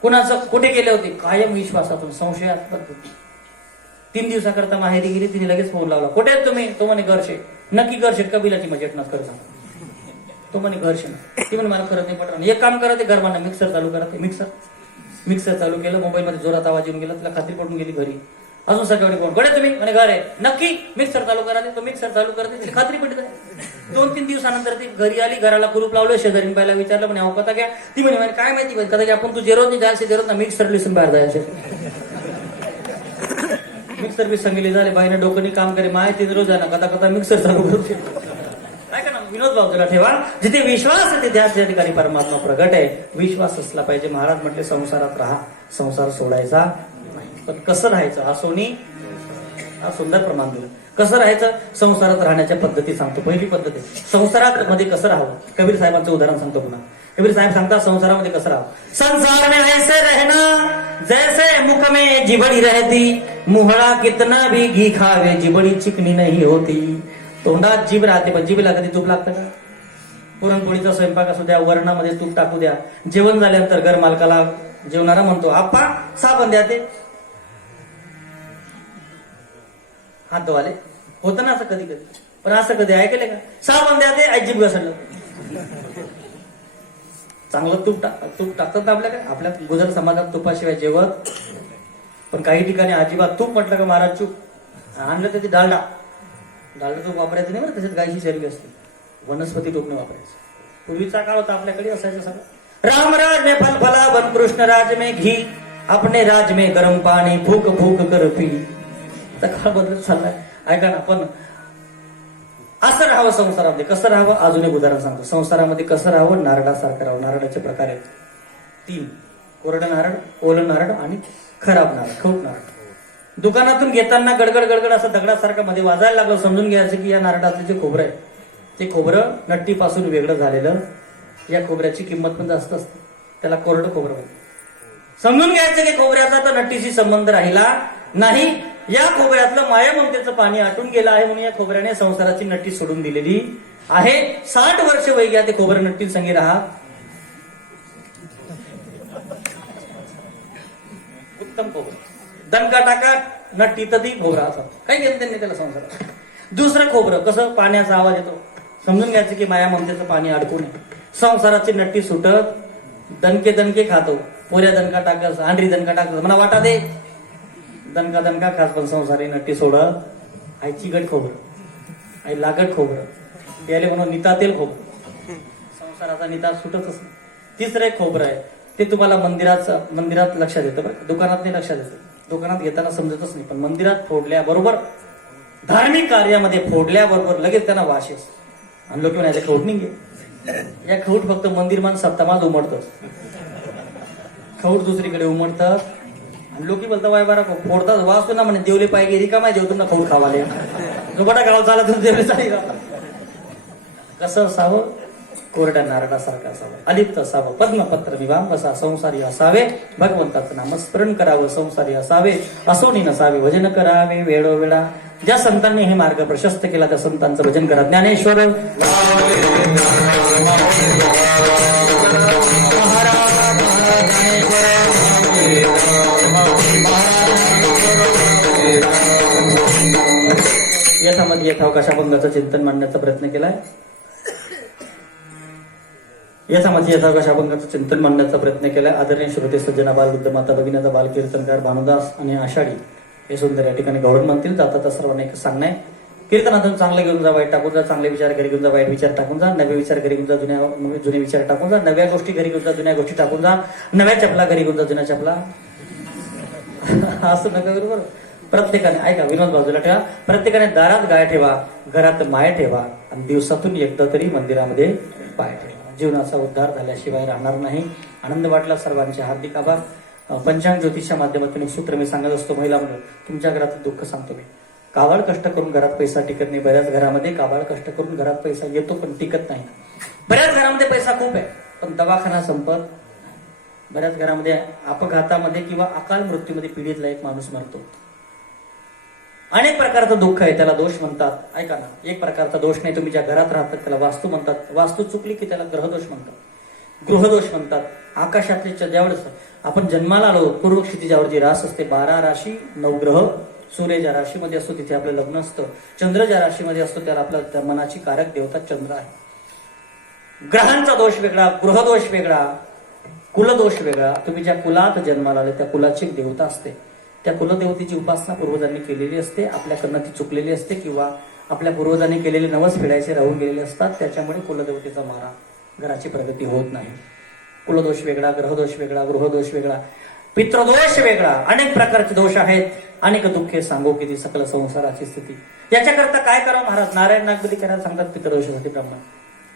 कोणाचं कुठे गेले होते? कायम विश्वासातून संशयात 3 दिवसाकरता माहेरी गेली, तिने लगेच फोन लावला. कुठे आहेत तुम्ही? तो म्हणे घरशे. नक्की घरशे? कबिलाची मजेट ना कर सांग. तो म्हणे घरशे. ती म्हणे मला खरं नाही पटलं. एक काम करा, ते घरमाना मिक्सर चालू करा. ते मिक्सर चालू केलं. मोबाईलमध्ये जोरात आवाज येऊन गेला. तिला खात्री पडून गेली घरी. अजून सकाळी फोन, कुठे तुम्ही? म्हणे घर आहे. नक्की? मिक्सर चालू करा. तो मिक्सर चालू करते, तिला खात्री पडत आहे. 2-3 दिवसानंतर ती घरी आली. घराला कुलूप लावलं. शेजारी पाहिला, विचारलं म्हणे अहो कथा घ्या. ती म्हणे काय माहिती कथा घ्या, आपण तू जेरोज नाही जायचे, जेरोज ना मिक्सर लिसून बाहेर जायचे. मिक्सर बी संगीली झाले. बाईने डोकं काम करे. माहिती रोज आहे ना कथा मिक्सर चालू करते. काय का ना विनोद भावतेला ठेवा. जिथे विश्वास आहे तिथे त्या ठिकाणी परमात्मा प्रगट आहे. विश्वास असला पाहिजे. महाराज म्हटले संसारात राहा, संसार सोडायचा. पण कसं राहायचं? हा सोनी हा सुंदर प्रमाण दिलं. कसं राहायचं? संसारात राहण्याच्या पद्धती सांगतो. पहिली पद्धत आहे संसारात मध्ये कसं राहावं. कबीर साहेबांचं उदाहरण सांगतो पुन्हा. कबीर साहेब सांगतात संसारामध्ये कसं राहावं. संसार में ऐसे रहना जैसे मुख में जिबड़ी रहती, मुहळा कितना भी घी खावे जिबड़ी चिकनी नहीं होती. तोंडात जीभ राहते पण जीभला कधी तूप लागतं का? पुरणपोळीचा स्वयंपाक असू द्या, वरणामध्ये तूप टाकू द्या. जेवण झाल्यानंतर घर मालकाला जेवणारा म्हणतो आप्पा साबण द्या. ते हात धुवाले होतं ना असं कधी कधी. पण असं कधी ऐकले का? साबण द्या. ते अजिब घसरलं. चांगलं तूप टाकतात ना आपल्याकडे. आपल्या गुजर समाजात तुपाशिवाय जेवत. पण काही ठिकाणी अजिबात तूप म्हटलं का महाराज चूप. आणलं तर ते डालडा तूप वापरायचं नाही बरं. तसेच गायची चरबी असते. वनस्पती तूप नाही वापरायचं. पूर्वीचा काळ होता आपल्याकडे असायचं सगळं. रामराज में फल फला वन, कृष्ण राज में घी, अपने राज में गरम पाणी फूक फूक कर पी. आता काळ बदलत चाललाय. ऐका ना. पण असं राहावं संसारामध्ये. कसं राहावं? अजून एक उदाहरण सांगतो. संसारामध्ये कसं राहावं? नारळासारखं राहावं. नारळाचे प्रकार आहेत 3. कोरडं नारळ, ओलं नारळ आणि खराब नारळ, खवट नारळ. दुकानातून घेताना गडगड असं दगडासारखं मध्ये वाजायला लागलं. समजून घ्यायचं की या नारळातलं जे खोबरं आहे ते खोबरं नट्टीपासून वेगळं झालेलं. या खोबऱ्याची किंमत पण जास्त असते. त्याला कोरडं खोबरं म्हणतात. समजून घ्यायचं की खोबऱ्याचा तर नट्टीशी संबंध राहिला नाही. या खोबऱ्यातलं माया ममतेचं पाणी आटून गेलं आहे म्हणून या खोबऱ्याने संसाराची नट्टी सोडून दिलेली आहे. 60 वर्ष वय घ्या ते खोबरं नट्टी संगी राहा. उत्तम खोबरं. दणका टाका नट्टी तरी खोबरा असं काही घेत त्यांनी त्याला संसारात. दुसरं खोबरं कसं? पाण्याचा आवाज येतो. समजून घ्यायचं की माया ममतेचं पाणी अडकू नये. संसाराची नट्टी सुटत. दणके खातो. पोऱ्या दणका टाकत, आंढरी दणका टाकत. मला वाटा दे. दणका खास पण संसारी नट्टी सोडत. आई चिकट खोबरं, आई लागट खोबरं, त्याले म्हणून निता तेल खोबरं. संसाराचा निता सुटतच नाही. तिसरं एक खोबरं आहे ते तुम्हाला मंदिरात लक्षात येतं बरं. दुकानात नाही लक्षात येतं. दुकानात घेताना समजतच नाही. पण मंदिरात फोडल्याबरोबर, धार्मिक कार्यामध्ये फोडल्याबरोबर लगेच त्यांना वास येतो. आणि लोक म्हणायचे खवट नाही घे. या खवट फक्त मंदिरमान सप्तमाज उमटतं. खवट दुसरीकडे उमटतात. आणि लोक बोलतात वाय बारा फोडतात वाचतो ना म्हणे देवले पाहिजे रिकामा जेवतो ना खवट खावाले. जो बटा गाव चालत देवले चालेल. कसं असावं? कोरड्या नारळासारखं असावं, अलिप्त असावं, पद्मपत्र विवांब असा संसारी असावे, भगवंताचं नामस्मरण करावं, संसारी असावे, असोनी नसावे, भजन करावे वेळोवेळा. ज्या संतांनी हे मार्ग प्रशस्त केला त्या संतांचं भजन करा. ज्ञानेश्वर यथामध्ये यथावकाशाभंगाचं चिंतन मांडण्याचा प्रयत्न केलाय. यथामध्ये यथावकाशाभंगाचं चिंतन मांडण्याचा प्रयत्न केलाय. आदरणीय श्रोते सज्जना बाल वृद्ध माता भगिनीचा बाल कीर्तनकार भानुदास आणि आषाढी हे सुंदर या ठिकाणी गौरव म्हणतील. जातात सर्वांना एक सांगणं आहे, कीर्तनातून चांगलं घेऊन जा, वाईट टाकून जा, चांगले विचार घरी घेऊन जा, वाईट विचार टाकून जा, नवे विचार घरी घेऊन जा, जुने विचार टाकून जा, नव्या गोष्टी घरी घेऊन जा, जुन्या गोष्टी टाकून जा, नव्या चपला घरी घेऊन जा, जुन्या चपला असं नका. बरोबर, प्रत्येकाने ऐका, विनोद बाजूला ठेवा. प्रत्येकाने दारात गाय ठेवा, घरात माय ठेवा आणि दिवसातून एकदा तरी मंदिरामध्ये पाय ठेवा. जीवनाचा उद्धार झाल्याशिवाय राहणार नाही. आनंद वाटला. सर्वांचे हार्दिक आभार. पंचांग ज्योतिषच्या माध्यमातून एक सूत्र मी सांगत असतो महिला म्हणून, तुमच्या घरात दुःख सांगतो मी. काबाड कष्ट करून घरात पैसा टिकत नाही. बऱ्याच घरामध्ये काबाड कष्ट करून घरात पैसा येतो पण टिकत नाही. बऱ्याच घरामध्ये पैसा खूप आहे पण दवाखाना संपत. बऱ्याच घरामध्ये अपघातामध्ये किंवा अकाल मृत्यूमध्ये पीडितला एक माणूस मरतो. अनेक प्रकारचं दुःख आहे, त्याला दोष म्हणतात. ऐका ना, एक प्रकारचा दोष नाही. तुम्ही ज्या घरात राहतात त्याला वास्तू म्हणतात. वास्तू चुकली की त्याला ग्रहदोष म्हणतात, गृहदोष म्हणतात. आकाशातले ज्यावेळेस आपण जन्माला आलो, पूर्व क्षितिजावर जी रास असते, 12 राशी 9 ग्रह. सूर्य ज्या राशीमध्ये असतो तिथे आपलं लग्न असतं. चंद्र ज्या राशीमध्ये असतो त्याला आपल्या त्या मनाची कारक देवता चंद्र आहे. ग्रहांचा दोष वेगळा, गृहदोष वेगळा, कुलदोष वेगळा. तुम्ही ज्या कुलात जन्माला आले त्या कुलाची एक देवता असते. त्या कुलदेवतेची उपासना पूर्वजांनी केलेली असते. आपल्याकडनं ती चुकलेली असते किंवा आपल्या पूर्वजांनी केलेले नवस फेडायचे राहून गेलेले असतात. त्याच्यामुळे कुलदेवतेचा मारा, घराची प्रगती होत नाही. कुलदोष वेगळा, ग्रहदोष वेगळा, गृहदोष वेगळा, पितृदोष वेगळा. अनेक प्रकारचे दोष आहेत. अनेक दुःखे सांगो किती सकल संसाराची स्थिती. याच्याकरता काय करावं महाराज? नारायण नागबली करायला सांगतात पितृदोषासाठी ब्राह्मण.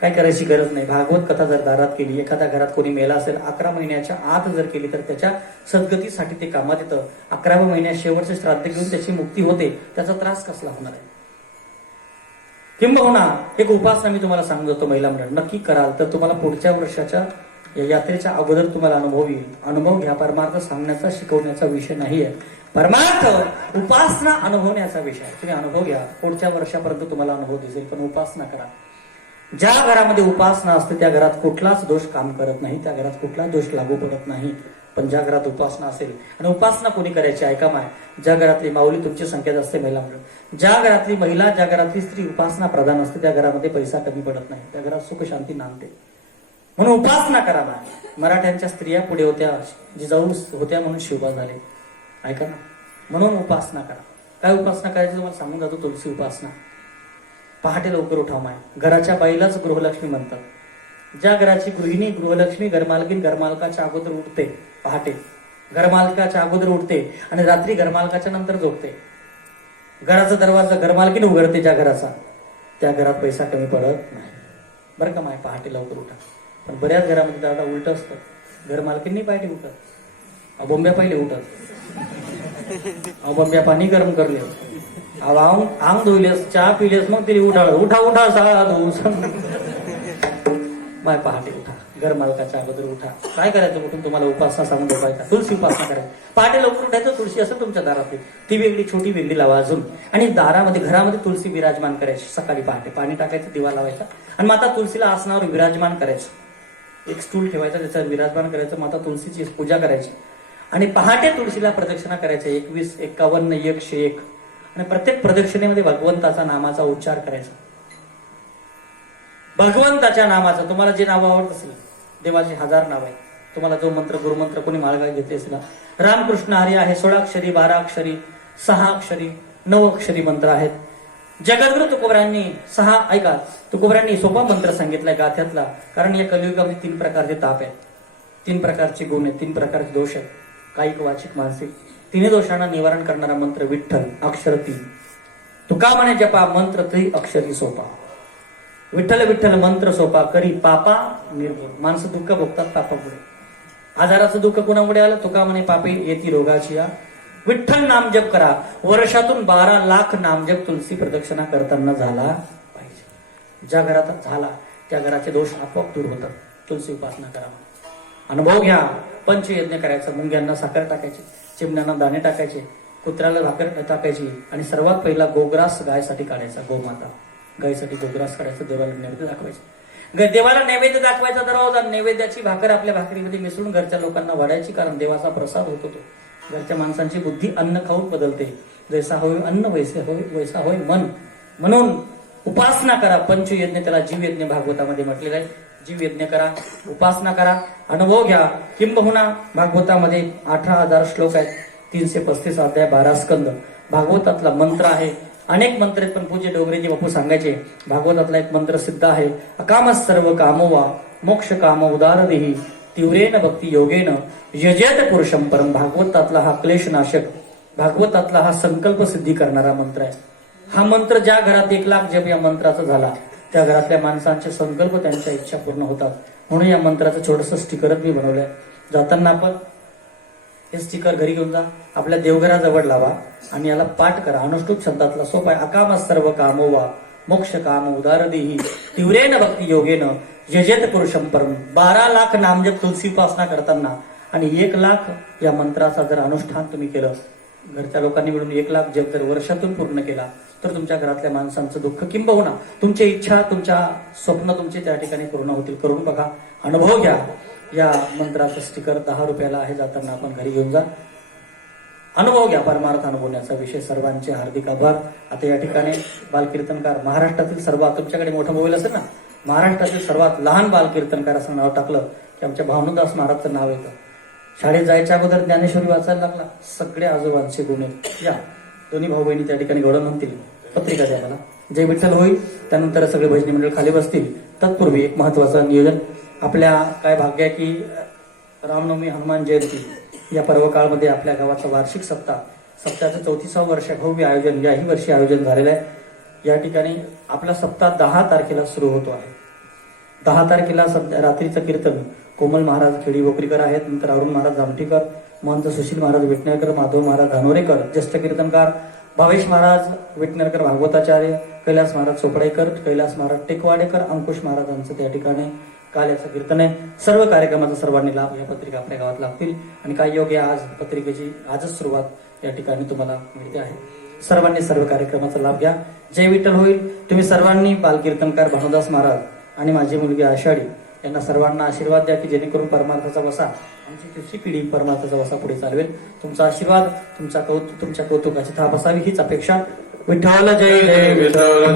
काय करायची गरज नाही. भागवत कथा जर दारात केली, एखाद्या घरात कोणी मेला असेल, 11 महिन्याच्या आत जर केली तर त्याच्या सद्गतीसाठी ते कामात येतं. 11व्या महिन्यात शेवटचे श्राद्ध घेऊन त्याची मुक्ती होते. त्याचा त्रास कसला होणार आहे? किंबहुना एक उपासना मी तुम्हाला सांगत होतो, महिला मंडळ नक्की कराल तर तुम्हाला पुढच्या वर्षाच्या या यात्रेच्या अगोदर तुम्हाला अनुभव येईल. अनुभव घ्या. परमार्थ सांगण्याचा, शिकवण्याचा विषय नाही आहे. परमार्थ उपासना अनुभवण्याचा विषय आहे. तुम्ही अनुभव घ्या. पुढच्या वर्षापर्यंत तुम्हाला अनुभव दिसेल. पण उपासना करा. ज्या घरामध्ये उपासना असते त्या घरात कुठलाच दोष काम करत नाही, त्या घरात कुठलाच दोष लागू पडत नाही. पण ज्या घरात उपासना असेल, आणि उपासना कोणी करायची ऐका माय, ज्या घरातली माऊली तुमची संख्या असते महिला मंडळ, ज्या घरातली महिला, ज्या घरातली स्त्री उपासना प्रधान असते त्या घरामध्ये पैसा कमी पडत नाही, त्या घरात सुख शांती नांदते. म्हणून उपासना करा ना. मराठ्यांच्या स्त्रिया पुढे होत्या, जिजाऊ होत्या म्हणून शिवबा झाले. ऐका ना, म्हणून उपासना करा. काय उपासना करायची तुम्हाला सांगून जातो. तुलसी उपासना. पहाटे लवकर उठाव माय. घराच्या बाईलाच गृहलक्ष्मी म्हणतात. ज्या घराची गृहिणी, गृहलक्ष्मी, घरमालकीन घरमालकाच्या अगोदर उठते, पहाटे घरमालकाच्या अगोदर उठते आणि रात्री घरमालकाच्या नंतर झोपते. घराचा दरवाजा घरमालकीन उघडते ज्या घराचा, त्या घरात पैसा कमी पडत नाही. बरं का माय, पहाटे लवकर उठा. पण बऱ्याच घरामध्ये दादा उलट असतं. घरमालकींनी पाहिजे उठत, बोंब्या पहिले उठत, बोंब्या पाणी गरम करले, आंग धुईलेस, चहा पिलेस, मग तिने उठाळ, उठा उठा साधू माय. पहाटे उठा, घर मालकाच्या अगोदर उठा. काय करायचं उठून? तुम्हाला उपासना सांगून झोपायचा. तुळशी उपासना करायची. पहाटे लवकर उठायचं. तुळशी असं तुमच्या दारात, ती वेगळी छोटी वेगळी लावा अजून. आणि दारामध्ये, घरामध्ये तुळशी विराजमान करायची. सकाळी पहाटे पाणी टाकायचं, दिवा लावायचा आणि माता तुळशीला आसनावर विराजमान करायचं. एक स्टूल ठेवायचा, त्याच्यावर विराजमान करायचं, माता तुळशीची पूजा करायची आणि पहाटे तुळशीला प्रदक्षिणा करायच्या. 21, 51, 101. आणि प्रत्येक प्रदक्षिणेमध्ये भगवंताचा नामाचा उच्चार करायचा. भगवंताच्या नामाचं, तुम्हाला जे नाव आवडत असेल, देवाचे 1000 नाव आहे. तुम्हाला जो मंत्र, गुरुमंत्र कोणी माळगा घेतले असेल, रामकृष्ण हरी आहे, 16 अक्षरी, 12 अक्षरी, 6 अक्षरी, 9 अक्षरी मंत्र आहेत. जगद्गुरु तुकोबरांनी 6, ऐका, तुकोबरांनी सोपा मंत्र सांगितलाय गाथ्यातला. कारण या कलियुगामध्ये 3 प्रकारचे ताप आहेत, 3 प्रकारचे गुण आहेत, 3 प्रकारचे दोष आहेत, कायिक, वाचिक, मानसिक. 3 दोषांना निवारण करणारा मंत्र विठ्ठल, अक्षर 3. तुका म्हणे जपा मंत्र 3 अक्षरी सोपा. विठ्ठल विठ्ठल मंत्र सोपा करी पापा निर्भूल. माणसं दुःख भोगतात पापामुळे. आजाराचं दुःख कुणामुळे आलं? तुका म्हणे पापे येती रोगाची या. विठ्ठल नाम जप करा. वर्षातून 12 लाख नामजप तुलसी प्रदक्षिणा करताना झाला पाहिजे. ज्या घरात झाला त्या घराचे दोष आपोआप दूर होतात. तुलसी उपासना करा. अनुभव घ्या. पंचयज्ञ करायचा. मुंग्यांना साखर टाकायची, चिमण्यांना दाणे टाकायचे, कुत्र्याला भाकर टाकायची आणि सर्वात पहिला गोग्रास गायसाठी काढायचा. गोमाता गायसाठी गोग्रास काढायचा. देवाला नैवेद्य दाखवायचा. देवाला नैवेद्य दाखवायचा. तर नैवेद्याची भाकर आपल्या भाकरीमध्ये मिसळून घरच्या लोकांना वाढायची, कारण देवाचा प्रसाद होतो तो. घरच्या माणसांची बुद्धी अन्न खाऊन बदलते. जैसा होय अन्न वैसा होय मन. म्हणून उपासना करा. पंचयज्ञ, त्याला जीवयज्ञ भागवतामध्ये म्हटलेलं आहे. जीवयज्ञ करा, उपासना करा, अनुभव घ्या. किंबहुना भागवतामध्ये 18,000 श्लोक आहेत, 335 अध्याय, 12 स्कंद. भागवतातला मंत्र आहे. अनेक मंत्र आहेत, पण पूज्य डोंगरेजी बापू सांगायचे भागवतातला एक मंत्र सिद्ध आहे. अकाम सर्व कामोवा मोक्ष काम उदार देही तीव्रेन भक्ती योगेन यजेत पुरुषम परम. भागवतातला हा क्लेशनाशक, भागवतातला हा संकल्प सिद्धी करणारा मंत्र आहे. हा मंत्र ज्या घरात 1 लाख जप या मंत्राचा झाला, त्या घरातल्या माणसांचे संकल्प, त्यांच्या इच्छा पूर्ण होतात. म्हणून या मंत्राचं छोटस स्टिकर मी बनवलंय. जाताना आपण हे स्टिकर घरी घेऊन जा, आपल्या देवघराजवळ लावा आणि याला पाठ करा. अनुष्टुप छंदातला सोपा आहे. अकाम सर्व कामोवा मोक्ष काम उदार देही तीव्रेन भक्ती योगेन यजेत पुरुषम परम. 12 लाख नामजप तुलसी उपासना करताना आणि 1 लाख या मंत्राचा जर अनुष्ठान तुम्ही केलं, घरच्या लोकांनी मिळून 1 लाख जप जर वर्षातून पूर्ण केला, तर तुमच्या घरातल्या माणसांचं दुःख किंबहुना तुमची इच्छा, तुमच्या स्वप्न तुमचे त्या ठिकाणी पूर्ण होतील. करून बघा, अनुभव घ्या. या मंत्राचं स्टिकर 10 रुपयाला आहे. जाताना आपण घरी घेऊन जा, अनुभव घ्या. परमार्थ अनुभवण्याचा विषय. सर्वांचे हार्दिक आभार. आता या ठिकाणी बालकीर्तनकार, महाराष्ट्रातील सर्वात, तुमच्याकडे मोठा मोबाईल असेल ना, महाराष्ट्रातील सर्वात लहान बालकीर्तनकार असं नाव टाकलं की आमच्या भावनुदास महाराजचं नाव येतं. शाळेत जायच्या अगोदर ज्ञानेश्वरी वाचायला लागला. सगळे आजोबांचे गुण आहेत. या दोन्ही भाऊ बहिणी त्या ठिकाणी घडवून आणतील. पत्रिका द्या मला. जय विठ्ठल होईल. त्यानंतर सगळे भजनी मंडळ खाली बसतील. तत्पूर्वी एक महत्वाचं नियोजन. आपल्या काय भाग्य आहे की रामनवमी, हनुमान जयंती या पर्व काळमध्ये आपल्या गावाचा वार्षिक सप्ताहाचं 34वे वर्ष भव्य आयोजन याही वर्षी आयोजन झालेलं आहे. या ठिकाणी आपला सप्ताह 10 तारखेला सुरू होतो आहे. 10 तारखेला रात्रीचं कीर्तन कोमल महाराज खेडी वोकरीकर आहेत. नंतर अरुण महाराज जामठीकर, महंत सुशील महाराज विटनेरकर, माधव महाराज धानोरेकर, ज्येष्ठ कीर्तनकार भावेश महाराज विटनेरकर भागवताचार्य, कैलास महाराज चोपडेकर, कैलास महाराज टेकवाडेकर, अंकुश महाराजांचं त्या ठिकाणी काल याचं कीर्तन आहे. सर्व कार्यक्रमाचा सर्वांनी लाभ. या पत्रिका आपल्या गावात लागतील आणि काही योग्य आज पत्रिकेची आजच सुरुवात या ठिकाणी तुम्हाला मिळते आहे. सर्वांनी सर्व कार्यक्रमाचा लाभ घ्या. जय विठ्ठल होईल. तुम्ही सर्वांनी बालकीर्तनकार भानुदास महाराज आणि माझी मुलगी आषाढी यांना सर्वांना आशीर्वाद द्या की जेणेकरून परमार्थाचा वसा, आमची तिसरी पिढी परमार्थाचा वसा पुढे चालवेल. तुमचा आशीर्वाद, तुमच्या कौतुकाची थाप असावी हीच अपेक्षा. विठ्ठल जय जय विठ्ठल.